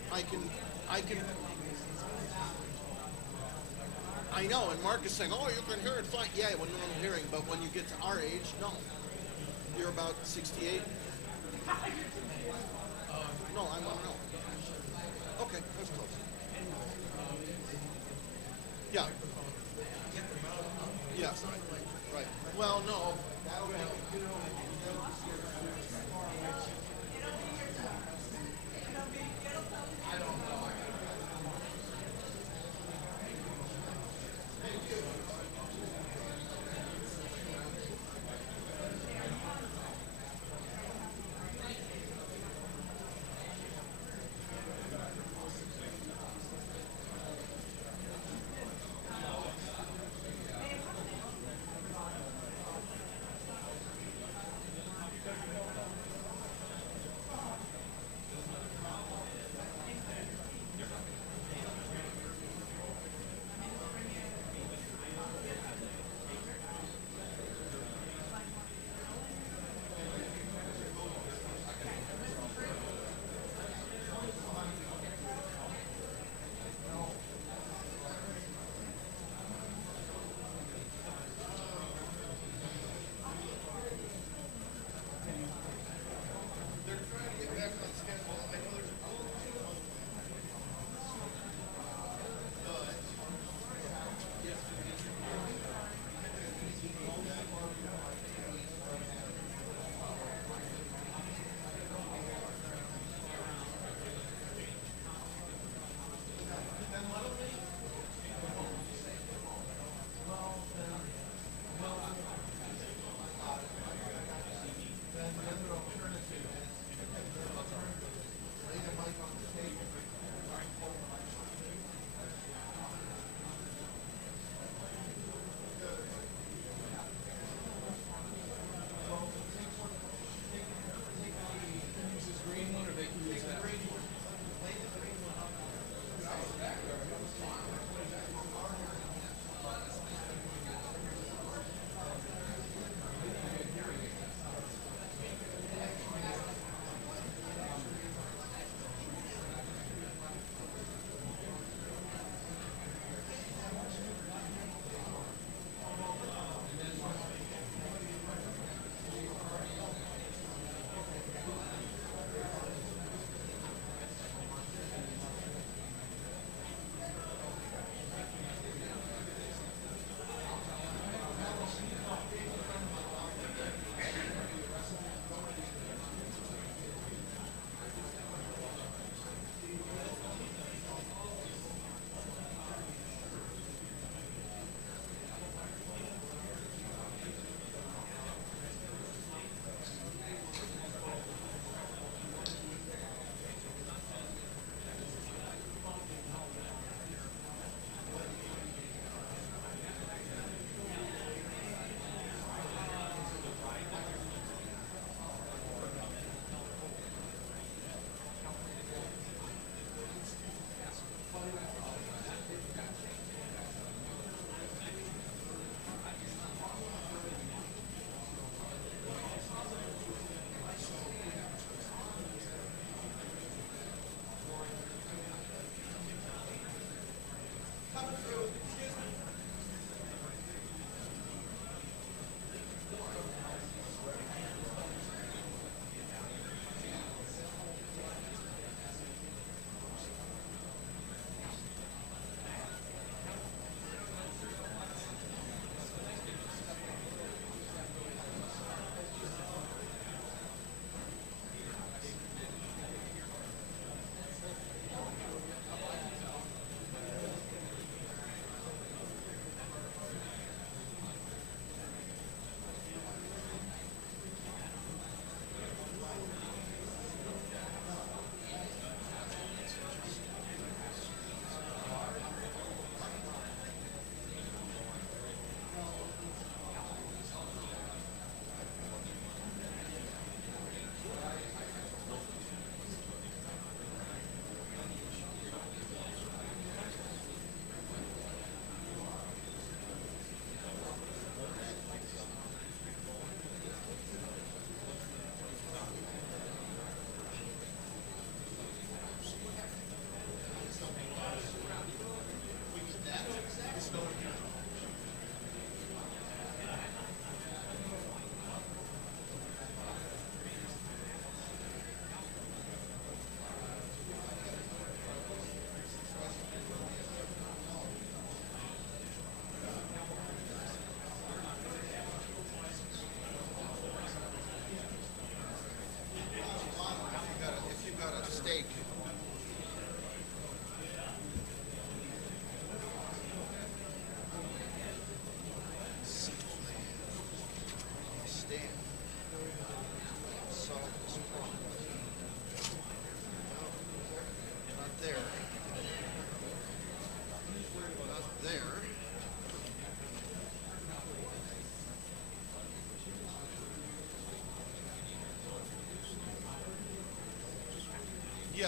I know, and Mark is saying, oh, you can hear it fine. Yeah, when normal hearing, but when you get to our age, no. You're about 68? No, I want to know. Okay, that's close. Yeah. Yes, right. Well, no. That'll make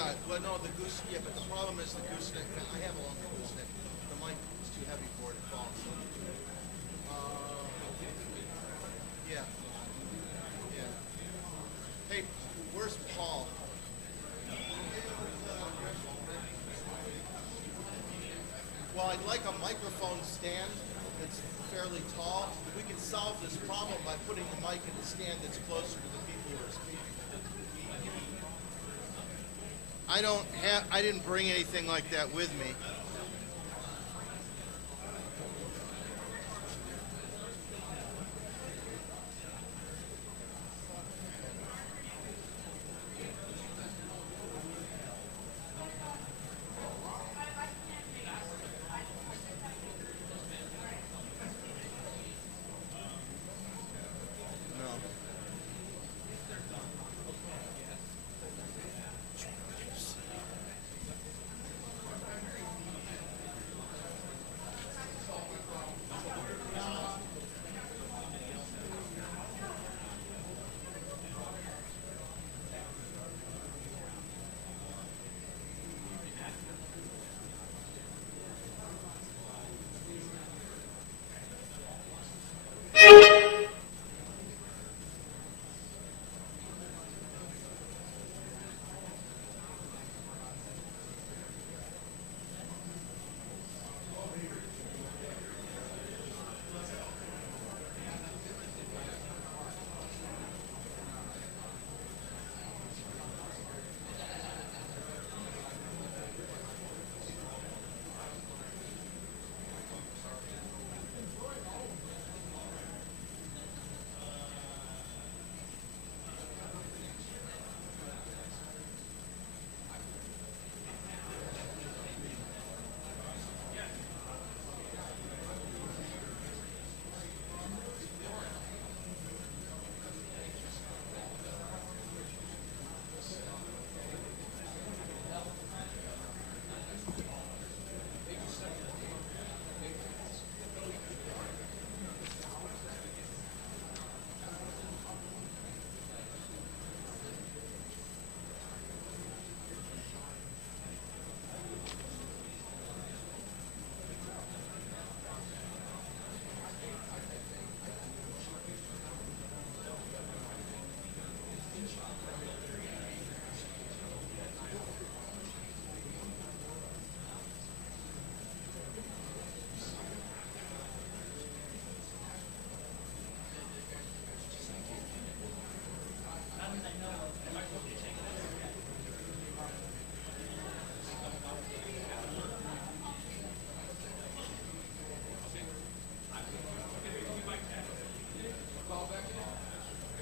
right, well, no, the goose, yeah, but the problem is the gooseneck, I have a longer gooseneck. The mic is too heavy for it, it falls. Yeah. Yeah. Hey, where's Paul? Well, I'd like a microphone stand that's fairly tall. We can solve this problem by putting the mic in a stand that's closer to the people who are speaking. I didn't bring anything like that with me.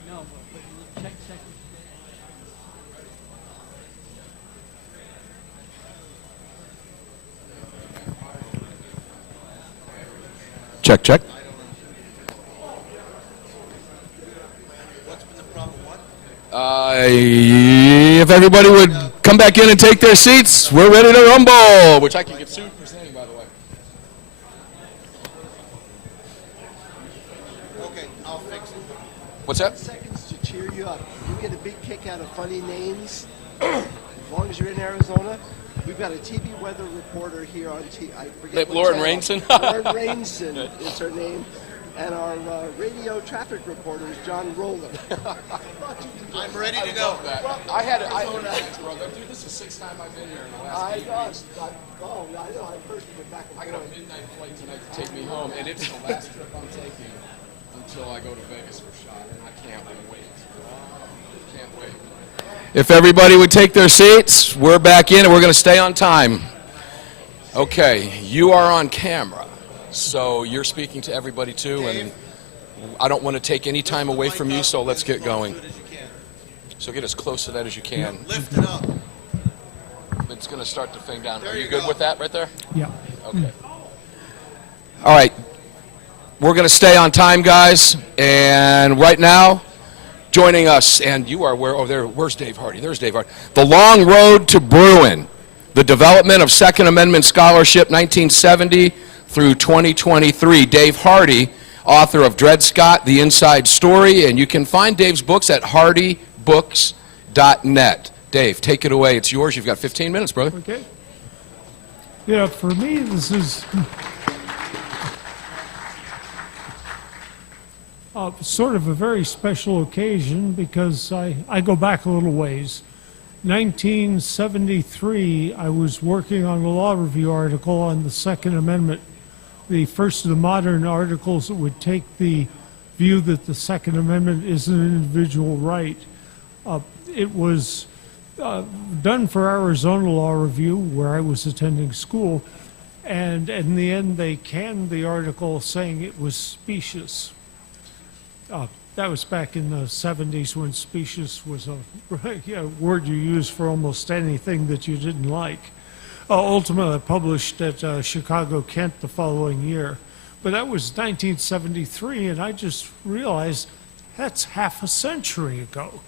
No, but check. Check, check. What's been the problem? What? If everybody would come back in and take their seats, we're ready to rumble, which I can get sued for saying, by the way. Okay, I'll fix it. What's that? Seconds to cheer you up. You get a big kick out of funny names. As long as you're in Arizona, we've got a TV weather reporter here on I forget what Lauren channel. Rainson? Lauren Rainson is her name. And our radio traffic reporter is John Roller. I'm ready to go. I had it, brother. Dude, this is the sixth time I've been here in the last 8 weeks. I know. I heard you back and I got a midnight flight tonight to take me home, and it's the last trip I'm taking until I go to Vegas for shot, and I can't wait. Can't wait. If everybody would take their seats, we're back in, and we're going to stay on time. Okay, you are on camera, so you're speaking to everybody too, and I don't want to take any time away from you, so let's get going. So get as close to that as you can. Lift it up. It's going to start to fade down. There Are you you good go. with that right there? Yeah. Okay. All right. We're going to stay on time, guys. And right now, joining us, and you are where? Oh, there. Where's Dave Hardy? There's Dave Hardy. The Long Road to Bruin, the development of Second Amendment scholarship, 1970 through 2023. Dave Hardy, author of Dred Scott, The Inside Story, and you can find Dave's books at hardybooks.net. Dave, take it away. It's yours. You've got 15 minutes, brother. Okay. Yeah, for me, this is sort of a very special occasion because I go back a little ways. 1973, I was working on a law review article on the Second Amendment, the first of the modern articles that would take the view that the Second Amendment is an individual right. It was done for Arizona Law Review, where I was attending school, and in the end they canned the article saying it was specious. That was back in the 70s when specious was a word you used for almost anything that you didn't like. Ultimately published at Chicago Kent the following year. But that was 1973, and I just realized that's half a century ago.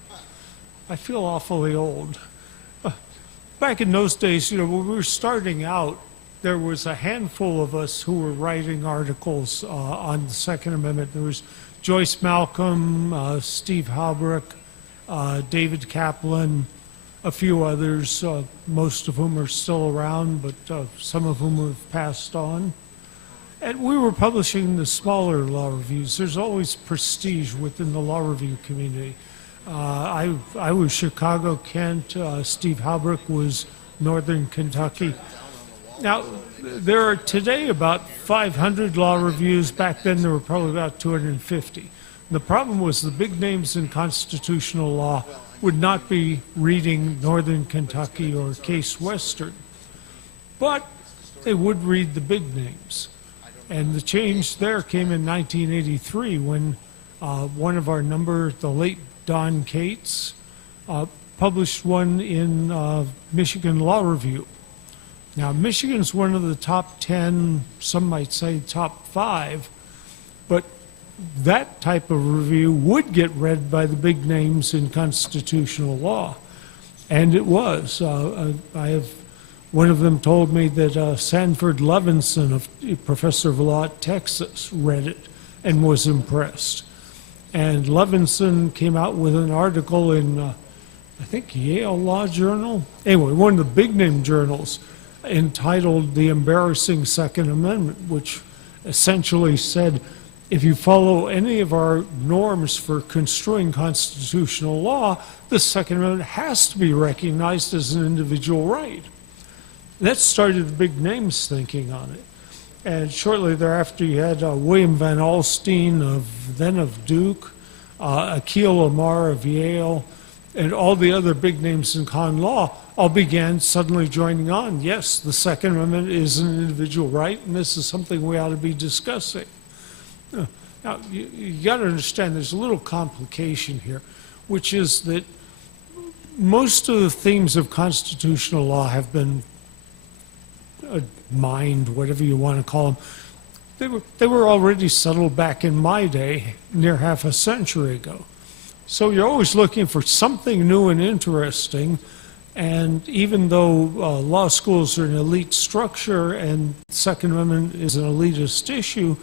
I feel awfully old. Back in those days, when we were starting out, there was a handful of us who were writing articles on the Second Amendment. There was Joyce Malcolm, Steve Halbrook, David Kaplan, a few others, most of whom are still around, but some of whom have passed on. And we were publishing the smaller law reviews. There's always prestige within the law review community. I was Chicago, Kent. Steve Halbrook was Northern Kentucky. Now, there are today about 500 law reviews. Back then, there were probably about 250. The problem was the big names in constitutional law would not be reading Northern Kentucky or Case Western, but they would read the big names. And the change there came in 1983 when one of our number, the late Don Cates, published one in Michigan Law Review. Now, Michigan's one of the top 10, some might say top 5, but that type of review would get read by the big names in constitutional law. And it was. One of them told me that Sanford Levinson, a professor of law at Texas, read it and was impressed. And Levinson came out with an article in, I think, Yale Law Journal. Anyway, one of the big name journals, entitled The Embarrassing Second Amendment, which essentially said, if you follow any of our norms for construing constitutional law, the Second Amendment has to be recognized as an individual right. That started the big names thinking on it. And shortly thereafter, you had William Van Alstyne, then of Duke, Akhil Amar of Yale, and all the other big names in con law all began suddenly joining on. Yes, the Second Amendment is an individual right, and this is something we ought to be discussing. Now, you got to understand there's a little complication here, which is that most of the themes of constitutional law have been mined, whatever you want to call them. They were already settled back in my day, near half a century ago. So you're always looking for something new and interesting. And even though law schools are an elite structure and the Second Amendment is an elitist issue,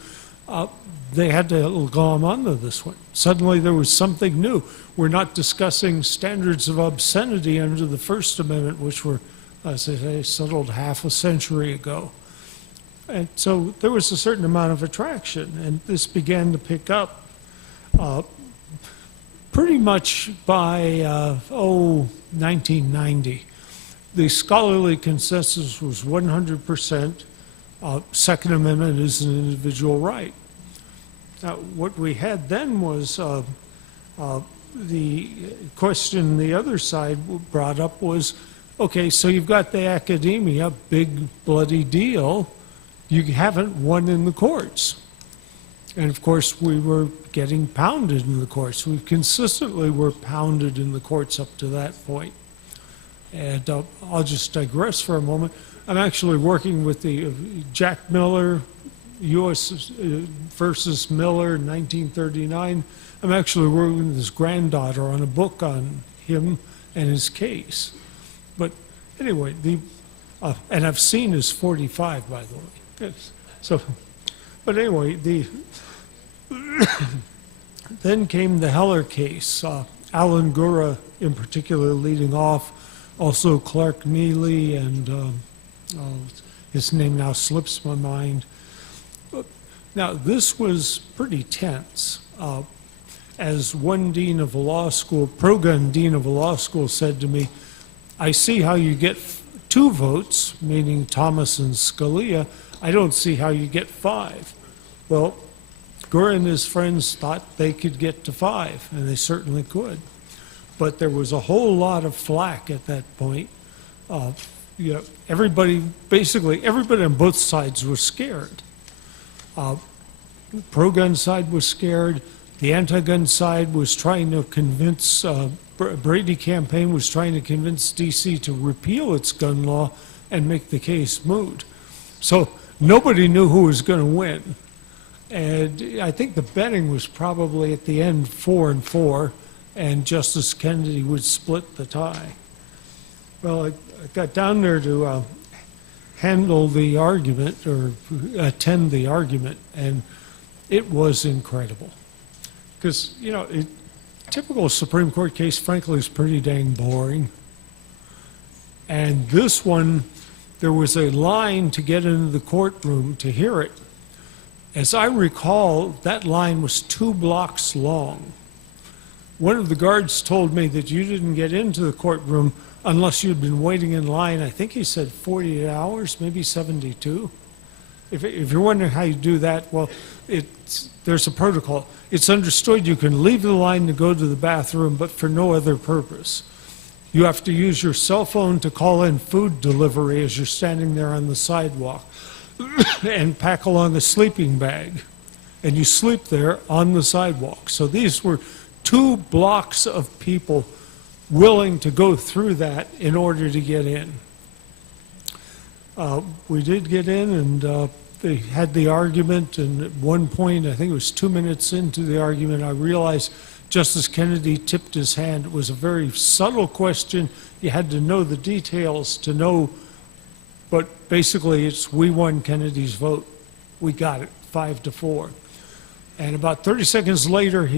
they had to glom onto this one. Suddenly there was something new. We're not discussing standards of obscenity under the First Amendment, which were, as I say, settled half a century ago. And so there was a certain amount of attraction, and this began to pick up pretty much by 1990. The scholarly consensus was 100% Second Amendment is an individual right. Now, what we had then was the question the other side brought up was, okay, so you've got the academia, big bloody deal, you haven't won in the courts. And of course, we were getting pounded in the courts. We consistently were pounded in the courts up to that point. And I'll just digress for a moment. I'm actually working with the Jack Miller, U.S. versus Miller, 1939. I'm actually working with his granddaughter on a book on him and his case. But anyway, and I've seen his 45, by the way. Yes. So, but anyway, then came the Heller case. Alan Gura in particular leading off, also Clark Neely, and his name now slips my mind. Now, this was pretty tense. As one dean of a law school, pro-gun dean of a law school said to me, I see how you get 2 votes, meaning Thomas and Scalia. I don't see how you get 5. Well, Gura and his friends thought they could get to 5, and they certainly could. But there was a whole lot of flack at that point. Everybody, basically everybody on both sides was scared. The pro-gun side was scared. The anti-gun side was trying to convince, Brady campaign was trying to convince D.C. to repeal its gun law and make the case moot. So nobody knew who was going to win. And I think the betting was probably at the end 4-4, and Justice Kennedy would split the tie. Well, I got down there to handle the argument, or attend the argument, and it was incredible. Because, typical Supreme Court case, frankly, is pretty dang boring. And this one, there was a line to get into the courtroom to hear it. As I recall, that line was 2 blocks long. One of the guards told me that you didn't get into the courtroom unless you'd been waiting in line, I think he said 48 hours, maybe 72. If you're wondering how you do that, well, there's a protocol. It's understood you can leave the line to go to the bathroom, but for no other purpose. You have to use your cell phone to call in food delivery as you're standing there on the sidewalk and pack along a sleeping bag. And you sleep there on the sidewalk. So these were 2 blocks of people willing to go through that in order to get in. We did get in, and they had the argument, and at one point, I think it was 2 minutes into the argument, I realized Justice Kennedy tipped his hand. It was a very subtle question. You had to know the details to know, but basically it's we won Kennedy's vote. We got it, 5-4. And about 30 seconds later,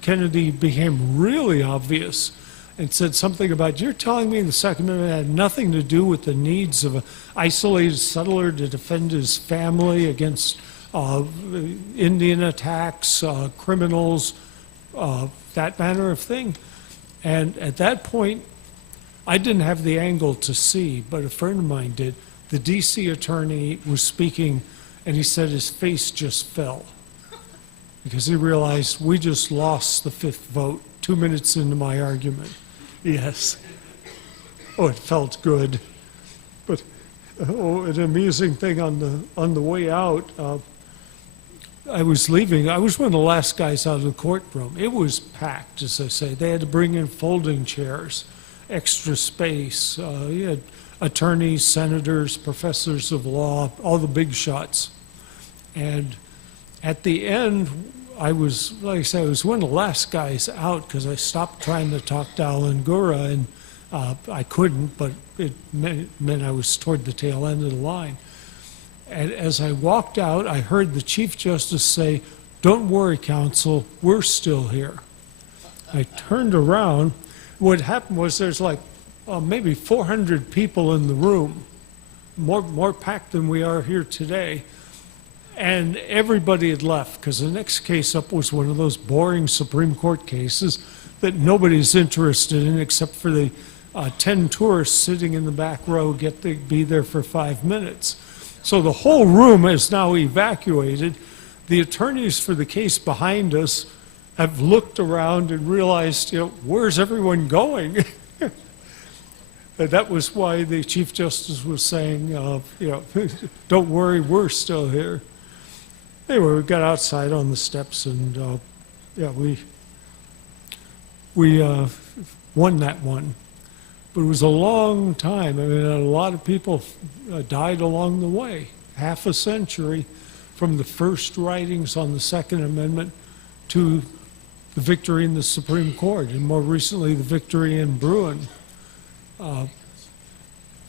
Kennedy became really obvious and said something about, you're telling me the Second Amendment had nothing to do with the needs of an isolated settler to defend his family against Indian attacks, criminals, that manner of thing. And at that point, I didn't have the angle to see, but a friend of mine did. The D.C. attorney was speaking, and he said his face just fell because he realized we just lost the 5th vote 2 minutes into my argument. Yes. Oh, it felt good. But an amusing thing on the way out, I was leaving. I was one of the last guys out of the courtroom. It was packed, as I say. They had to bring in folding chairs, extra space. You had attorneys, senators, professors of law, all the big shots. And at the end, I was, like I said, I was one of the last guys out because I stopped trying to talk to Alan Gura, and I couldn't, but it meant I was toward the tail end of the line. And as I walked out, I heard the Chief Justice say, "Don't worry, counsel, we're still here." I turned around. What happened was there's like maybe 400 people in the room, more packed than we are here today. And everybody had left because the next case up was one of those boring Supreme Court cases that nobody's interested in except for the 10 tourists sitting in the back row get to be there for 5 minutes. So the whole room is now evacuated. The attorneys for the case behind us have looked around and realized, where's everyone going? And that was why the Chief Justice was saying, don't worry, we're still here. Anyway, we got outside on the steps, and we won that one. But it was a long time. I mean, a lot of people died along the way. Half a century from the first writings on the Second Amendment to the victory in the Supreme Court, and more recently, the victory in Bruin.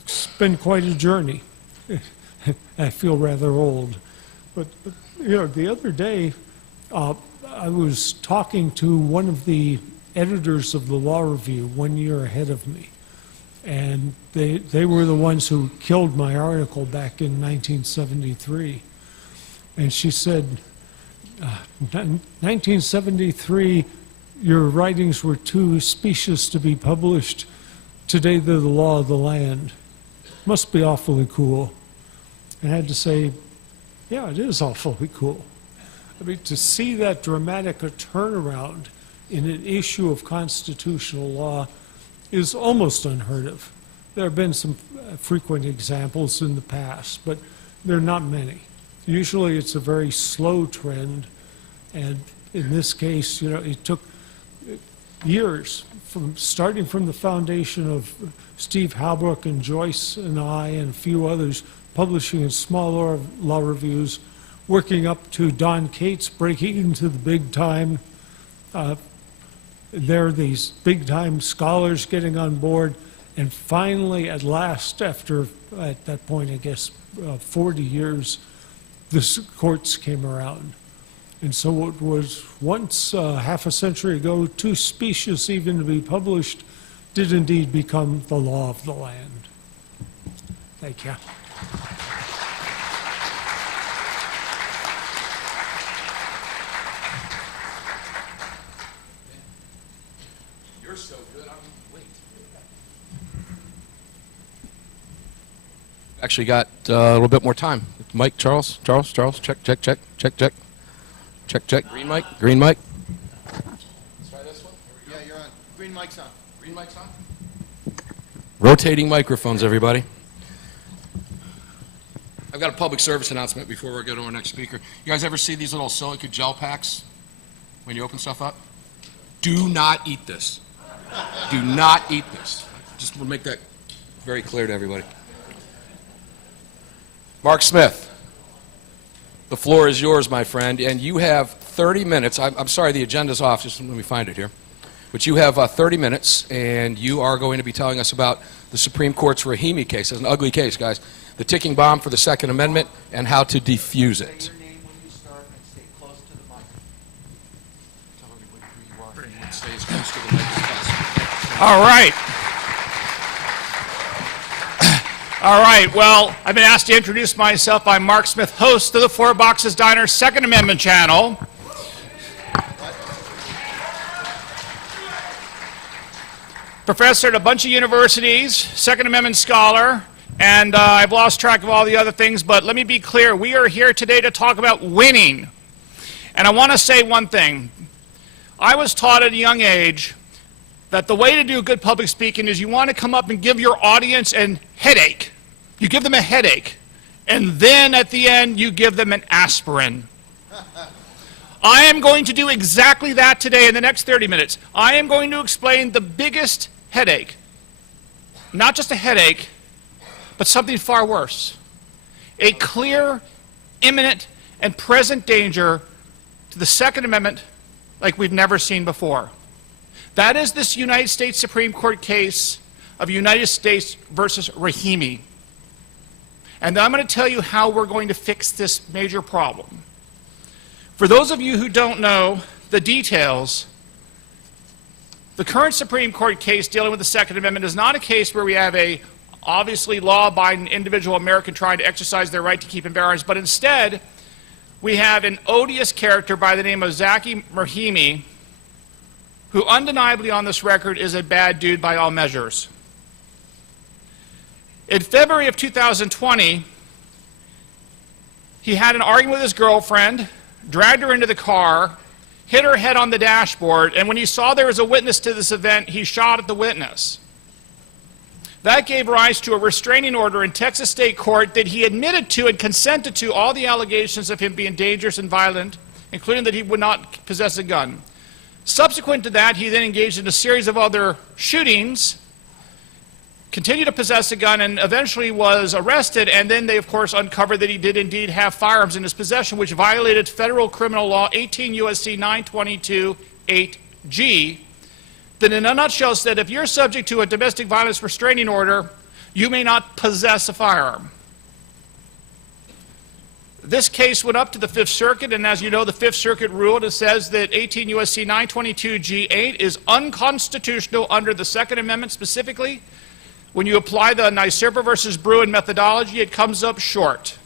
It's been quite a journey. I feel rather old. But the other day, I was talking to one of the editors of the Law Review 1 year ahead of me. And they were the ones who killed my article back in 1973. And she said, 1973, your writings were too specious to be published. Today they're the law of the land. Must be awfully cool. And I had to say, yeah, it is awfully cool. I mean, to see that dramatic a turnaround in an issue of constitutional law is almost unheard of. There have been some frequent examples in the past, but there are not many. Usually it's a very slow trend, and in this case, you know, it took years, starting from the foundation of Steve Halbrook and Joyce and I and a few others publishing in small law reviews, working up to Don Cates breaking into the big time. There are these big time scholars getting on board, and finally, at last, after, at that point, I guess, 40 years, the courts came around. And so what was once half a century ago too specious even to be published did indeed become the law of the land. Thank you. You're so good, I'm late. Actually got a little bit more time. Mike, Charles, check. Check. Green mic. Let's try this one. Yeah, you're on. Green mic's on. Green mic's on. Rotating microphones, everybody. I've got a public service announcement before we go to our next speaker. You guys ever see these little silica gel packs when you open stuff up? Do not eat this. Do not eat this. Just want to make that very clear to everybody. Mark Smith, the floor is yours, my friend, and you have 30 minutes. I'm sorry, the agenda's off. Just let me find it here. But you have 30 minutes, and you are going to be telling us about the Supreme Court's Rahimi case. It's an ugly case, guys. The ticking bomb for the Second Amendment and how to defuse it. Say your name when you start and stay close to the mic. Tell everybody who you are and stay as close to the mic as possible. All right. All right, well, I've been asked to introduce myself. I'm Mark Smith, host of the Four Boxes Diner Second Amendment channel. Professor at a bunch of universities, Second Amendment scholar, and I've lost track of all the other things, but let me be clear. We are here today to talk about winning. And I want to say one thing. I was taught at a young age that the way to do good public speaking is you want to come up and give your audience a headache. You give them a headache, and then at the end you give them an aspirin. I am going to do exactly that today in the next 30 minutes. I am going to explain the biggest headache. Not just a headache, but something far worse. A clear, imminent, and present danger to the Second Amendment like we've never seen before. That is this United States Supreme Court case of United States versus Rahimi. And I'm going to tell you how we're going to fix this major problem. For those of you who don't know the details, the current Supreme Court case dealing with the Second Amendment is not a case where we have a obviously law-abiding individual American trying to exercise their right to keep and bear arms, but instead we have an odious character by the name of Rahimi, who undeniably on this record is a bad dude by all measures. In February of 2020, he had an argument with his girlfriend, dragged her into the car, hit her head on the dashboard, and when he saw there was a witness to this event, he shot at the witness. That gave rise to a restraining order in Texas State Court that he admitted to and consented to all the allegations of him being dangerous and violent, including that he would not possess a gun. Subsequent to that, he then engaged in a series of other shootings, continued to possess a gun, and eventually was arrested, and then they, of course, uncovered that he did indeed have firearms in his possession, which violated federal criminal law 18 U.S.C. 922 8G, that in a nutshell said if you're subject to a domestic violence restraining order, you may not possess a firearm. This case went up to the Fifth Circuit, and as you know, the Fifth Circuit ruled. It says that 18 U.S.C. 922 G8 is unconstitutional under the Second Amendment specifically. When you apply the Nysurpa versus Bruin methodology, it comes up short.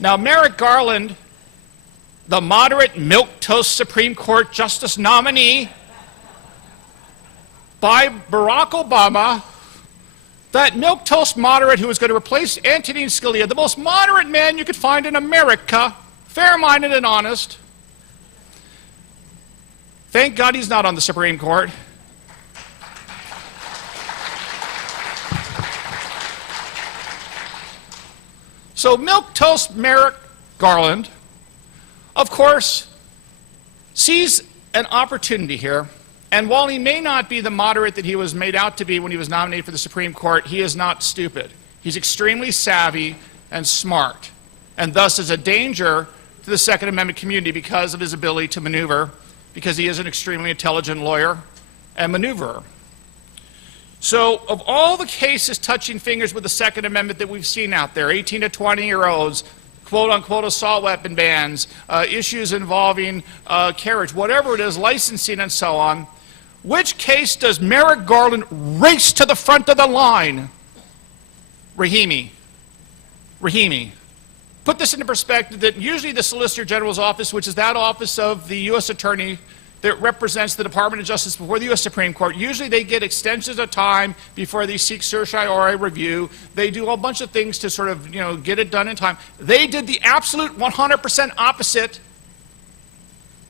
Now, Merrick Garland, the moderate milquetoast Supreme Court Justice nominee by Barack Obama, that milquetoast moderate who was going to replace Antonin Scalia, the most moderate man you could find in America, fair-minded and honest. Thank God he's not on the Supreme Court. So milquetoast Merrick Garland, of course, sees an opportunity here. And while he may not be the moderate that he was made out to be when he was nominated for the Supreme Court, he is not stupid. He's extremely savvy and smart, and thus is a danger to the Second Amendment community because of his ability to maneuver, because he is an extremely intelligent lawyer and maneuverer. So of all the cases touching fingers with the Second Amendment that we've seen out there, 18 to 20-year-olds, quote-unquote assault weapon bans, issues involving carriage, whatever it is, licensing and so on, which case does Merrick Garland race to the front of the line? Rahimi. Rahimi. Put this into perspective that usually the Solicitor General's office, which is that office of the U.S. Attorney that represents the Department of Justice before the U.S. Supreme Court, usually they get extensions of time before they seek certiorari review. They do a bunch of things to sort of, get it done in time. They did the absolute 100% opposite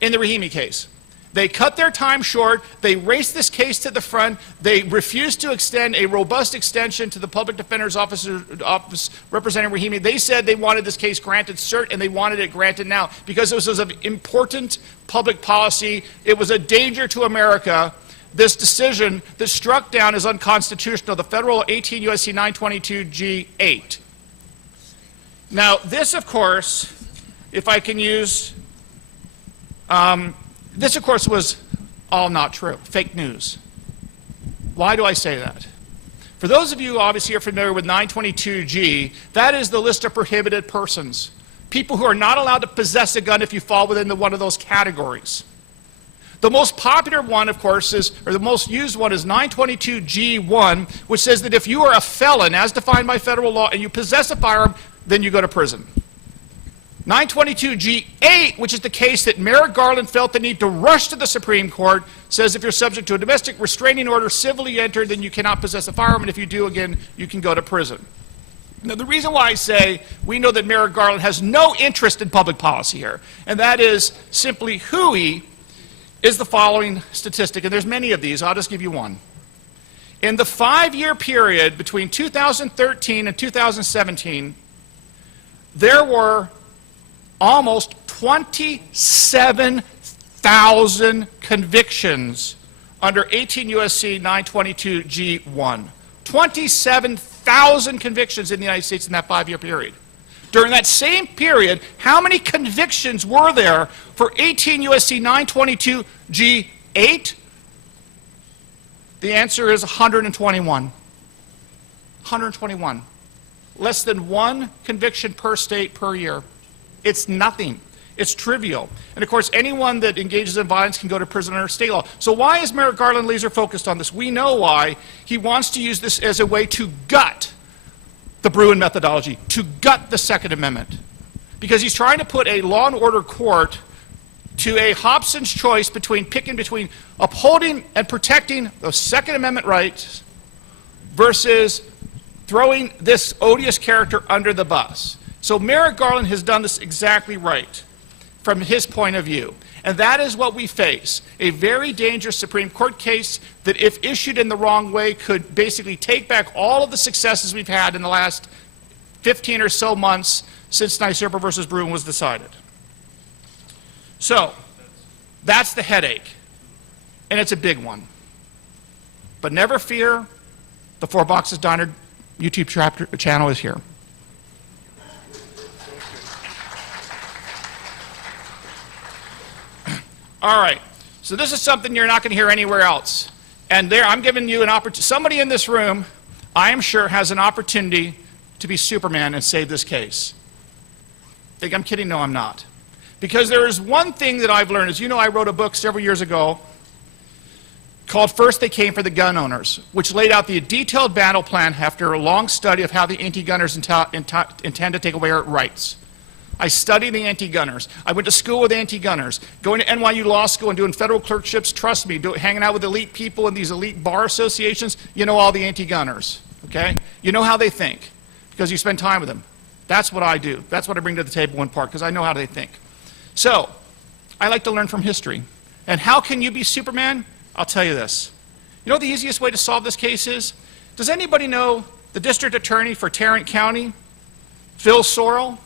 in the Rahimi case. They cut their time short. They raced this case to the front. They refused to extend a robust extension to the Public Defender's Office representing Rahimi. They said they wanted this case granted cert, and they wanted it granted now because this was an important public policy. It was a danger to America. This decision that struck down as unconstitutional, the federal 18 U.S.C. 922 G8. Now, this, of course, if I can use... this, of course, was all not true, fake news. Why do I say that? For those of you who obviously are familiar with 922G, that is the list of prohibited persons, people who are not allowed to possess a gun if you fall within one of those categories. The most popular one, of course, or the most used one is 922G1, which says that if you are a felon, as defined by federal law, and you possess a firearm, then you go to prison. 922G8, which is the case that Merrick Garland felt the need to rush to the Supreme Court, says if you're subject to a domestic restraining order civilly entered, then you cannot possess a firearm, and if you do, again, you can go to prison. Now, the reason why I say we know that Merrick Garland has no interest in public policy here, and that is simply hooey, is the following statistic, and there's many of these. I'll just give you one. In the 5-year period between 2013 and 2017, there were almost 27,000 convictions under 18 U.S.C. 922 G1. 27,000 convictions in the United States in that 5-year period. During that same period, how many convictions were there for 18 U.S.C. 922 G8? The answer is 121. 121. Less than one conviction per state per year. It's nothing. It's trivial. And of course, anyone that engages in violence can go to prison under state law. So why is Merrick Garland laser focused on this? We know why. He wants to use this as a way to gut the Bruin methodology, to gut the Second Amendment. Because he's trying to put a law and order court to a Hobson's choice picking between upholding and protecting the Second Amendment rights versus throwing this odious character under the bus. So Merrick Garland has done this exactly right from his point of view. And that is what we face, a very dangerous Supreme Court case that, if issued in the wrong way, could basically take back all of the successes we've had in the last 15 or so months since Nysurpa versus Bruin was decided. So, that's the headache, and it's a big one. But never fear, the Four Boxes Diner YouTube channel is here. All right, so this is something you're not going to hear anywhere else. And there, I'm giving you an opportunity. Somebody in this room, I am sure, has an opportunity to be Superman and save this case. Think I'm kidding? No, I'm not. Because there is one thing that I've learned. As you know, I wrote a book several years ago called First They Came for the Gun Owners, which laid out the detailed battle plan after a long study of how the anti-gunners intend to take away our rights. I studied the anti-gunners. I went to school with anti-gunners. Going to NYU Law School and doing federal clerkships, trust me, hanging out with elite people in these elite bar associations, you know all the anti-gunners, okay? You know how they think because you spend time with them. That's what I do. That's what I bring to the table in part because I know how they think. So, I like to learn from history. And how can you be Superman? I'll tell you this. You know what the easiest way to solve this case is? Does anybody know the district attorney for Tarrant County, Phil Sorrell?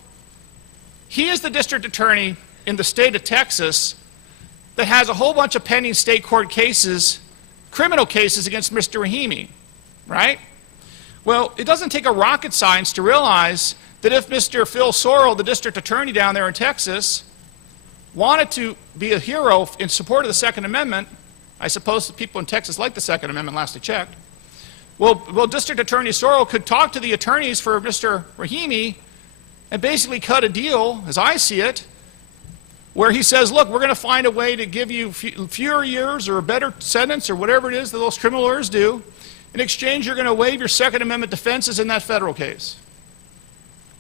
He is the district attorney in the state of Texas that has a whole bunch of pending state court cases, criminal cases against Mr. Rahimi, right? Well, it doesn't take a rocket science to realize that if Mr. Phil Sorrell, the district attorney down there in Texas, wanted to be a hero in support of the Second Amendment, I suppose the people in Texas like the Second Amendment last I checked, well, District Attorney Sorrell could talk to the attorneys for Mr. Rahimi and basically cut a deal, as I see it, where he says, look, we're going to find a way to give you fewer years or a better sentence or whatever it is that those criminal lawyers do. In exchange, you're going to waive your Second Amendment defenses in that federal case.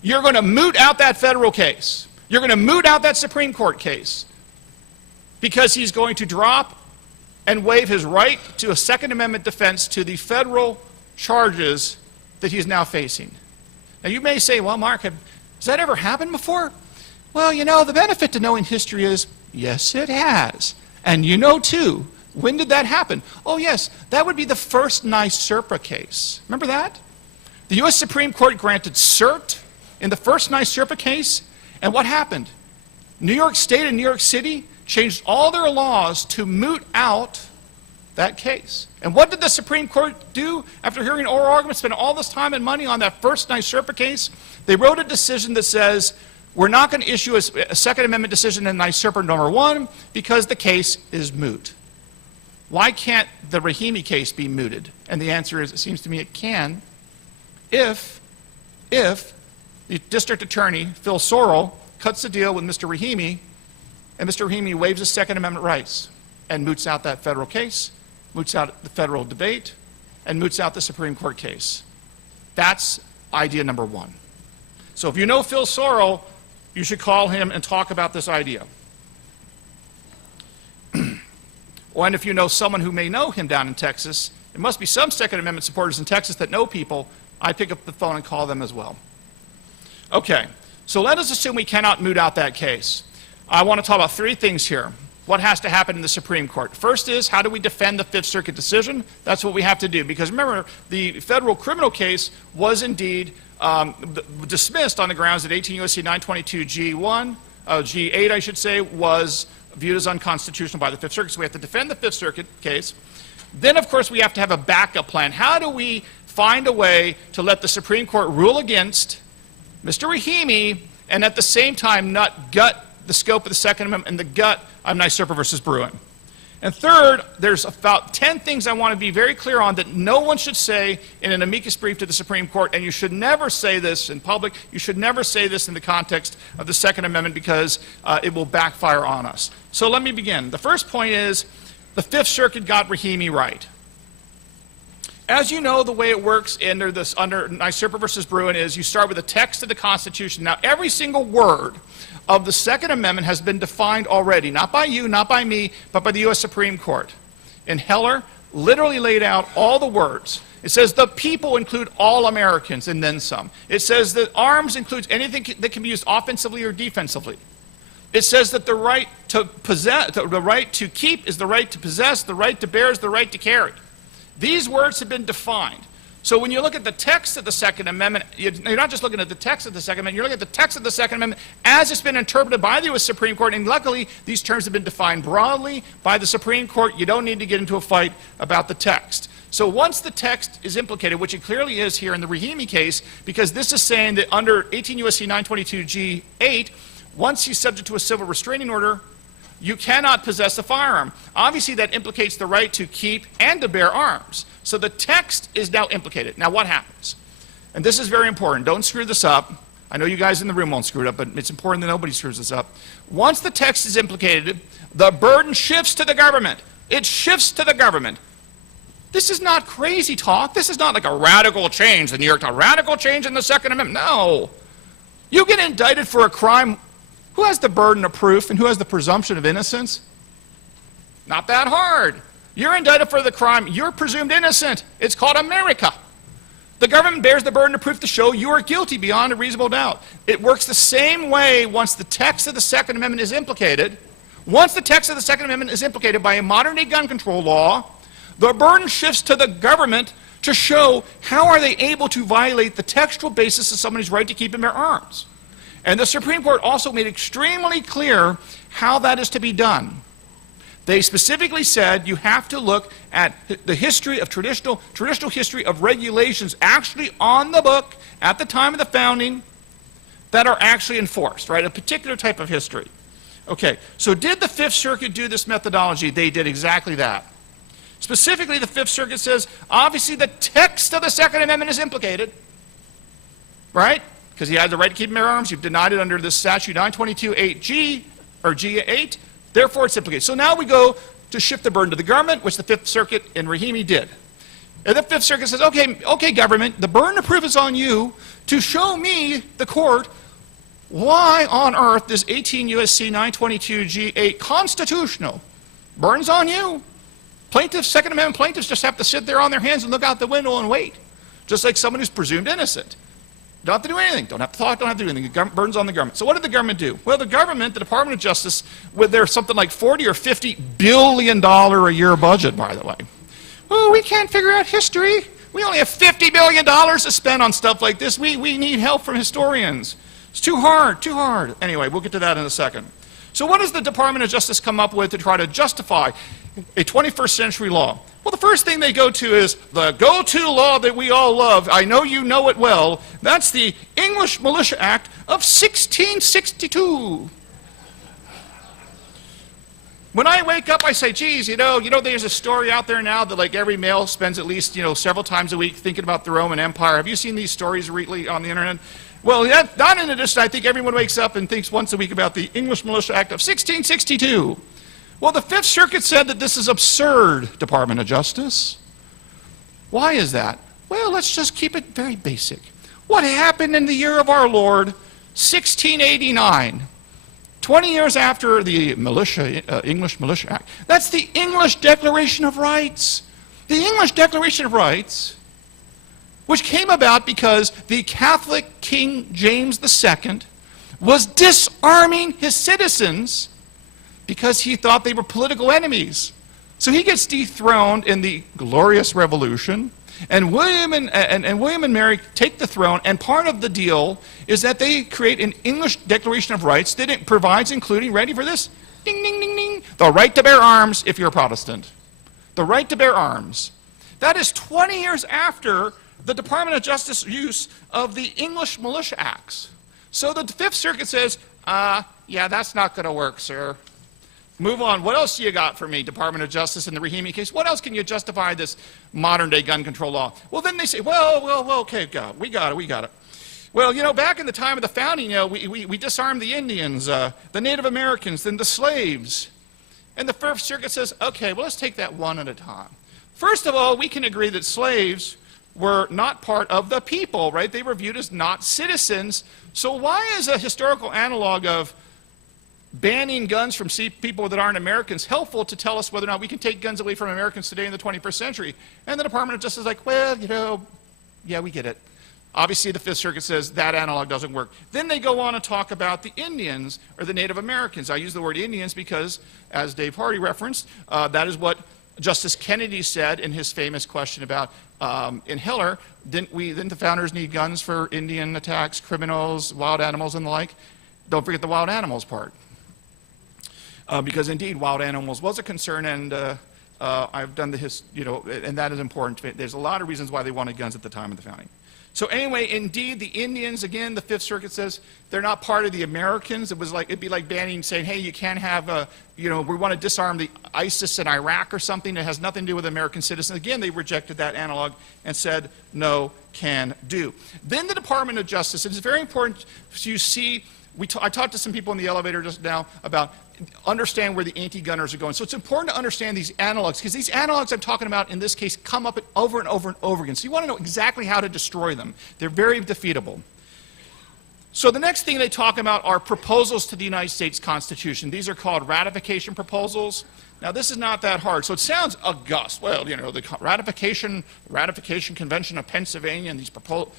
You're going to moot out that federal case. You're going to moot out that Supreme Court case because he's going to drop and waive his right to a Second Amendment defense to the federal charges that he's now facing. Now, you may say, well, Mark, has that ever happened before? Well, you know, the benefit to knowing history is, yes, it has. And you know, too, when did that happen? Oh, yes, that would be the first NYSERPA case. Remember that? The U.S. Supreme Court granted cert in the first NYSERPA case, and what happened? New York State and New York City changed all their laws to moot out that case. And what did the Supreme Court do after hearing oral arguments, spend all this time and money on that first NYSERPA case? They wrote a decision that says, we're not going to issue a Second Amendment decision in NYSERPA number 1 because the case is moot. Why can't the Rahimi case be mooted? And the answer is, it seems to me it can, if the district attorney, Phil Sorrell, cuts the deal with Mr. Rahimi, and Mr. Rahimi waives his Second Amendment rights and moots out that federal case, moots out the federal debate, and moots out the Supreme Court case. That's idea number 1. So if you know Phil Sorrell, you should call him and talk about this idea. And if you know someone who may know him down in Texas, there must be some Second Amendment supporters in Texas that know people, I pick up the phone and call them as well. Okay, so let us assume we cannot moot out that case. I want to talk about 3 things here. What has to happen in the Supreme Court? First is, how do we defend the Fifth Circuit decision? That's what we have to do. Because remember, the federal criminal case was indeed dismissed on the grounds that 18 U.S.C. 922 G1, G8, I should say, was viewed as unconstitutional by the Fifth Circuit. So we have to defend the Fifth Circuit case. Then, of course, we have to have a backup plan. How do we find a way to let the Supreme Court rule against Mr. Rahimi and at the same time not gut the scope of the Second Amendment and the gut of NYSERPA versus Bruin? And third, there's about 10 things I want to be very clear on that no one should say in an amicus brief to the Supreme Court, and you should never say this in public. You should never say this in the context of the Second Amendment because it will backfire on us. So let me begin. The first point is the Fifth Circuit got Rahimi right. As you know, the way it works under NYSERPA versus Bruin is you start with the text of the Constitution. Now, every single word of the Second Amendment has been defined already, not by you, not by me, but by the U.S. Supreme Court. And Heller literally laid out all the words. It says the people include all Americans and then some. It says that arms includes anything that can be used offensively or defensively. It says that the right to possess, the right to keep is the right to possess, the right to bear is the right to carry. These words have been defined. So when you look at the text of the Second Amendment, you're not just looking at the text of the Second Amendment, you're looking at the text of the Second Amendment as it's been interpreted by the U.S. Supreme Court, and luckily these terms have been defined broadly by the Supreme Court. You don't need to get into a fight about the text. So once the text is implicated, which it clearly is here in the Rahimi case, because this is saying that under 18 U.S.C. 922 G8, once he's subject to a civil restraining order, you cannot possess a firearm. Obviously, that implicates the right to keep and to bear arms. So the text is now implicated. Now, what happens? And this is very important. Don't screw this up. I know you guys in the room won't screw it up, but it's important that nobody screws this up. Once the text is implicated, the burden shifts to the government. It shifts to the government. This is not crazy talk. This is not like a radical change. The New York Times, radical change in the Second Amendment. No. You get indicted for a crime. Who has the burden of proof and who has the presumption of innocence? Not that hard. You're indicted for the crime. You're presumed innocent. It's called America. The government bears the burden of proof to show you are guilty beyond a reasonable doubt. It works the same way once the text of the Second Amendment is implicated. Once the text of the Second Amendment is implicated by a modern-day gun control law, the burden shifts to the government to show how are they able to violate the textual basis of somebody's right to keep and bear arms. And the Supreme Court also made extremely clear how that is to be done. They specifically said you have to look at the history of traditional history of regulations actually on the book at the time of the founding that are actually enforced, right? A particular type of history. Okay, so did the Fifth Circuit do this methodology? They did exactly that. Specifically, the Fifth Circuit says, obviously the text of the Second Amendment is implicated, right? Because he has the right to keep and bear arms. You've denied it under this statute 922(8)G, or G8. Therefore, it's implicated. So now we go to shift the burden to the government, which the Fifth Circuit in Rahimi did. And the Fifth Circuit says, okay, government, the burden of proof is on you to show me, the court, why on earth is 18 U.S.C. 922(G8) constitutional? Burden's on you. Plaintiffs, Second Amendment plaintiffs just have to sit there on their hands and look out the window and wait, just like someone who's presumed innocent. Don't have to do anything. Don't have to talk. Don't have to do anything. The burden's on the government. So what did the government do? Well, the government, the Department of Justice, with their something like $40 or $50 billion a year budget, by the way. Oh, we can't figure out history. We only have $50 billion to spend on stuff like this. We need help from historians. It's too hard, too hard. Anyway, we'll get to that in a second. So what does the Department of Justice come up with to try to justify a 21st century law? Well, the first thing they go to is the go-to law that we all love. I know you know it well. That's the English Militia Act of 1662. When I wake up, I say, geez, you know, there's a story out there now that like every male spends at least, several times a week thinking about the Roman Empire. Have you seen these stories recently on the internet? Well, not in addition, I think everyone wakes up and thinks once a week about the English Militia Act of 1662. Well, the Fifth Circuit said that this is absurd, Department of Justice. Why is that? Well, let's just keep it very basic. What happened in the year of our Lord, 1689, 20 years after the English Militia Act? That's the English Declaration of Rights. The English Declaration of Rights, which came about because the Catholic King James II was disarming his citizens because he thought they were political enemies. So he gets dethroned in the Glorious Revolution, and William and Mary take the throne, and part of the deal is that they create an English Declaration of Rights that it provides, including, ready for this? Ding, ding, ding, ding, the right to bear arms if you're a Protestant. The right to bear arms. That is 20 years after the Department of Justice use of the English Militia Acts. So the Fifth Circuit says, yeah, that's not going to work, sir. Move on. What else do you got for me, Department of Justice, in the Rahimi case? What else can you justify this modern-day gun control law? Well, then they say, well, okay, we got it. Well, back in the time of the founding, we disarmed the Indians, the Native Americans, then the slaves. And the Fifth Circuit says, okay, well, let's take that one at a time. First of all, we can agree that slaves were not part of the people, right? They were viewed as not citizens. So why is a historical analog of banning guns from people that aren't Americans helpful to tell us whether or not we can take guns away from Americans today in the 21st century? And the Department of Justice is like, well, yeah, we get it. Obviously, the Fifth Circuit says that analog doesn't work. Then they go on to talk about the Indians or the Native Americans. I use the word Indians because, as Dave Hardy referenced, that is what Justice Kennedy said in his famous question about, in Hiller, didn't the founders need guns for Indian attacks, criminals, wild animals, and the like? Don't forget the wild animals part. Because indeed, wild animals was a concern, and I've done and that is important. There's a lot of reasons why they wanted guns at the time of the founding. So anyway, indeed, the Indians, again, the Fifth Circuit says they're not part of the Americans. It'd be like banning, saying, hey, you can't have, we want to disarm the ISIS in Iraq or something that has nothing to do with American citizens. Again, they rejected that analog and said, no, can do. Then the Department of Justice, it's very important you see, I talked to some people in the elevator just now about understand where the anti-gunners are going. So it's important to understand these analogs, because these analogs I'm talking about in this case come up over and over and over again. So you want to know exactly how to destroy them. They're very defeatable. So the next thing they talk about are proposals to the United States Constitution. These are called ratification proposals. Now, this is not that hard. So it sounds august. Well, the ratification convention of Pennsylvania and these proposals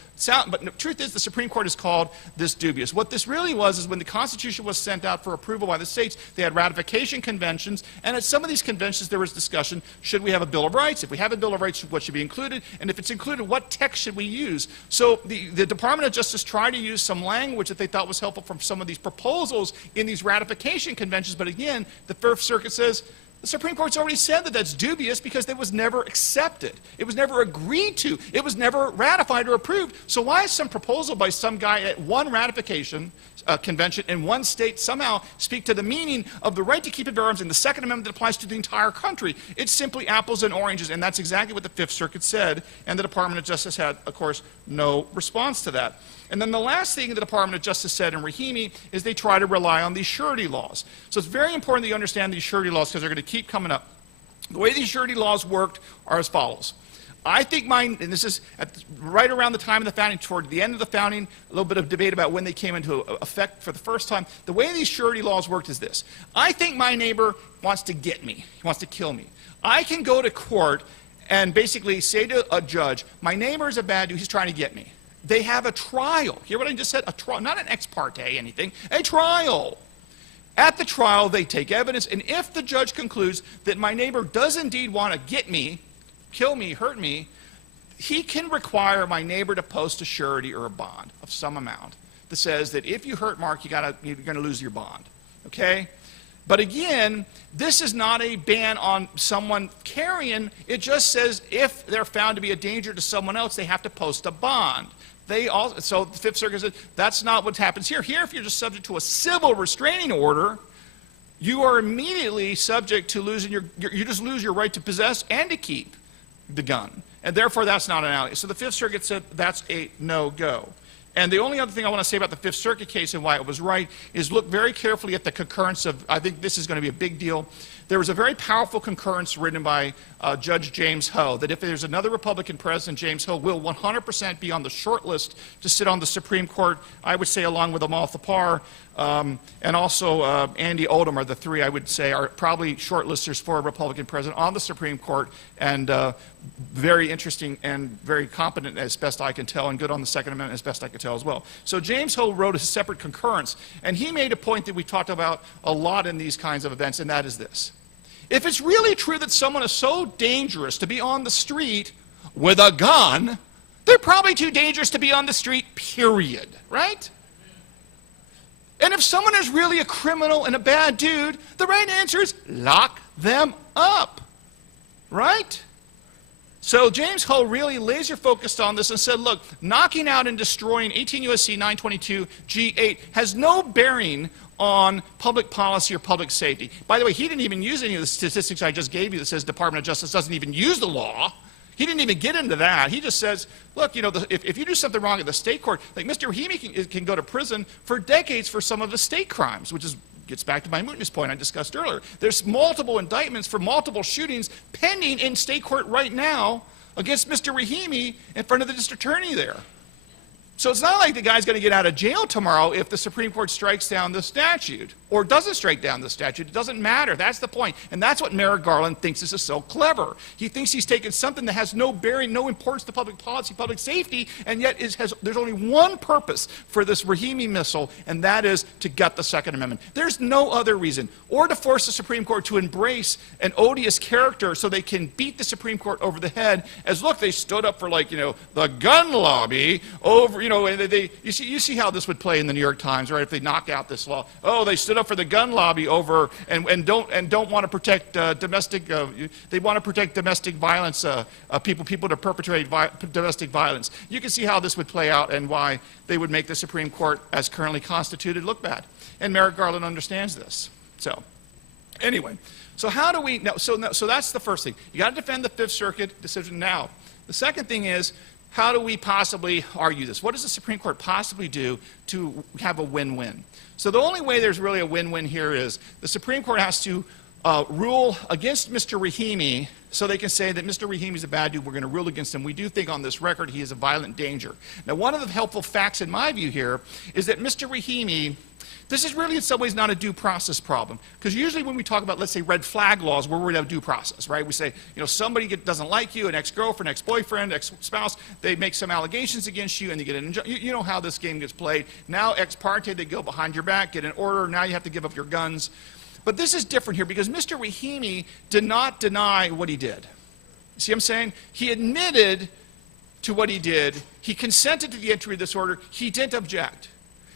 but the truth is the Supreme Court has called this dubious. What this really was is when the Constitution was sent out for approval by the states, they had ratification conventions, and at some of these conventions there was discussion, should we have a Bill of Rights? If we have a Bill of Rights, what should be included? And if it's included, what text should we use? So the Department of Justice tried to use some language that they thought was helpful from some of these proposals in these ratification conventions, but again, the Fifth Circuit says, the Supreme Court's already said that that's dubious because it was never accepted. It was never agreed to. It was never ratified or approved. So why is some proposal by some guy at one ratification convention in one state somehow speak to the meaning of the right to keep and bear arms in the Second Amendment that applies to the entire country? It's simply apples and oranges, and that's exactly what the Fifth Circuit said, and the Department of Justice had, of course, no response to that. And then the last thing the Department of Justice said in Rahimi is they try to rely on these surety laws. So it's very important that you understand these surety laws because they're going to keep coming up. The way these surety laws worked are as follows. I think and this is right around the time of the founding, toward the end of the founding, a little bit of debate about when they came into effect for the first time. The way these surety laws worked is this. I think my neighbor wants to get me. He wants to kill me. I can go to court and basically say to a judge, my neighbor is a bad dude, he's trying to get me. They have a trial. Hear what I just said? A trial, not an ex parte anything, a trial. At the trial, they take evidence, and if the judge concludes that my neighbor does indeed want to get me, kill me, hurt me, he can require my neighbor to post a surety or a bond of some amount that says that if you hurt Mark, you're going to lose your bond. Okay? But again, this is not a ban on someone carrying. It just says if they're found to be a danger to someone else, they have to post a bond. So the Fifth Circuit said that's not what happens here. Here, if you're just subject to a civil restraining order, you are immediately subject to losing you just lose your right to possess and to keep the gun. And therefore, that's not an alias. So the Fifth Circuit said that's a no-go. And the only other thing I want to say about the Fifth Circuit case and why it was right is look very carefully at the concurrence of, I think this is going to be a big deal. There was a very powerful concurrence written by Judge James Ho that if there's another Republican president, James Ho will 100% be on the short list to sit on the Supreme Court, I would say along with Amal Thapar and also Andy Oldham are the three I would say are probably shortlisters for a Republican president on the Supreme Court, and very interesting and very competent as best I can tell, and good on the Second Amendment as best I can tell as well. So James Ho wrote a separate concurrence, and he made a point that we talked about a lot in these kinds of events, and that is this. If it's really true that someone is so dangerous to be on the street with a gun, they're probably too dangerous to be on the street, period, right? And if someone is really a criminal and a bad dude, the right answer is lock them up, right? So James Ho really laser focused on this and said, look, knocking out and destroying 18 U.S.C. 922 G8 has no bearing on public policy or public safety. By the way, he didn't even use any of the statistics I just gave you that says Department of Justice doesn't even use the law. He didn't even get into that. He just says, look, if you do something wrong at the state court, like Mr. Rahimi can go to prison for decades for some of the state crimes, which gets back to my mootness point I discussed earlier. There's multiple indictments for multiple shootings pending in state court right now against Mr. Rahimi in front of the district attorney there. So it's not like the guy's going to get out of jail tomorrow if the Supreme Court strikes down the statute or doesn't strike down the statute. It doesn't matter. That's the point. And that's what Merrick Garland thinks this is so clever. He thinks he's taken something that has no bearing, no importance to public policy, public safety, and yet there's only one purpose for this Rahimi missile, and that is to gut the Second Amendment. There's no other reason. Or to force the Supreme Court to embrace an odious character so they can beat the Supreme Court over the head as, look, they stood up for, the gun lobby over, know, you see how this would play in the New York Times, right? If they knock out this law, oh, they stood up for the gun lobby over and don't want to protect domestic. They want to protect domestic violence people to perpetrate domestic violence. You can see how this would play out and why they would make the Supreme Court, as currently constituted, look bad. And Merrick Garland understands this. So, anyway, so how do we? So that's the first thing. You got to defend the Fifth Circuit decision now. The second thing is, how do we possibly argue this? What does the Supreme Court possibly do to have a win-win? So the only way there's really a win-win here is the Supreme Court has to rule against Mr. Rahimi so they can say that Mr. Rahimi is a bad dude, we're going to rule against him. We do think on this record he is a violent danger. Now, one of the helpful facts in my view here is that Mr. Rahimi, this is really in some ways not a due process problem, because usually when we talk about, let's say, red flag laws, we're worried about due process, right? We say, you know, somebody doesn't like you, an ex-girlfriend, ex-boyfriend, ex-spouse, they make some allegations against you and you get an injunction. You know how this game gets played. Now, ex parte, they go behind your back, get an order, now you have to give up your guns. But this is different here because Mr. Rahimi did not deny what he did. See what I'm saying? He admitted to what he did. He consented to the entry of this order. He didn't object.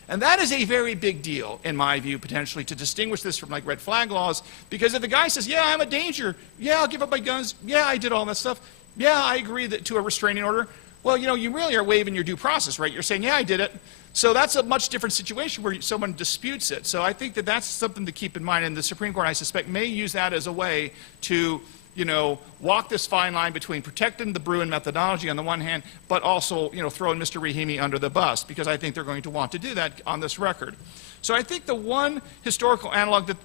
And that is a very big deal, in my view, potentially, to distinguish this from like red flag laws, because if the guy says, yeah, I'm a danger, yeah, I'll give up my guns, yeah, I did all that stuff, yeah, I agree to a restraining order, well, you know, you really are waiving your due process, right? You're saying, yeah, I did it. So that's a much different situation where someone disputes it. So I think that that's something to keep in mind, and the Supreme Court, I suspect, may use that as a way to, you know, walk this fine line between protecting the Bruin methodology on the one hand, but also, you know, throwing Mr. Rahimi under the bus, because I think they're going to want to do that on this record. So I think the one historical analog that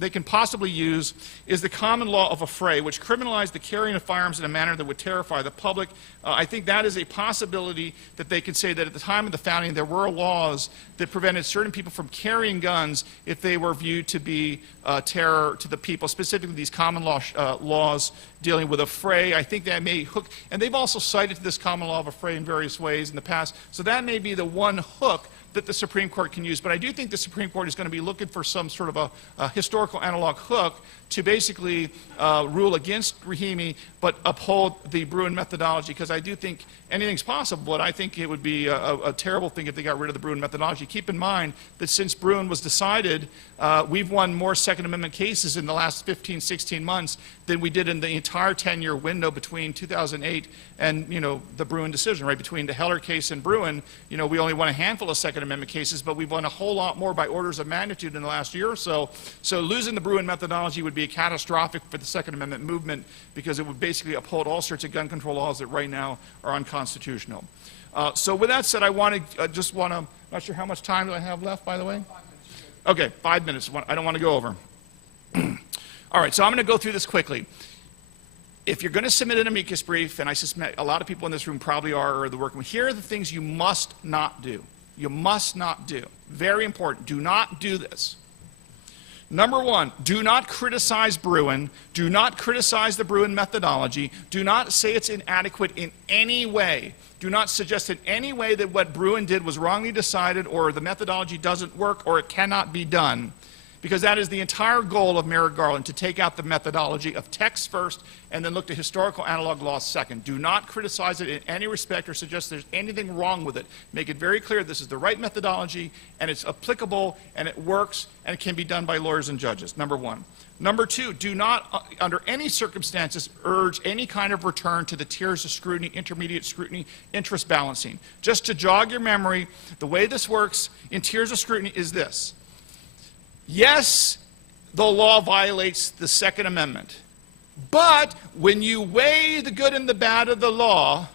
they can possibly use is the common law of affray, which criminalized the carrying of firearms in a manner that would terrify the public. I think that is a possibility that they could say that at the time of the founding there were laws that prevented certain people from carrying guns if they were viewed to be terror to the people, specifically these common law laws dealing with affray. I think that may hook, and they've also cited this common law of affray in various ways in the past, so that may be the one hook that the Supreme Court can use. But I do think the Supreme Court is going to be looking for some sort of a historical analog hook to basically rule against Rahimi but uphold the Bruin methodology, because I do think anything's possible, but I think it would be a terrible thing if they got rid of the Bruin methodology. Keep in mind that since Bruin was decided, we've won more Second Amendment cases in the last 15, 16 months than we did in the entire 10-year window between 2008 and, you know, the Bruin decision, right? Between the Heller case and Bruin, you know, we only won a handful of Second Amendment cases, but we've won a whole lot more by orders of magnitude in the last year or so. So losing the Bruin methodology would be catastrophic for the Second Amendment movement, because it would basically uphold all sorts of gun control laws that right now are unconstitutional. So with that said, I not sure how much time do I have left, by the way? Okay, 5 minutes. I don't want to go over. All right, so I'm going to go through this quickly. If you're going to submit an amicus brief, and I suspect a lot of people in this room probably are, or the working, here are the things you must not do. You must not do. Very important. Do not do this. Number one, do not criticize Bruin. Do not criticize the Bruin methodology. Do not say it's inadequate in any way. Do not suggest in any way that what Bruin did was wrongly decided, or the methodology doesn't work, or it cannot be done. Because that is the entire goal of Merrick Garland, to take out the methodology of text first and then look to historical analog laws second. Do not criticize it in any respect or suggest there's anything wrong with it. Make it very clear this is the right methodology and it's applicable and it works and it can be done by lawyers and judges, number one. Number two, do not, under any circumstances, urge any kind of return to the tiers of scrutiny, intermediate scrutiny, interest balancing. Just to jog your memory, the way this works in tiers of scrutiny is this. Yes, the law violates the Second Amendment, but when you weigh the good and the bad of the law,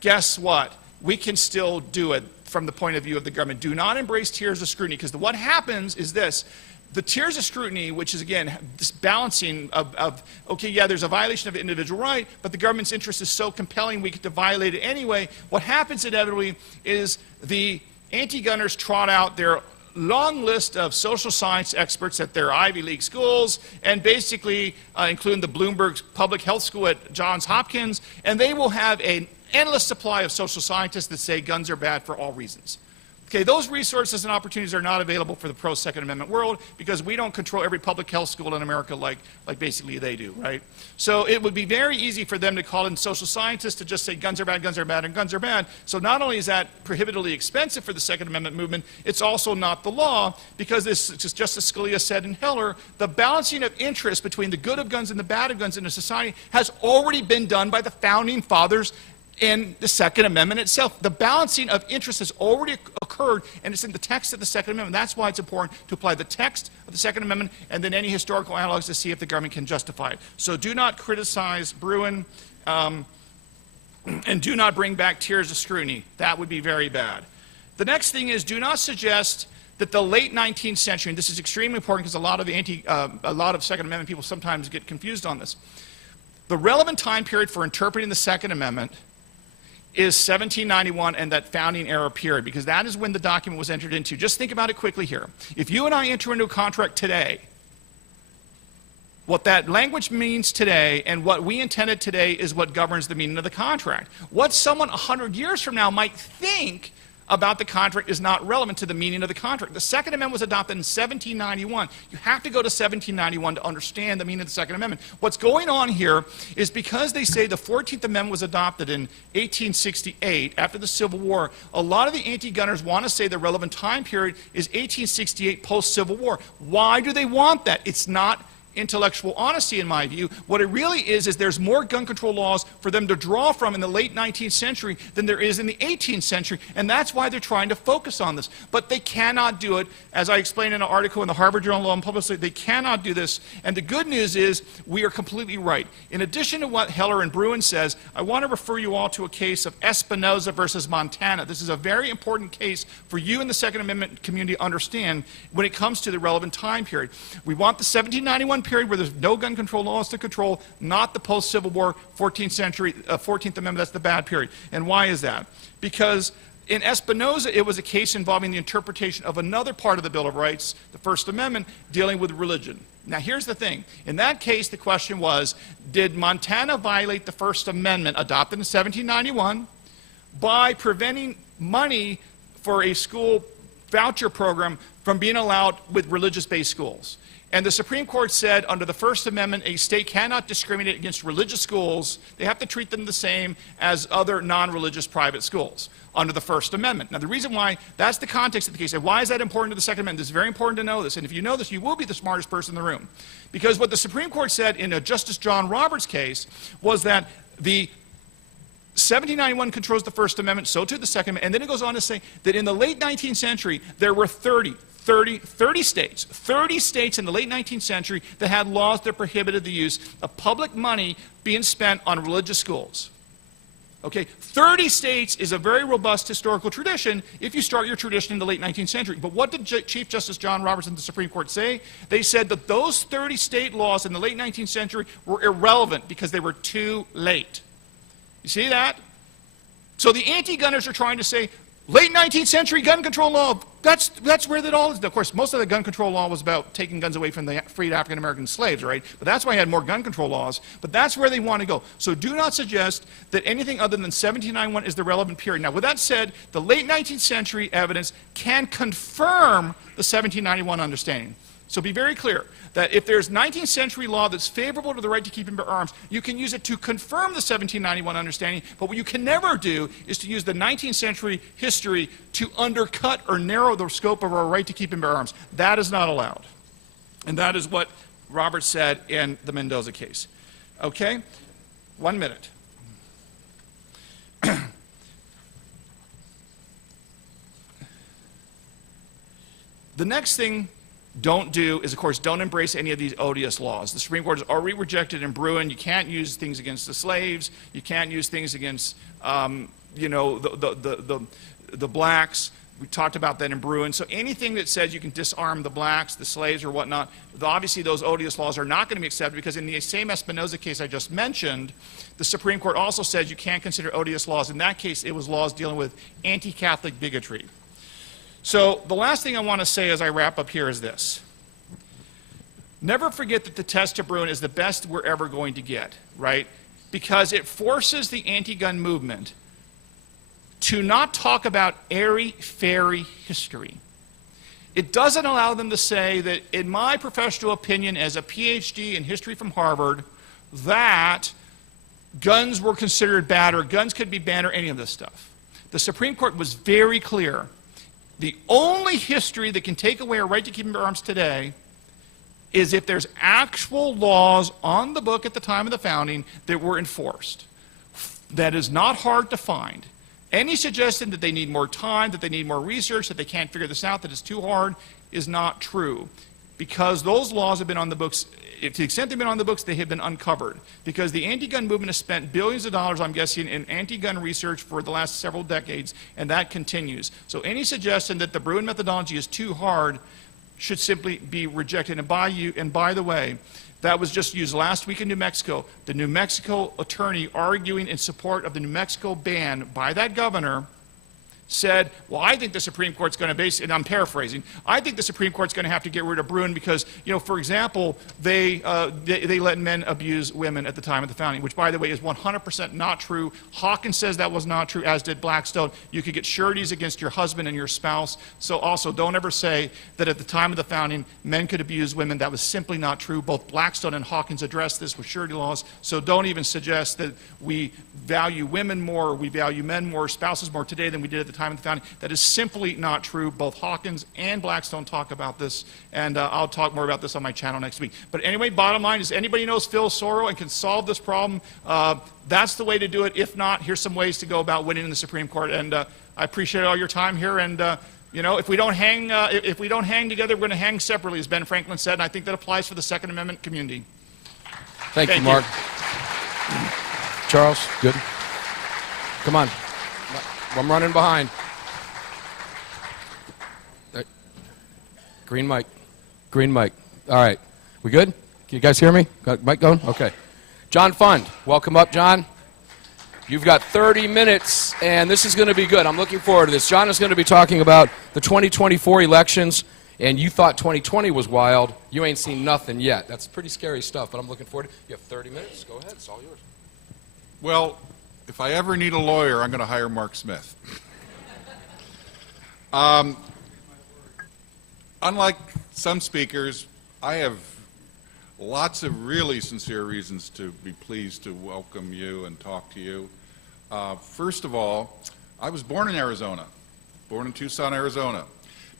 guess what? We can still do it from the point of view of the government. Do not embrace tiers of scrutiny, because what happens is this. The tiers of scrutiny, which is, again, this balancing of, okay, yeah, there's a violation of individual right, but the government's interest is so compelling we get to violate it anyway. What happens inevitably is the anti-gunners trot out their long list of social science experts at their Ivy League schools, and basically including the Bloomberg Public Health School at Johns Hopkins, and they will have an endless supply of social scientists that say guns are bad for all reasons. Okay, those resources and opportunities are not available for the pro-Second Amendment world because we don't control every public health school in America like basically they do, right? So it would be very easy for them to call in social scientists to just say guns are bad, and guns are bad. So not only is that prohibitively expensive for the Second Amendment movement, it's also not the law because this, just as Scalia said in Heller, the balancing of interest between the good of guns and the bad of guns in a society has already been done by the founding fathers in the Second Amendment itself. The balancing of interest has already occurred, and it's in the text of the Second Amendment. That's why it's important to apply the text of the Second Amendment and then any historical analogs to see if the government can justify it. So do not criticize Bruin, and do not bring back tiers of scrutiny. That would be very bad. The next thing is do not suggest that the late 19th century, and this is extremely important because a lot of Second Amendment people sometimes get confused on this. The relevant time period for interpreting the Second Amendment is 1791 and that founding era period, because that is when the document was entered into. Just think about it quickly here. If you and I enter into a contract today, what that language means today and what we intended today is what governs the meaning of the contract. What someone 100 years from now might think about the contract is not relevant to the meaning of the contract. The Second Amendment was adopted in 1791. You have to go to 1791 to understand the meaning of the Second Amendment. What's going on here is because they say the 14th Amendment was adopted in 1868 after the Civil War, a lot of the anti-gunners want to say the relevant time period is 1868 post-Civil War. Why do they want that? It's not intellectual honesty, in my view. What it really is there's more gun control laws for them to draw from in the late 19th century than there is in the 18th century, and that's why they're trying to focus on this. But they cannot do it, as I explained in an article in the Harvard Journal of Law and Publicity, they cannot do this, and the good news is we are completely right. In addition to what Heller and Bruin says, I want to refer you all to a case of Espinoza versus Montana. This is a very important case for you in the Second Amendment community to understand when it comes to the relevant time period. We want the 1791 period where there's no gun control laws to control, not the post-Civil War 14th century, 14th Amendment. That's the bad period. And why is that? Because in Espinoza, it was a case involving the interpretation of another part of the Bill of Rights, the First Amendment, dealing with religion. Now, here's the thing. In that case, the question was, did Montana violate the First Amendment adopted in 1791 by preventing money for a school voucher program from being allowed with religious-based schools? And the Supreme Court said under the First Amendment, a state cannot discriminate against religious schools. They have to treat them the same as other non-religious private schools under the First Amendment. Now, the reason why, that's the context of the case. And why is that important to the Second Amendment? This is very important to know this. And if you know this, you will be the smartest person in the room. Because what the Supreme Court said in a Justice John Roberts case was that the 1791 controls the First Amendment, so too the Second Amendment. And then it goes on to say that in the late 19th century, there were 30 states in the late 19th century that had laws that prohibited the use of public money being spent on religious schools. Okay, 30 states is a very robust historical tradition if you start your tradition in the late 19th century. But what did Chief Justice John Roberts and the Supreme Court say? They said that those 30 state laws in the late 19th century were irrelevant because they were too late. You see that? So the anti-gunners are trying to say, late 19th century gun control law, that's where that all is. Of course, most of the gun control law was about taking guns away from the freed African-American slaves, right? But that's why I had more gun control laws. But that's where they want to go. So do not suggest that anything other than 1791 is the relevant period. Now, with that said, the late 19th century evidence can confirm the 1791 understanding. So be very clear that if there's 19th century law that's favorable to the right to keep and bear arms, you can use it to confirm the 1791 understanding, but what you can never do is to use the 19th century history to undercut or narrow the scope of our right to keep and bear arms. That is not allowed. And that is what Roberts said in the Mendoza case. Okay? 1 minute. The next thing don't do is, of course, don't embrace any of these odious laws. The Supreme Court has already rejected in Bruin. You can't use things against the slaves. You can't use things against, you know, the blacks. We talked about that in Bruin. So anything that says you can disarm the blacks, the slaves, or whatnot, obviously those odious laws are not going to be accepted because in the same Espinoza case I just mentioned, the Supreme Court also says you can't consider odious laws. In that case, it was laws dealing with anti-Catholic bigotry. So the last thing I want to say as I wrap up here is this. Never forget that the test of Bruin is the best we're ever going to get, right? Because it forces the anti-gun movement to not talk about airy-fairy history. It doesn't allow them to say that, in my professional opinion as a PhD in history from Harvard, that guns were considered bad or guns could be banned or any of this stuff. The Supreme Court was very clear. The only history that can take away a right to keep and bear arms today is if there's actual laws on the book at the time of the founding that were enforced. That is not hard to find. Any suggestion that they need more time, that they need more research, that they can't figure this out, that it's too hard, is not true. Because those laws have been on the books, to the extent they've been on the books, they have been uncovered. Because the anti-gun movement has spent billions of dollars, I'm guessing, in anti-gun research for the last several decades, and that continues. So any suggestion that the Bruin methodology is too hard should simply be rejected. And by the way, that was just used last week in New Mexico. The New Mexico attorney arguing in support of the New Mexico ban by that governor said, well, I think the Supreme Court's going to and I'm paraphrasing, I think the Supreme Court's going to have to get rid of Bruin because, for example, they let men abuse women at the time of the founding, which, by the way, is 100% not true. Hawkins says that was not true, as did Blackstone. You could get sureties against your husband and your spouse. So also, don't ever say that at the time of the founding, men could abuse women. That was simply not true. Both Blackstone and Hawkins addressed this with surety laws. So don't even suggest that we value women more, or we value men more, spouses more today than we did at the time of the founding. That is simply not true. Both Hawkins and Blackstone talk about this, and I'll talk more about this on my channel next week. But anyway, bottom line is, anybody knows Phil Soro and can solve this problem, that's the way to do it. If not, here's some ways to go about winning in the Supreme Court. And I appreciate all your time here. And if we don't hang, together, we're going to hang separately, as Ben Franklin said. And I think that applies for the Second Amendment community. Thank you, Mark. Charles, good. Come on. I'm running behind. Green mic. Green mic. All right. We good? Can you guys hear me? Got mic going? Okay. John Fund. Welcome up, John. You've got 30 minutes, and this is going to be good. I'm looking forward to this. John is going to be talking about the 2024 elections, and you thought 2020 was wild. You ain't seen nothing yet. That's pretty scary stuff, but I'm looking forward to it. You have 30 minutes. Go ahead. It's all yours. Well, if I ever need a lawyer, I'm going to hire Mark Smith. Unlike some speakers, I have lots of really sincere reasons to be pleased to welcome you and talk to you. First of all, I was born in Arizona, born in Tucson, Arizona.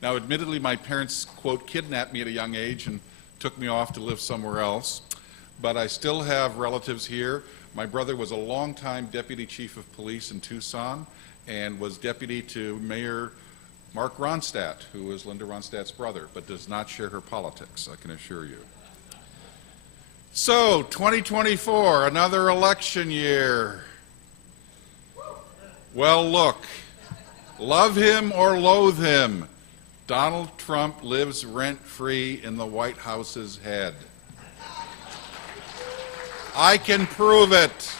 Now, admittedly, my parents, quote, kidnapped me at a young age and took me off to live somewhere else, but I still have relatives here. My brother was a longtime deputy chief of police in Tucson and was deputy to Mayor Mark Ronstadt, who is Linda Ronstadt's brother, but does not share her politics, I can assure you. So, 2024, another election year. Well, look, love him or loathe him, Donald Trump lives rent-free in the White House's head. I can prove it.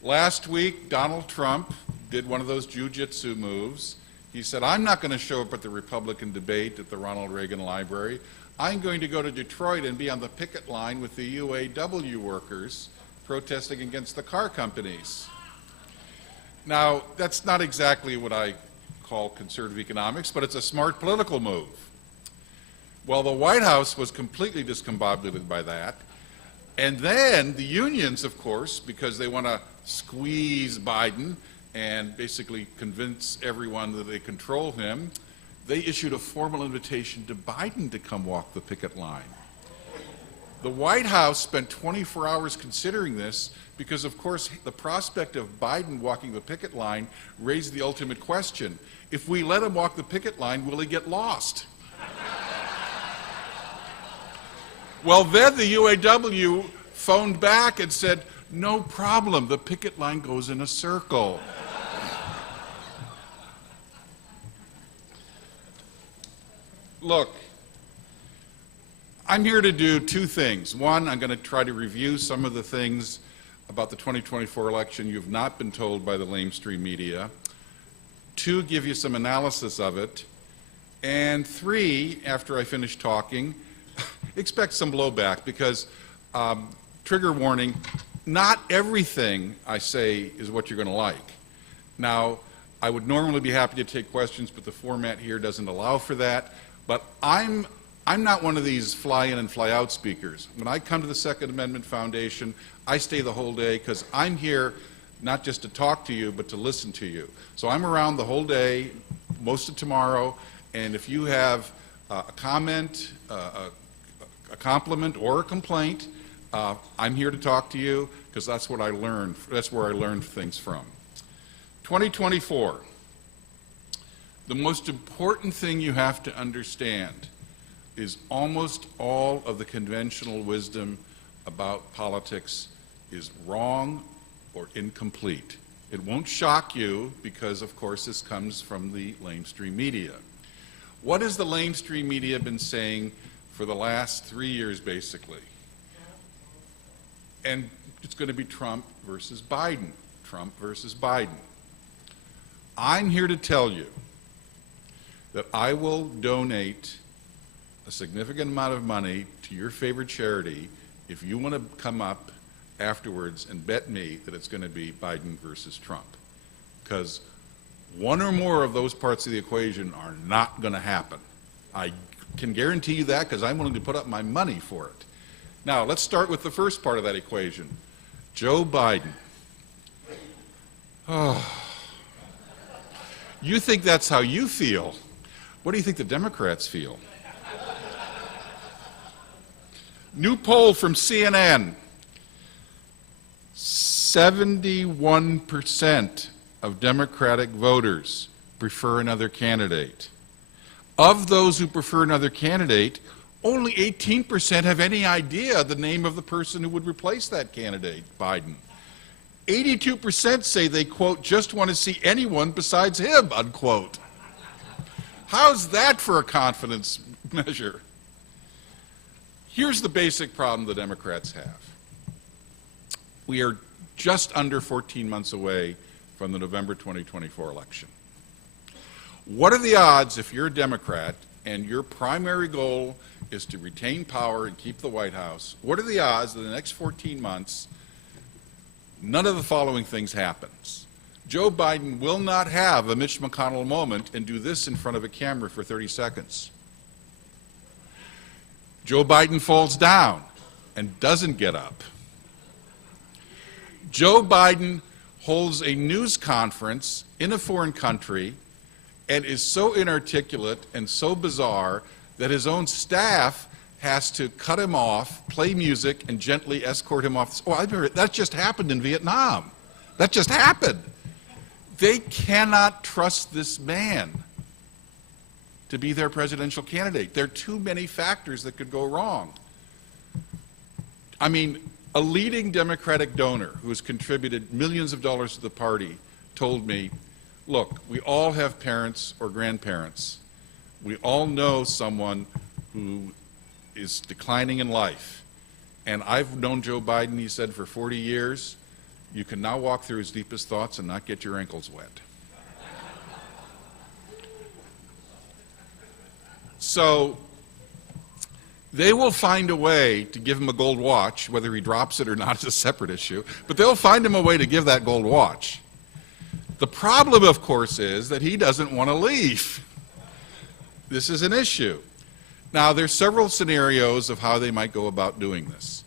Last week, Donald Trump did one of those jiu-jitsu moves. He said, I'm not going to show up at the Republican debate at the Ronald Reagan Library. I'm going to go to Detroit and be on the picket line with the UAW workers protesting against the car companies. Now, that's not exactly what I call conservative economics, but it's a smart political move. Well, the White House was completely discombobulated by that. And then the unions, of course, because they want to squeeze Biden and basically convince everyone that they control him, they issued a formal invitation to Biden to come walk the picket line. The White House spent 24 hours considering this because, of course, the prospect of Biden walking the picket line raised the ultimate question. If we let him walk the picket line, will he get lost? Well, then the UAW phoned back and said, no problem, the picket line goes in a circle. Look, I'm here to do two things. One, I'm going to try to review some of the things about the 2024 election you've not been told by the lamestream media. Two, give you some analysis of it. And three, after I finish talking, expect some blowback because, trigger warning, not everything I say is what you're going to like. Now, I would normally be happy to take questions, but the format here doesn't allow for that. But I'm not one of these fly-in and fly-out speakers. When I come to the Second Amendment Foundation, I stay the whole day because I'm here not just to talk to you, but to listen to you. So I'm around the whole day, most of tomorrow, and if you have a comment, a compliment, or a complaint, I'm here to talk to you because that's what I learned. That's where I learned things from. 2024. The most important thing you have to understand is almost all of the conventional wisdom about politics is wrong or incomplete. It won't shock you because, of course, this comes from the lamestream media. What has the lamestream media been saying for the last 3 years, basically? And it's going to be Trump versus Biden. Trump versus Biden. I'm here to tell you that I will donate a significant amount of money to your favorite charity if you want to come up afterwards and bet me that it's going to be Biden versus Trump. Because one or more of those parts of the equation are not going to happen. I can guarantee you that because I'm willing to put up my money for it. Now, let's start with the first part of that equation. Joe Biden. Oh. You think that's how you feel. What do you think the Democrats feel? New poll from CNN. 71% of Democratic voters prefer another candidate. Of those who prefer another candidate, only 18% have any idea the name of the person who would replace that candidate, Biden. 82% say they, quote, just want to see anyone besides him, unquote. How's that for a confidence measure? Here's the basic problem the Democrats have. We are just under 14 months away from the November 2024 election. What are the odds, if you're a Democrat and your primary goal is to retain power and keep the White House, what are the odds that in the next 14 months none of the following things happens? Joe Biden will not have a Mitch McConnell moment and do this in front of a camera for 30 seconds. Joe Biden falls down and doesn't get up. Joe Biden holds a news conference in a foreign country and is so inarticulate and so bizarre that his own staff has to cut him off, play music, and gently escort him off. Oh, that just happened in Vietnam. That just happened. They cannot trust this man to be their presidential candidate. There are too many factors that could go wrong. I mean, a leading Democratic donor who has contributed millions of dollars to the party told me, look, we all have parents or grandparents. We all know someone who is declining in life. And I've known Joe Biden, he said, for 40 years. You can now walk through his deepest thoughts and not get your ankles wet. So they will find a way to give him a gold watch. Whether he drops it or not is a separate issue, but they'll find him a way to give that gold watch. The problem, of course, is that he doesn't want to leave. This is an issue. Now, there's several scenarios of how they might go about doing this.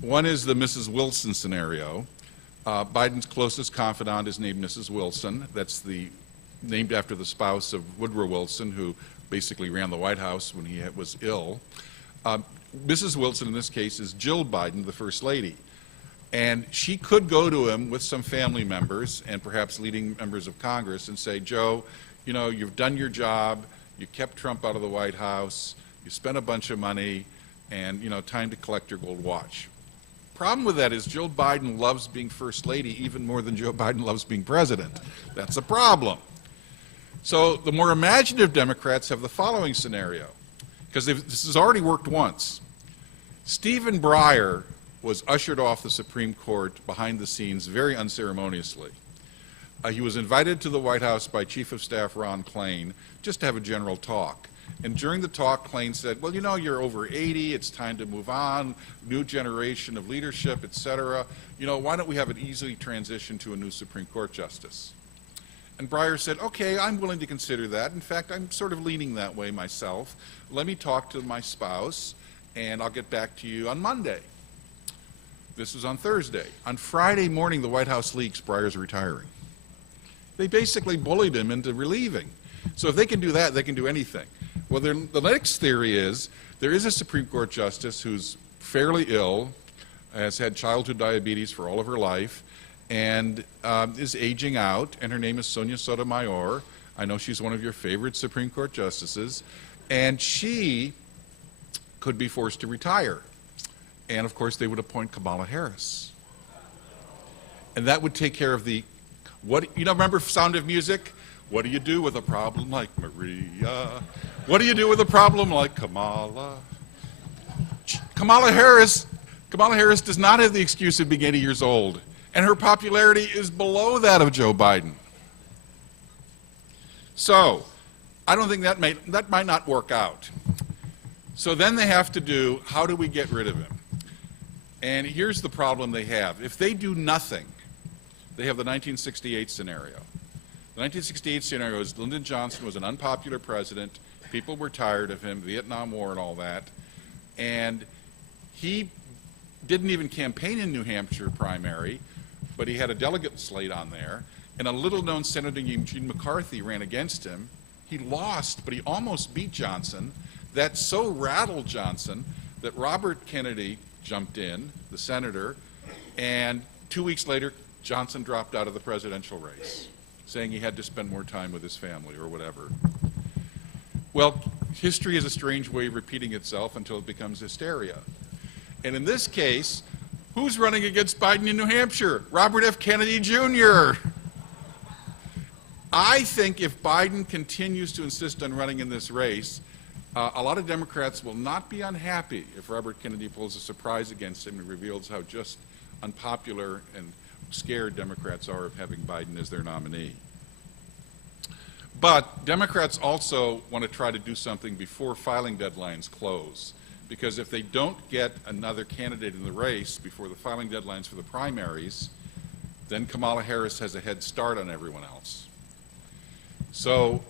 One is the Mrs. Wilson scenario. Biden's closest confidant is named Mrs. Wilson. That's named after the spouse of Woodrow Wilson, who basically ran the White House when he was ill. Mrs. Wilson, in this case, is Jill Biden, the First Lady. And she could go to him with some family members and perhaps leading members of Congress and say, Joe, you know, you've done your job, you kept Trump out of the White House, you spent a bunch of money, and, you know, time to collect your gold watch. Problem with that is Jill Biden loves being First Lady even more than Joe Biden loves being president. That's a problem. So the more imaginative Democrats have the following scenario, because this has already worked once. Stephen Breyer was ushered off the Supreme Court behind the scenes very unceremoniously. He was invited to the White House by Chief of Staff Ron Klain just to have a general talk. And during the talk, Klain said, well, you know, you're over 80, it's time to move on, new generation of leadership, et cetera. You know, why don't we have an easy transition to a new Supreme Court justice? And Breyer said, okay, I'm willing to consider that. In fact, I'm sort of leaning that way myself. Let me talk to my spouse, and I'll get back to you on Monday. This was on Thursday. On Friday morning, the White House leaks Breyer's retiring. They basically bullied him into relieving. So if they can do that, they can do anything. Well, the next theory is there is a Supreme Court justice who's fairly ill, has had childhood diabetes for all of her life, and is aging out, and her name is Sonia Sotomayor. I know she's one of your favorite Supreme Court justices, and she could be forced to retire. And of course, they would appoint Kamala Harris. And that would take care of the, remember Sound of Music? What do you do with a problem like Maria? What do you do with a problem like Kamala? Kamala Harris does not have the excuse of being 80 years old, and her popularity is below that of Joe Biden. So, I don't think that might not work out. So then they have to do, how do we get rid of him? And here's the problem they have. If they do nothing, they have the 1968 scenario. The 1968 scenario is Lyndon Johnson was an unpopular president. People were tired of him, Vietnam War and all that. And he didn't even campaign in New Hampshire primary, but he had a delegate slate on there. And a little-known Senator Eugene McCarthy ran against him. He lost, but he almost beat Johnson. That so rattled Johnson that Robert Kennedy jumped in, the senator, and 2 weeks later, Johnson dropped out of the presidential race, saying he had to spend more time with his family or whatever. Well, history is a strange way of repeating itself until it becomes hysteria. And in this case, who's running against Biden in New Hampshire? Robert F. Kennedy Jr. I think if Biden continues to insist on running in this race, a lot of Democrats will not be unhappy if Robert Kennedy pulls a surprise against him and reveals how just unpopular and scared Democrats are of having Biden as their nominee. But Democrats also want to try to do something before filing deadlines close, because if they don't get another candidate in the race before the filing deadlines for the primaries, then Kamala Harris has a head start on everyone else. So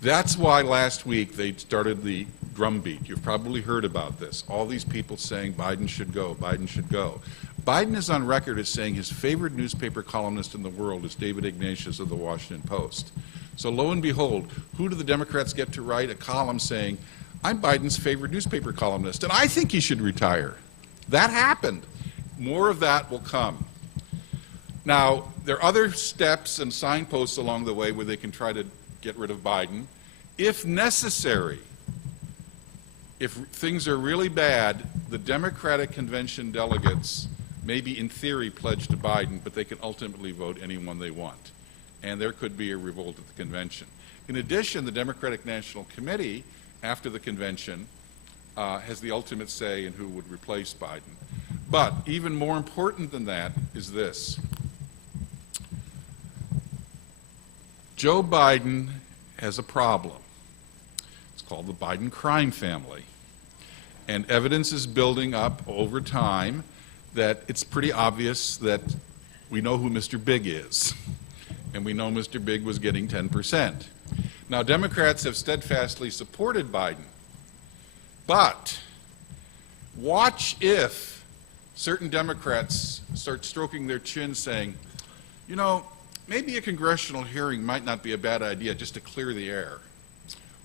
that's why last week they started the drumbeat. You've probably heard about this. All these people saying Biden should go, Biden should go. Biden is on record as saying his favorite newspaper columnist in the world is David Ignatius of the Washington Post. So lo and behold, who do the Democrats get to write a column saying, I'm Biden's favorite newspaper columnist, and I think he should retire? That happened. More of that will come. Now, there are other steps and signposts along the way where they can try to get rid of Biden. If necessary, if things are really bad, the Democratic convention delegates may be in theory pledged to Biden, but they can ultimately vote anyone they want. And there could be a revolt at the convention. In addition, the Democratic National Committee, after the convention, has the ultimate say in who would replace Biden. But even more important than that is this. Joe Biden has a problem. It's called the Biden crime family. And evidence is building up over time that it's pretty obvious that we know who Mr. Big is. And we know Mr. Big was getting 10%. Now, Democrats have steadfastly supported Biden. But watch if certain Democrats start stroking their chin saying, you know, maybe a congressional hearing might not be a bad idea just to clear the air.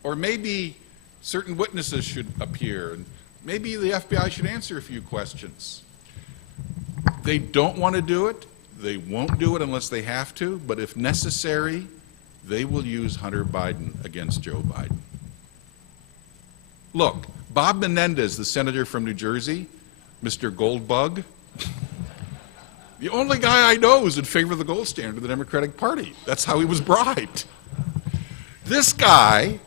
Or maybe certain witnesses should appear, and maybe the FBI should answer a few questions. They don't want to do it. They won't do it unless they have to, but if necessary, they will use Hunter Biden against Joe Biden. Look, Bob Menendez, the senator from New Jersey, Mr. Goldbug, the only guy I know who's in favor of the gold standard of the Democratic Party. That's how he was bribed. This guy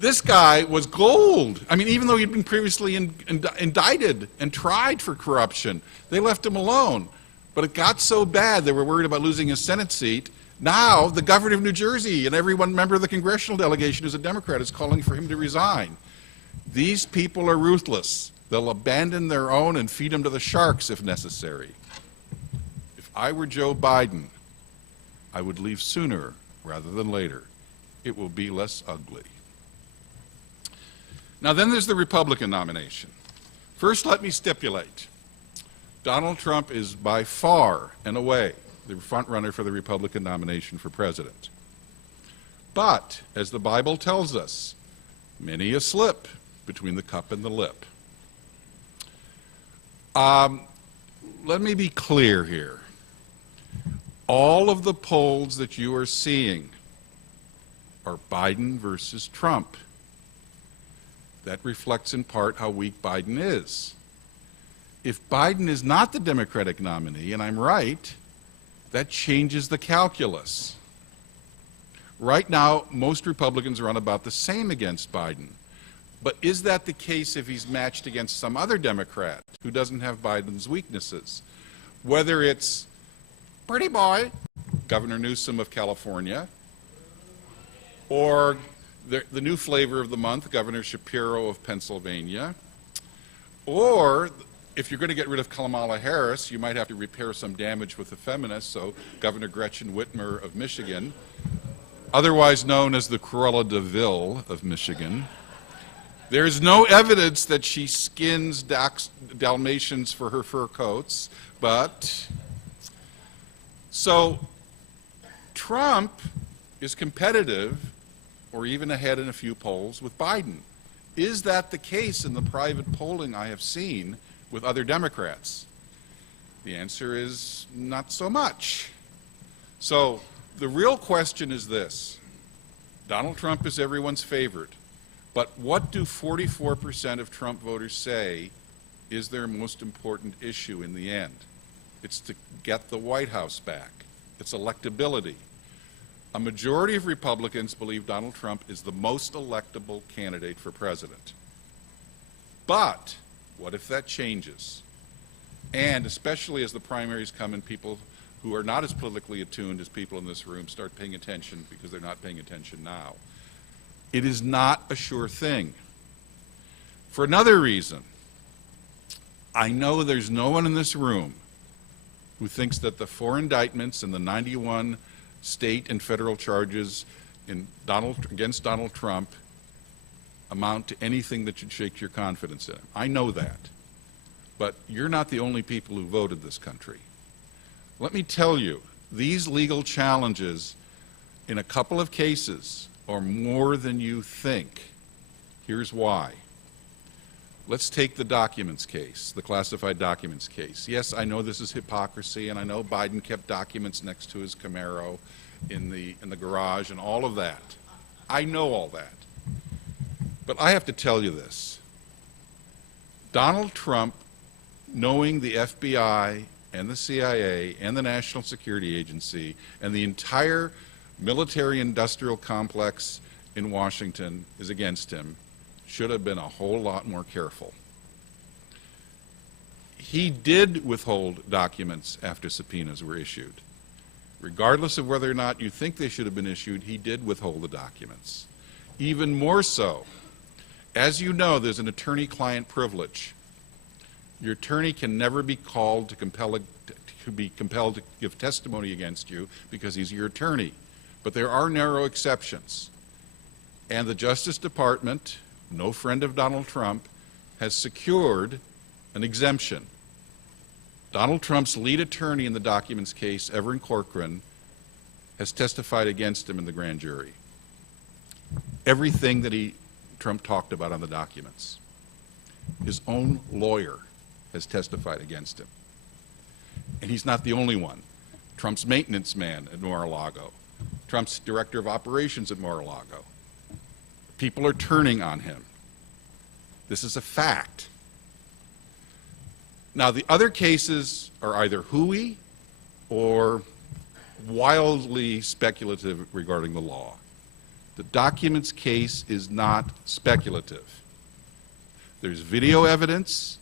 was gold. I mean, even though he'd been previously indicted and tried for corruption, they left him alone. But it got so bad they were worried about losing his Senate seat. Now, the governor of New Jersey and every member of the congressional delegation who's a Democrat is calling for him to resign. These people are ruthless. They'll abandon their own and feed them to the sharks if necessary. If I were Joe Biden, I would leave sooner rather than later. It will be less ugly. Now then there's the Republican nomination. First, let me stipulate, Donald Trump is by far and away the front runner for the Republican nomination for president. But, as the Bible tells us, many a slip between the cup and the lip. Let me be clear here. All of the polls that you are seeing are Biden versus Trump. That reflects in part how weak Biden is. If Biden is not the Democratic nominee, and I'm right, that changes the calculus. Right now, most Republicans are on about the same against Biden. But is that the case if he's matched against some other Democrat who doesn't have Biden's weaknesses? Whether it's pretty boy, Governor Newsom of California, or the new flavor of the month, Governor Shapiro of Pennsylvania, or if you're going to get rid of Kamala Harris, you might have to repair some damage with the feminists, so Governor Gretchen Whitmer of Michigan, otherwise known as the Cruella de Vil of Michigan. There is no evidence that she skins Dalmatians for her fur coats, but so Trump is competitive or even ahead in a few polls with Biden. Is that the case in the private polling I have seen with other Democrats? The answer is not so much. So the real question is this. Donald Trump is everyone's favorite, but what do 44% of Trump voters say is their most important issue in the end? It's to get the White House back. It's electability. A majority of Republicans believe Donald Trump is the most electable candidate for president. But what if that changes? And especially as the primaries come and people who are not as politically attuned as people in this room start paying attention because they're not paying attention now. It is not a sure thing. For another reason, I know there's no one in this room who thinks that the 4 indictments and the 91 state and federal charges against Donald Trump amount to anything that should shake your confidence in him. I know that. But you're not the only people who voted this country. Let me tell you, these legal challenges in a couple of cases are more than you think. Here's why. Let's take the documents case, the classified documents case. Yes, I know this is hypocrisy, and I know Biden kept documents next to his Camaro in the garage and all of that. I know all that. But I have to tell you this. Donald Trump, knowing the FBI and the CIA and the National Security Agency and the entire military-industrial complex in Washington is against him, should have been a whole lot more careful. He did withhold documents after subpoenas were issued. Regardless of whether or not you think they should have been issued, he did withhold the documents. Even more so, as you know, there's an attorney-client privilege. Your attorney can never be called to be compelled to give testimony against you because he's your attorney. But there are narrow exceptions. And the Justice Department, no friend of Donald Trump, has secured an exemption. Donald Trump's lead attorney in the documents case, Everett Corcoran, has testified against him in the grand jury. Everything that Trump talked about on the documents. His own lawyer has testified against him. And he's not the only one. Trump's maintenance man at Mar-a-Lago, Trump's director of operations at Mar-a-Lago. People are turning on him. This is a fact. Now, the other cases are either hooey or wildly speculative regarding the law. The documents case is not speculative. There's video evidence,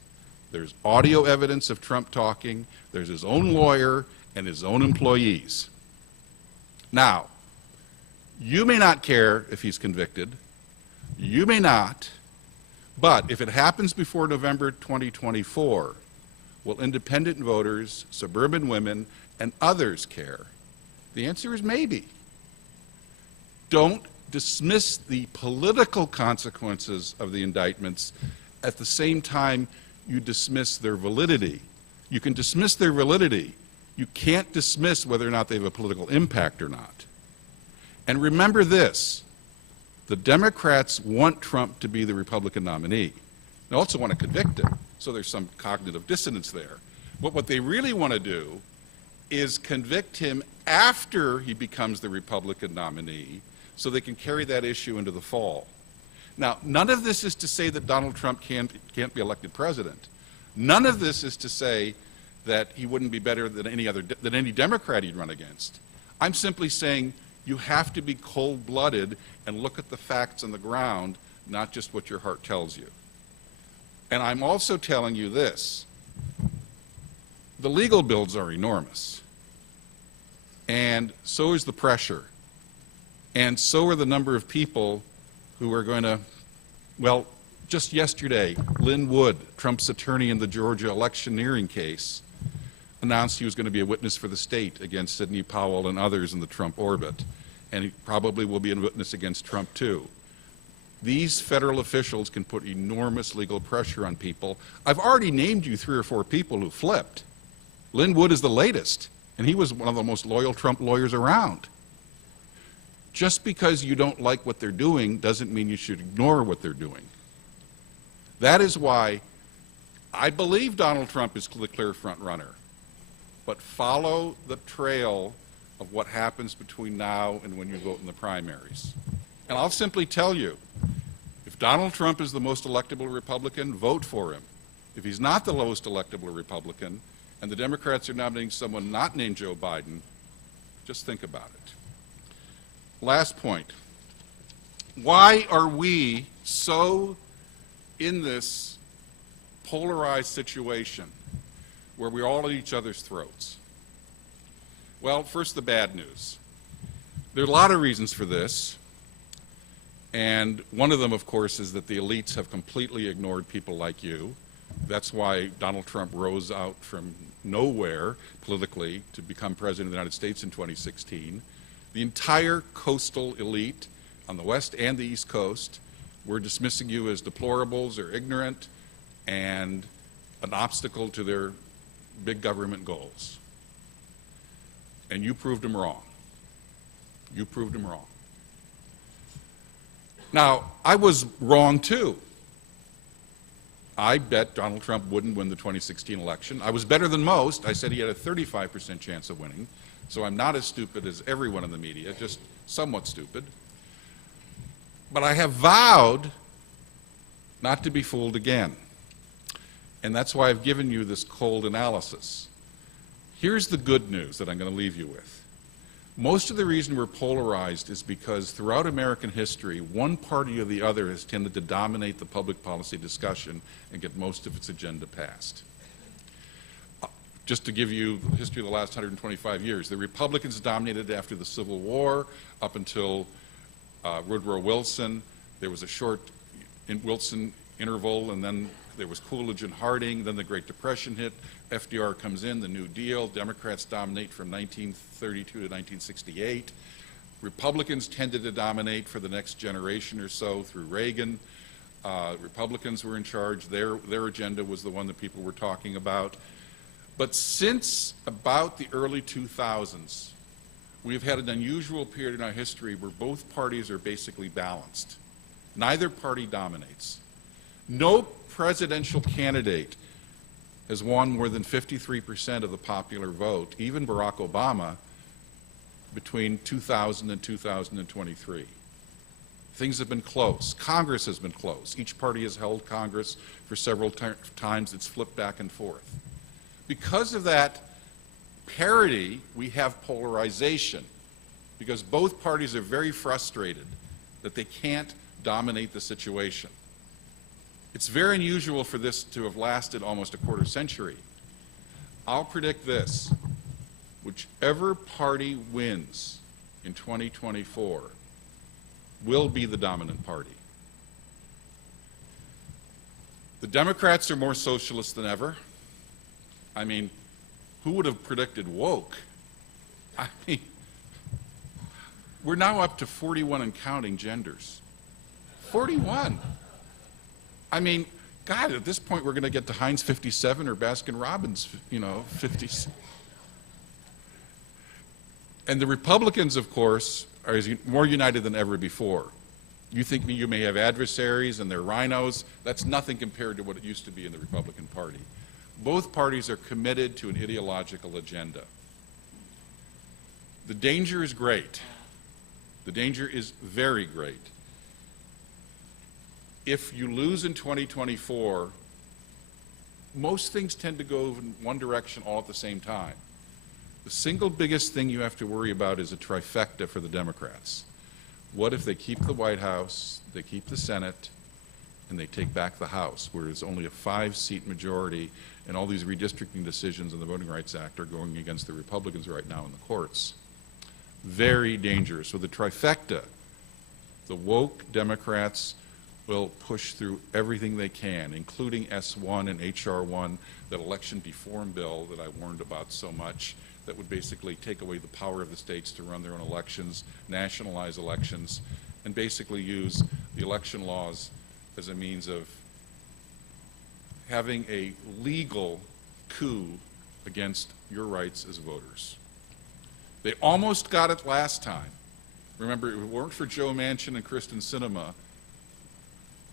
there's audio evidence of Trump talking, there's his own lawyer and his own employees. Now, you may not care if he's convicted, you may not, but if it happens before November 2024, will independent voters, suburban women, and others care? The answer is maybe. don't dismiss the political consequences of the indictments at the same time you dismiss their validity. You can dismiss their validity. You can't dismiss whether or not they have a political impact or not. And remember this, the Democrats want Trump to be the Republican nominee. They also want to convict him, so there's some cognitive dissonance there. But what they really want to do is convict him after he becomes the Republican nominee so they can carry that issue into the fall. Now, none of this is to say that Donald Trump can't be elected president. None of this is to say that he wouldn't be better than any Democrat he'd run against. I'm simply saying you have to be cold-blooded and look at the facts on the ground, not just what your heart tells you. And I'm also telling you this. The legal bills are enormous. And so is the pressure. And so are the number of people who are going to, well, just yesterday, Lynn Wood, Trump's attorney in the Georgia electioneering case, announced he was going to be a witness for the state against Sidney Powell and others in the Trump orbit. And he probably will be a witness against Trump, too. These federal officials can put enormous legal pressure on people. I've already named you 3 or 4 people who flipped. Lynn Wood is the latest, and he was one of the most loyal Trump lawyers around. Just because you don't like what they're doing doesn't mean you should ignore what they're doing. That is why I believe Donald Trump is the clear front runner. But follow the trail of what happens between now and when you vote in the primaries. And I'll simply tell you, if Donald Trump is the most electable Republican, vote for him. If he's not the lowest electable Republican, and the Democrats are nominating someone not named Joe Biden, just think about it. Last point. Why are we so in this polarized situation where we're all at each other's throats? Well, first the bad news. There are a lot of reasons for this, and one of them, of course, is that the elites have completely ignored people like you. That's why Donald Trump rose out from nowhere politically to become president of the United States in 2016. The entire coastal elite on the West and the East Coast were dismissing you as deplorables or ignorant and an obstacle to their big government goals. And you proved them wrong. You proved them wrong. Now, I was wrong too. I bet Donald Trump wouldn't win the 2016 election. I was better than most. I said he had a 35% chance of winning. So I'm not as stupid as everyone in the media, just somewhat stupid. But I have vowed not to be fooled again. And that's why I've given you this cold analysis. Here's the good news that I'm going to leave you with. Most of the reason we're polarized is because throughout American history, one party or the other has tended to dominate the public policy discussion and get most of its agenda passed. Just to give you the history of the last 125 years, the Republicans dominated after the Civil War up until Woodrow Wilson. There was a short Wilson interval, and then there was Coolidge and Harding. Then the Great Depression hit. FDR comes in, the New Deal. Democrats dominate from 1932 to 1968. Republicans tended to dominate for the next generation or so through Reagan. Republicans were in charge. Their agenda was the one that people were talking about. But since about the early 2000s, we've had an unusual period in our history where both parties are basically balanced. Neither party dominates. No presidential candidate has won more than 53% of the popular vote, even Barack Obama, between 2000 and 2023. Things have been close. Congress has been close. Each party has held Congress for several times. It's flipped back and forth. Because of that parity, we have polarization, because both parties are very frustrated that they can't dominate the situation. It's very unusual for this to have lasted almost a quarter century. I'll predict this. Whichever party wins in 2024 will be the dominant party. The Democrats are more socialist than ever. I mean, who would have predicted woke? I mean, We're now up to 41 and counting genders. 41. I mean, God, at this point we're going to get to Heinz 57 or Baskin Robbins, 50s. And the Republicans, of course, are more united than ever before. You think you may have adversaries and they're rhinos. That's nothing compared to what it used to be in the Republican Party. Both parties are committed to an ideological agenda. The danger is great. The danger is very great. If you lose in 2024, most things tend to go in one direction all at the same time. The single biggest thing you have to worry about is a trifecta for the Democrats. What if they keep the White House, they keep the Senate, and they take back the House, where it's only a 5-seat majority, and all these redistricting decisions in the Voting Rights Act are going against the Republicans right now in the courts. Very dangerous. So the trifecta, the woke Democrats will push through everything they can, including S1 and HR1, that election reform bill that I warned about so much, that would basically take away the power of the states to run their own elections, nationalize elections, and basically use the election laws as a means of having a legal coup against your rights as voters. They almost got it last time. Remember, if it weren't for Joe Manchin and Kristen Sinema,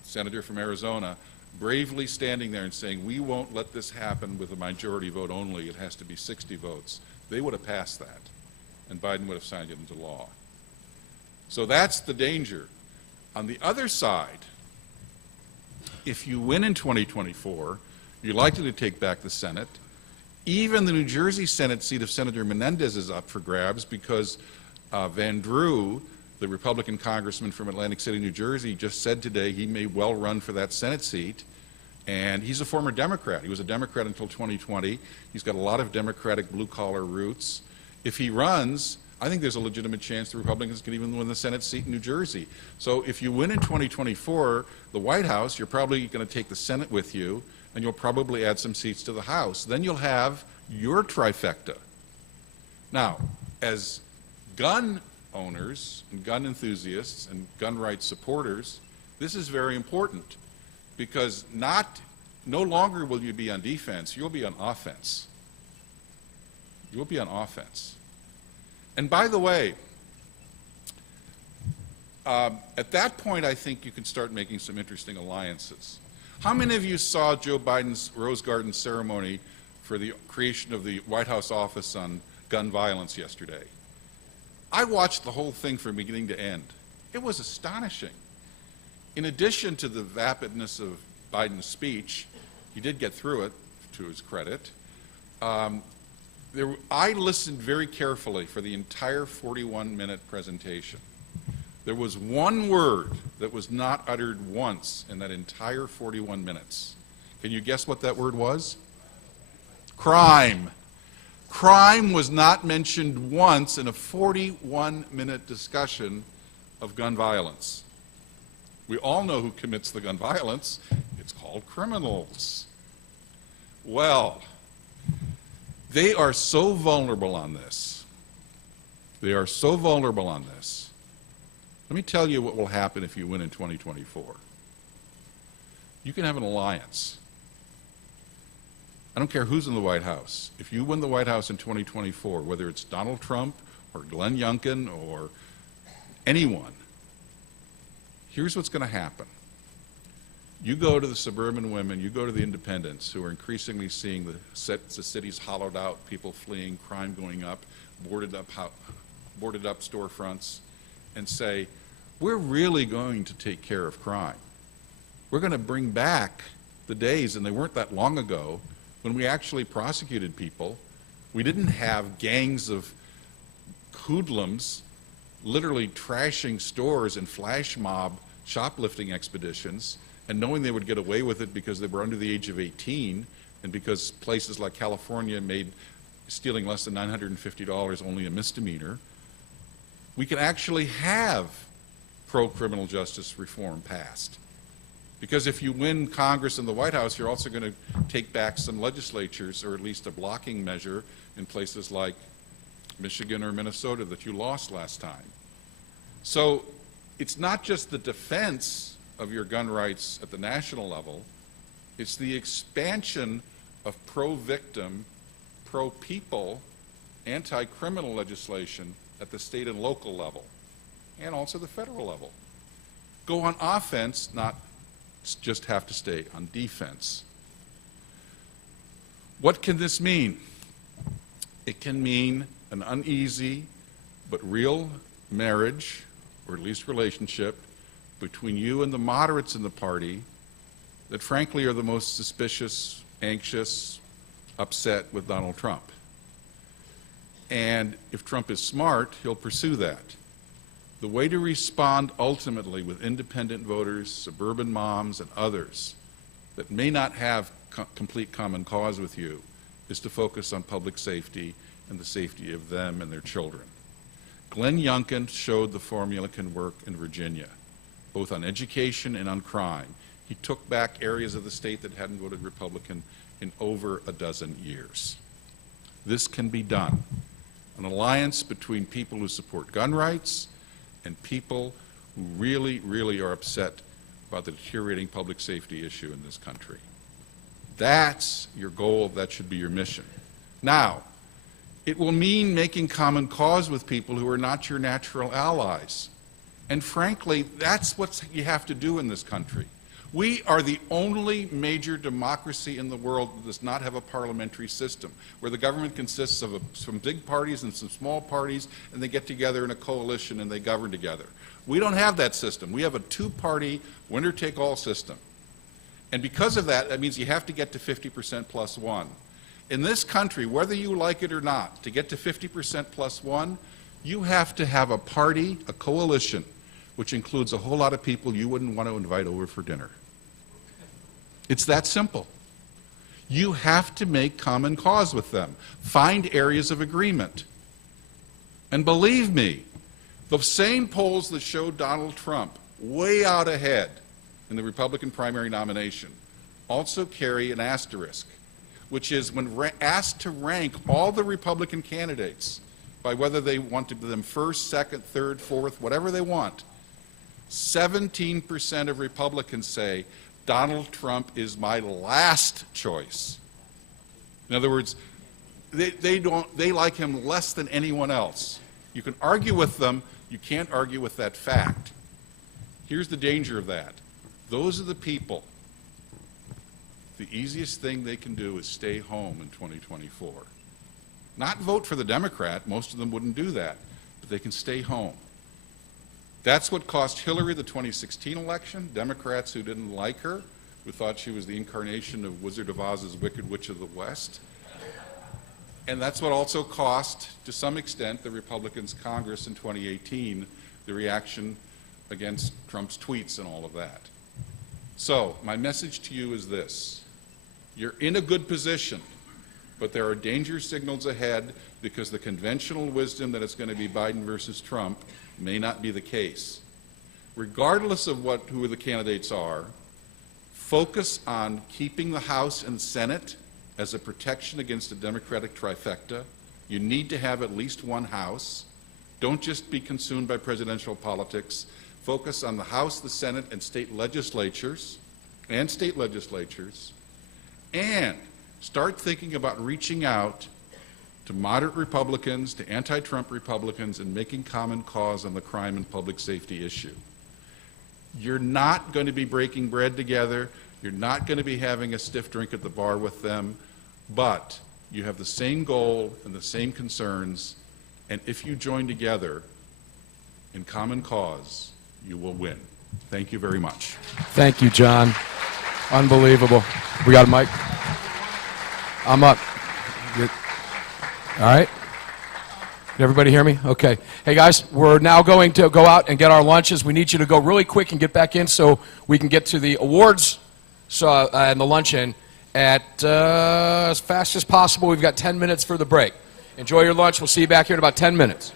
senator from Arizona, bravely standing there and saying, we won't let this happen with a majority vote only, it has to be 60 votes, they would have passed that, and Biden would have signed it into law. So that's the danger. On the other side, if you win in 2024, you're likely to take back the Senate. Even the New Jersey Senate seat of Senator Menendez is up for grabs because Van Drew, the Republican congressman from Atlantic City, New Jersey, just said today he may well run for that Senate seat. And he's a former Democrat. He was a Democrat until 2020. He's got a lot of Democratic blue-collar roots. If he runs, I think there's a legitimate chance the Republicans can even win the Senate seat in New Jersey. So if you win in 2024, the White House, you're probably going to take the Senate with you, and you'll probably add some seats to the House. Then you'll have your trifecta. Now, as gun owners and gun enthusiasts and gun rights supporters, this is very important because no longer will you be on defense, you'll be on offense. You'll be on offense. And by the way, at that point, I think you can start making some interesting alliances. How many of you saw Joe Biden's Rose Garden ceremony for the creation of the White House Office on Gun Violence yesterday? I watched the whole thing from beginning to end. It was astonishing. In addition to the vapidness of Biden's speech, he did get through it, to his credit. I listened very carefully for the entire 41-minute presentation. There was one word that was not uttered once in that entire 41 minutes. Can you guess what that word was? Crime. Crime was not mentioned once in a 41-minute discussion of gun violence. We all know who commits the gun violence. It's called criminals. Well, they are so vulnerable on this. They are so vulnerable on this. Let me tell you what will happen if you win in 2024. You can have an alliance. I don't care who's in the White House. If you win the White House in 2024, whether it's Donald Trump or Glenn Youngkin or anyone, here's what's going to happen. You go to the suburban women, you go to the independents who are increasingly seeing the cities hollowed out, people fleeing, crime going up, boarded up storefronts, and say, we're really going to take care of crime. We're going to bring back the days, and they weren't that long ago, when we actually prosecuted people. We didn't have gangs of hoodlums literally trashing stores and flash mob shoplifting expeditions and knowing they would get away with it because they were under the age of 18 and because places like California made stealing less than $950 only a misdemeanor. We could actually have pro-criminal justice reform passed. Because if you win Congress and the White House, you're also going to take back some legislatures, or at least a blocking measure in places like Michigan or Minnesota that you lost last time. So it's not just the defense of your gun rights at the national level, it's the expansion of pro-victim, pro-people, anti-criminal legislation at the state and local level, and also the federal level. Go on offense, not just have to stay on defense. What can this mean? It can mean an uneasy but real marriage, or at least relationship, between you and the moderates in the party that frankly are the most suspicious, anxious, upset with Donald Trump. And if Trump is smart, he'll pursue that. The way to respond ultimately with independent voters, suburban moms, and others that may not have complete common cause with you is to focus on public safety and the safety of them and their children. Glenn Youngkin showed the formula can work in Virginia, both on education and on crime. He took back areas of the state that hadn't voted Republican in over a dozen years. This can be done. An alliance between people who support gun rights and people who really, really are upset about the deteriorating public safety issue in this country. That's your goal. That should be your mission. Now, it will mean making common cause with people who are not your natural allies. And frankly, that's what you have to do in this country. We are the only major democracy in the world that does not have a parliamentary system, where the government consists of some big parties and some small parties, and they get together in a coalition and they govern together. We don't have that system. We have a two-party, winner-take-all system. And because of that, that means you have to get to 50% plus one. In this country, whether you like it or not, to get to 50% plus one, you have to have a party, a coalition, which includes a whole lot of people you wouldn't want to invite over for dinner. It's that simple. You have to make common cause with them. Find areas of agreement. And believe me, the same polls that showed Donald Trump way out ahead in the Republican primary nomination also carry an asterisk, which is when asked to rank all the Republican candidates by whether they want to be them first, second, third, fourth, whatever they want, 17% of Republicans say Donald Trump is my last choice. In other words, they like him less than anyone else. You can argue with them, you can't argue with that fact. Here's the danger of that. Those are the people. The easiest thing they can do is stay home in 2024. Not vote for the Democrat, most of them wouldn't do that, but they can stay home. That's what cost Hillary the 2016 election. Democrats who didn't like her, who thought she was the incarnation of Wizard of Oz's Wicked Witch of the West. And that's what also cost, to some extent, the Republicans' Congress in 2018, the reaction against Trump's tweets and all of that. So, my message to you is this. You're in a good position, but there are danger signals ahead because the conventional wisdom that it's going to be Biden versus Trump may not be the case. Regardless of who the candidates are, focus on keeping the House and Senate as a protection against a Democratic trifecta. You need to have at least one House. Don't just be consumed by presidential politics. Focus on the House, the Senate, and state legislatures, and start thinking about reaching out to moderate Republicans, to anti-Trump Republicans, and making common cause on the crime and public safety issue. You're not going to be breaking bread together. You're not going to be having a stiff drink at the bar with them, but you have the same goal and the same concerns, and if you join together in common cause, you will win. Thank you very much. Thank you, John. Unbelievable. We got a mic? I'm up. Good. All right. Can everybody hear me? Okay. Hey, guys, we're now going to go out and get our lunches. We need you to go really quick and get back in so we can get to the awards and the luncheon at as fast as possible. We've got 10 minutes for the break. Enjoy your lunch. We'll see you back here in about 10 minutes.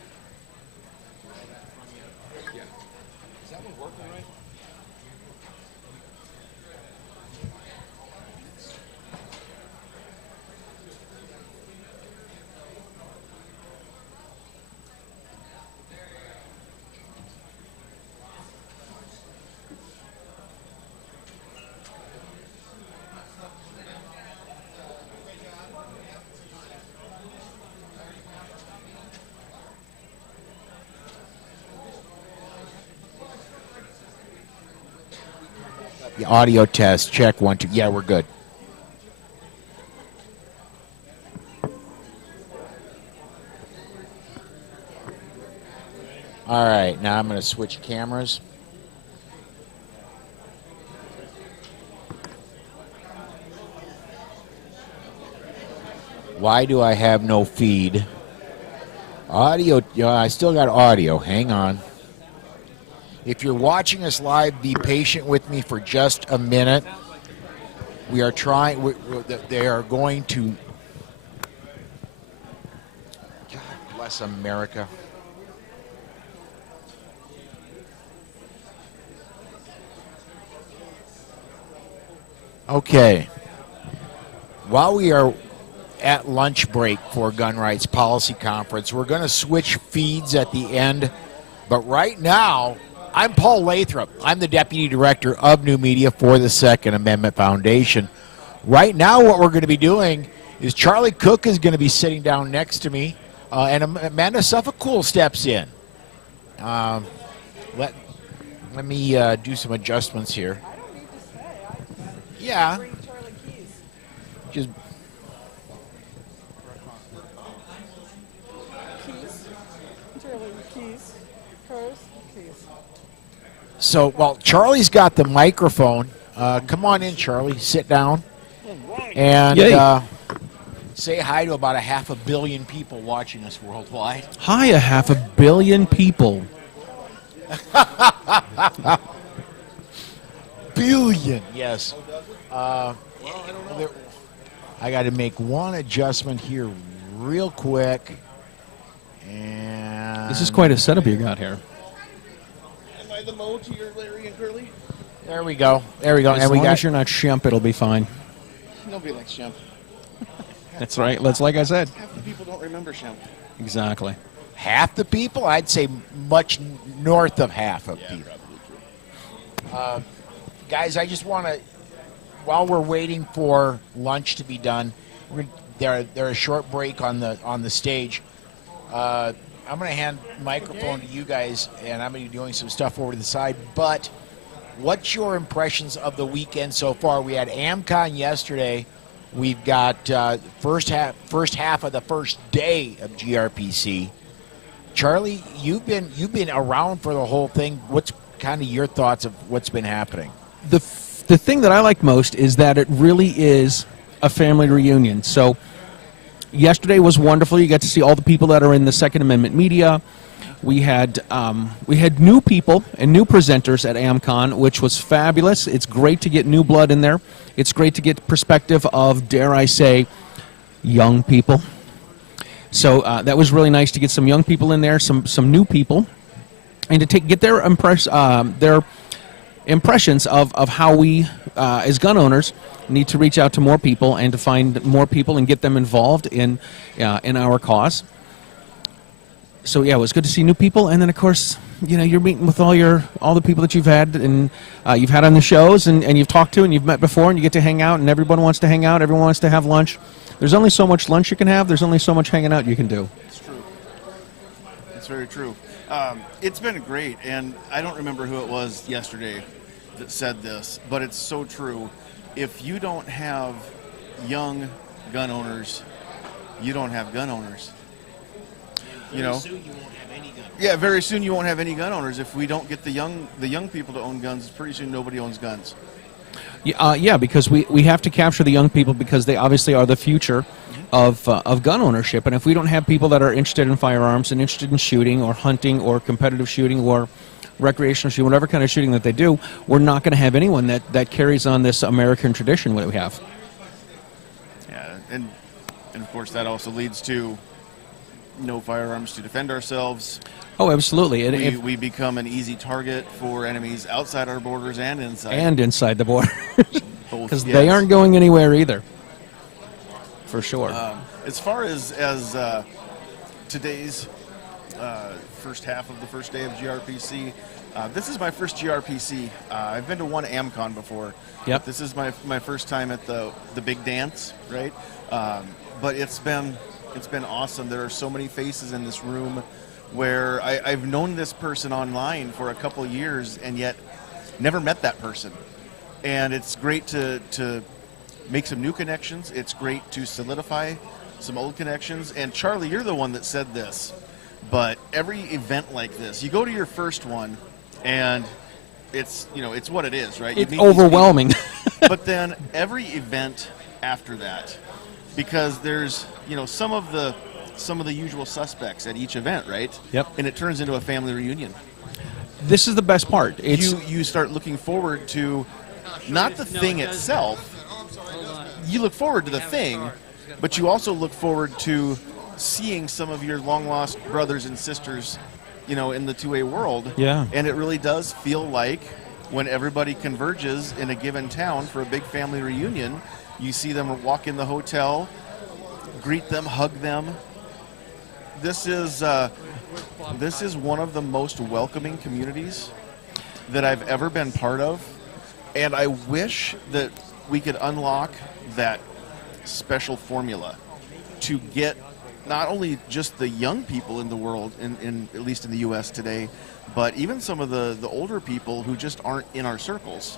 Yeah, audio test. Check 1, 2. Yeah, we're good. All right, now I'm going to switch cameras. Why do I have no feed? Audio, I still got audio. Hang on. If you're watching us live, be patient with me for just a minute. We are trying, they are going to, God bless America. Okay. While we are at lunch break for Gun Rights Policy Conference, we're going to switch feeds at the end. But right now, I'm Paul Lathrop. I'm the Deputy Director of New Media for the Second Amendment Foundation. Right now, what we're going to be doing is Charlie Cook is going to be sitting down next to me, and Amanda Suffolk steps in. Let me do some adjustments here. I don't need to stay. I Yeah. bring Charlie Keys. Just Keys. Charlie Keys. Cars. Keys. so, well, Charlie's got the microphone. Come on in, Charlie. Sit down. And say hi to about 500 million people watching us worldwide. Hi, 500 million people. Billion, yes. I got to make one adjustment here real quick. And This is quite a setup you got here. Am I the Mo to your Larry and Curly? There we go. There we go. As and we long got as you're not Shemp, it'll be fine. Nobody likes Shemp. That's right. That's like I said. Half the people don't remember Shemp. Exactly. half the people. I'd say much north of half of people. Guys, I just want to, while we're waiting for lunch to be done, there a short break on the stage. I'm going to hand the microphone to you guys, and I'm going to be doing some stuff over to the side. But what's your impressions of the weekend so far? We had AmCon yesterday. We've got first half of the first day of GRPC. Charlie, you've been around for the whole thing. What's kind of your thoughts of what's been happening? The thing that I like most is that it really is a family reunion. So yesterday was wonderful. You got to see all the people that are in the Second Amendment media. We had new people and new presenters at AmCon, which was fabulous. It's great to get new blood in there. It's great to get perspective of, dare I say, young people. So that was really nice to get some young people in there, some new people, and to get their impressions of how we, as gun owners, need to reach out to more people and to find more people and get them involved in our cause. So yeah, it was good to see new people, and then of course, you're meeting with all the people that you've had and you've had on the shows and you've talked to and you've met before, and you get to hang out, and everyone wants to hang out, everyone wants to have lunch. There's only so much lunch you can have. There's only so much hanging out you can do. It's true. It's very true. It's been great, and I don't remember who it was yesterday that said this, but it's so true. If you don't have young gun owners, you don't have gun owners. Very soon you won't have any gun owners. Yeah, very soon you won't have any gun owners. If we don't get the young people to own guns, pretty soon nobody owns guns. Yeah, because we have to capture the young people because they obviously are the future of gun ownership. And if we don't have people that are interested in firearms and interested in shooting or hunting or competitive shooting or recreational shooting, whatever kind of shooting that they do, we're not going to have anyone that carries on this American tradition that we have. Yeah, and of course that also leads to no firearms to defend ourselves. Oh, absolutely. We become an easy target for enemies outside our borders and inside. And inside the border. Because Both, they yes. aren't going anywhere either. For sure. As far as today's first half of the first day of GRPC, this is my first GRPC. I've been to one AmCon before. Yep. This is my first time at the big dance, right? But it's been awesome. There are so many faces in this room where I've known this person online for a couple of years and yet never met that person. And it's great to make some new connections. It's great to solidify some old connections. And Charlie, you're the one that said this, but every event like this, you go to your first one, and it's it's what it is, right? You It's meet these overwhelming. people. But then every event after that, because there's some of the usual suspects at each event, right? Yep. And it turns into a family reunion. This is the best part. It's You start looking forward to not the thing itself. You look forward to the thing, but you also look forward to seeing some of your long lost brothers and sisters, in the 2A world. Yeah. And it really does feel like when everybody converges in a given town for a big family reunion, you see them walk in the hotel, greet them, hug them. This is one of the most welcoming communities that I've ever been part of, and I wish that we could unlock that special formula to get not only just the young people in the world, in at least in the U.S. today, but even some of the older people who just aren't in our circles.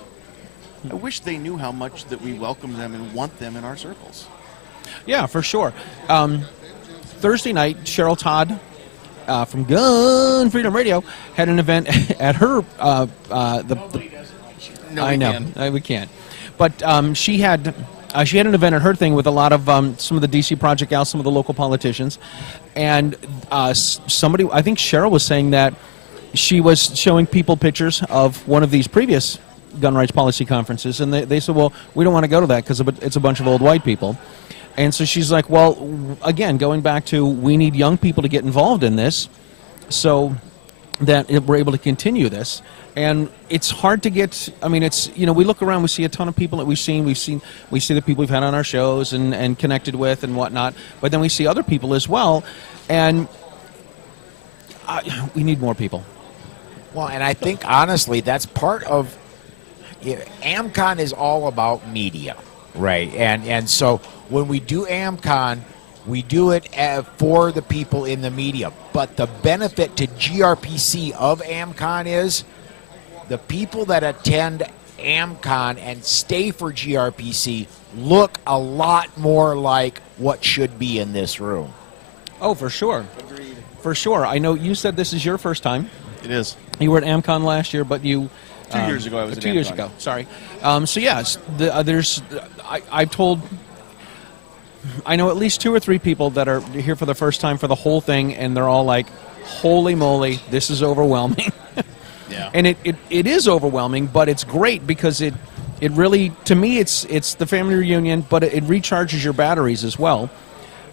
I wish they knew how much that we welcome them and want them in our circles. Yeah, for sure. Thursday night, Cheryl Todd from Gun Freedom Radio had an event at her. No, I we know can. we can't, but she had an event at her thing with a lot of some of the DC Project gals, some of the local politicians, and somebody, I think Cheryl was saying that she was showing people pictures of one of these previous gun rights policy conferences, and they said, well, we don't want to go to that because it's a bunch of old white people. And so she's like, well, again, going back to we need young people to get involved in this so that we're able to continue this. And it's hard to get, I mean, it's, we look around, we see a ton of people that we see the people we've had on our shows and connected with and whatnot, but then we see other people as well, and we need more people. Well, and I think, honestly, that's part of, AmCon is all about media, right? And so when we do AmCon, we do it for the people in the media. But the benefit to GRPC of AmCon is the people that attend AmCon and stay for GRPC look a lot more like what should be in this room. Oh, for sure. Agreed. For sure. I know you said this is your first time. It is. You were at AmCon last year, but you... 2 years ago, I was at 2 years AmCon. ago, sorry. So, yes, I've told... I know at least 2 or 3 people that are here for the first time for the whole thing, and they're all like, holy moly, this is overwhelming. Yeah. And it is overwhelming, but it's great because it really, to me, it's the family reunion, but it recharges your batteries as well.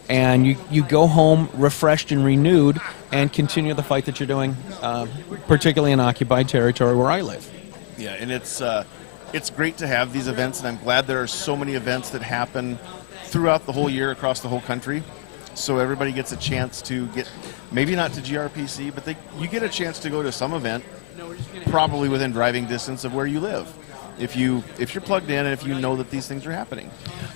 And you go home refreshed and renewed and continue the fight that you're doing, particularly in occupied territory where I live. Yeah, and it's great to have these events, and I'm glad there are so many events that happen throughout the whole year across the whole country. So everybody gets a chance to get, maybe not to GRPC, but you get a chance to go to some event, probably within driving distance of where you live, if you're plugged in and if you know that these things are happening.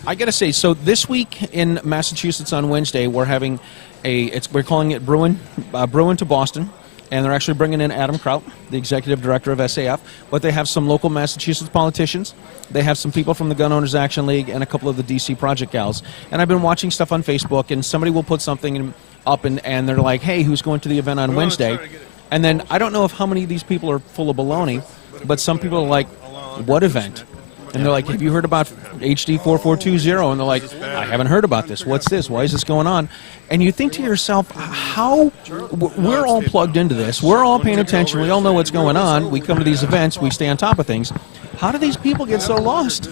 I got to say, so this week in Massachusetts on Wednesday, we're having we're calling it Bruin to Boston, and they're actually bringing in Adam Kraut, the executive director of SAF, but they have some local Massachusetts politicians. They have some people from the Gun Owners Action League and a couple of the DC Project gals. And I've been watching stuff on Facebook, and somebody will put something up, and they're like, hey, who's going to the event on Wednesday? And then I don't know if how many of these people are full of baloney, but some people are like, what event? And they're like, have you heard about HD 4420? And they're like, I haven't heard about this. What's this? Why is this going on? And you think to yourself, we're all plugged into this. We're all paying attention. We all know what's going on. We come to these events. We stay on top of things. How do these people get so lost?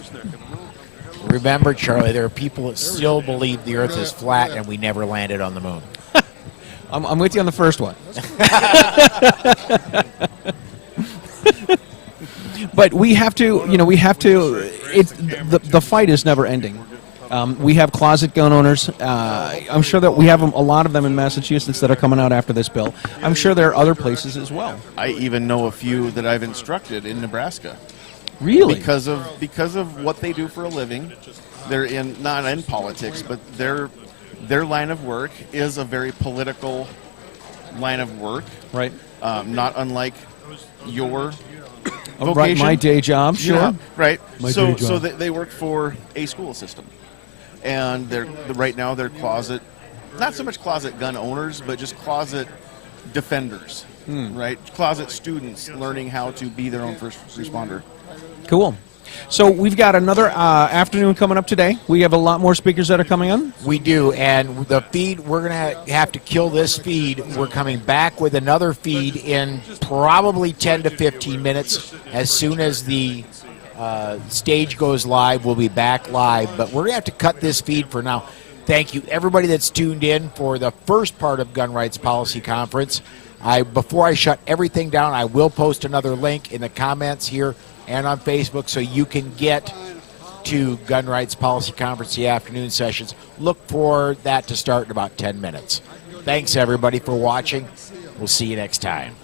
Remember, Charlie, there are people that still believe the Earth is flat and we never landed on the moon. I'm with you on the first one. But we have to, the fight is never ending. We have closet gun owners. I'm sure that we have a lot of them in Massachusetts that are coming out after this bill. I'm sure there are other places as well. I even know a few that I've instructed in Nebraska. Really? Because of what they do for a living. They're not in politics, but their line of work is a very political line of work. Right. Not unlike your Right, vocation. my day job, sure. Yeah, right. My so day job. so they work for a school system, and right now they're closet, not so much closet gun owners, but just closet defenders, right? Closet students learning how to be their own first responder. Cool. So we've got another afternoon coming up today. We have a lot more speakers that are coming on. We do, and the feed, we're going to have to kill this feed. We're coming back with another feed in probably 10 to 15 minutes. As soon as the stage goes live, we'll be back live, but we're going to have to cut this feed for now. Thank you, everybody that's tuned in for the first part of Gun Rights Policy Conference. Before I shut everything down, I will post another link in the comments here and on Facebook so you can get to Gun Rights Policy Conference, the afternoon sessions. Look for that to start in about 10 minutes. Thanks, everybody, for watching. We'll see you next time.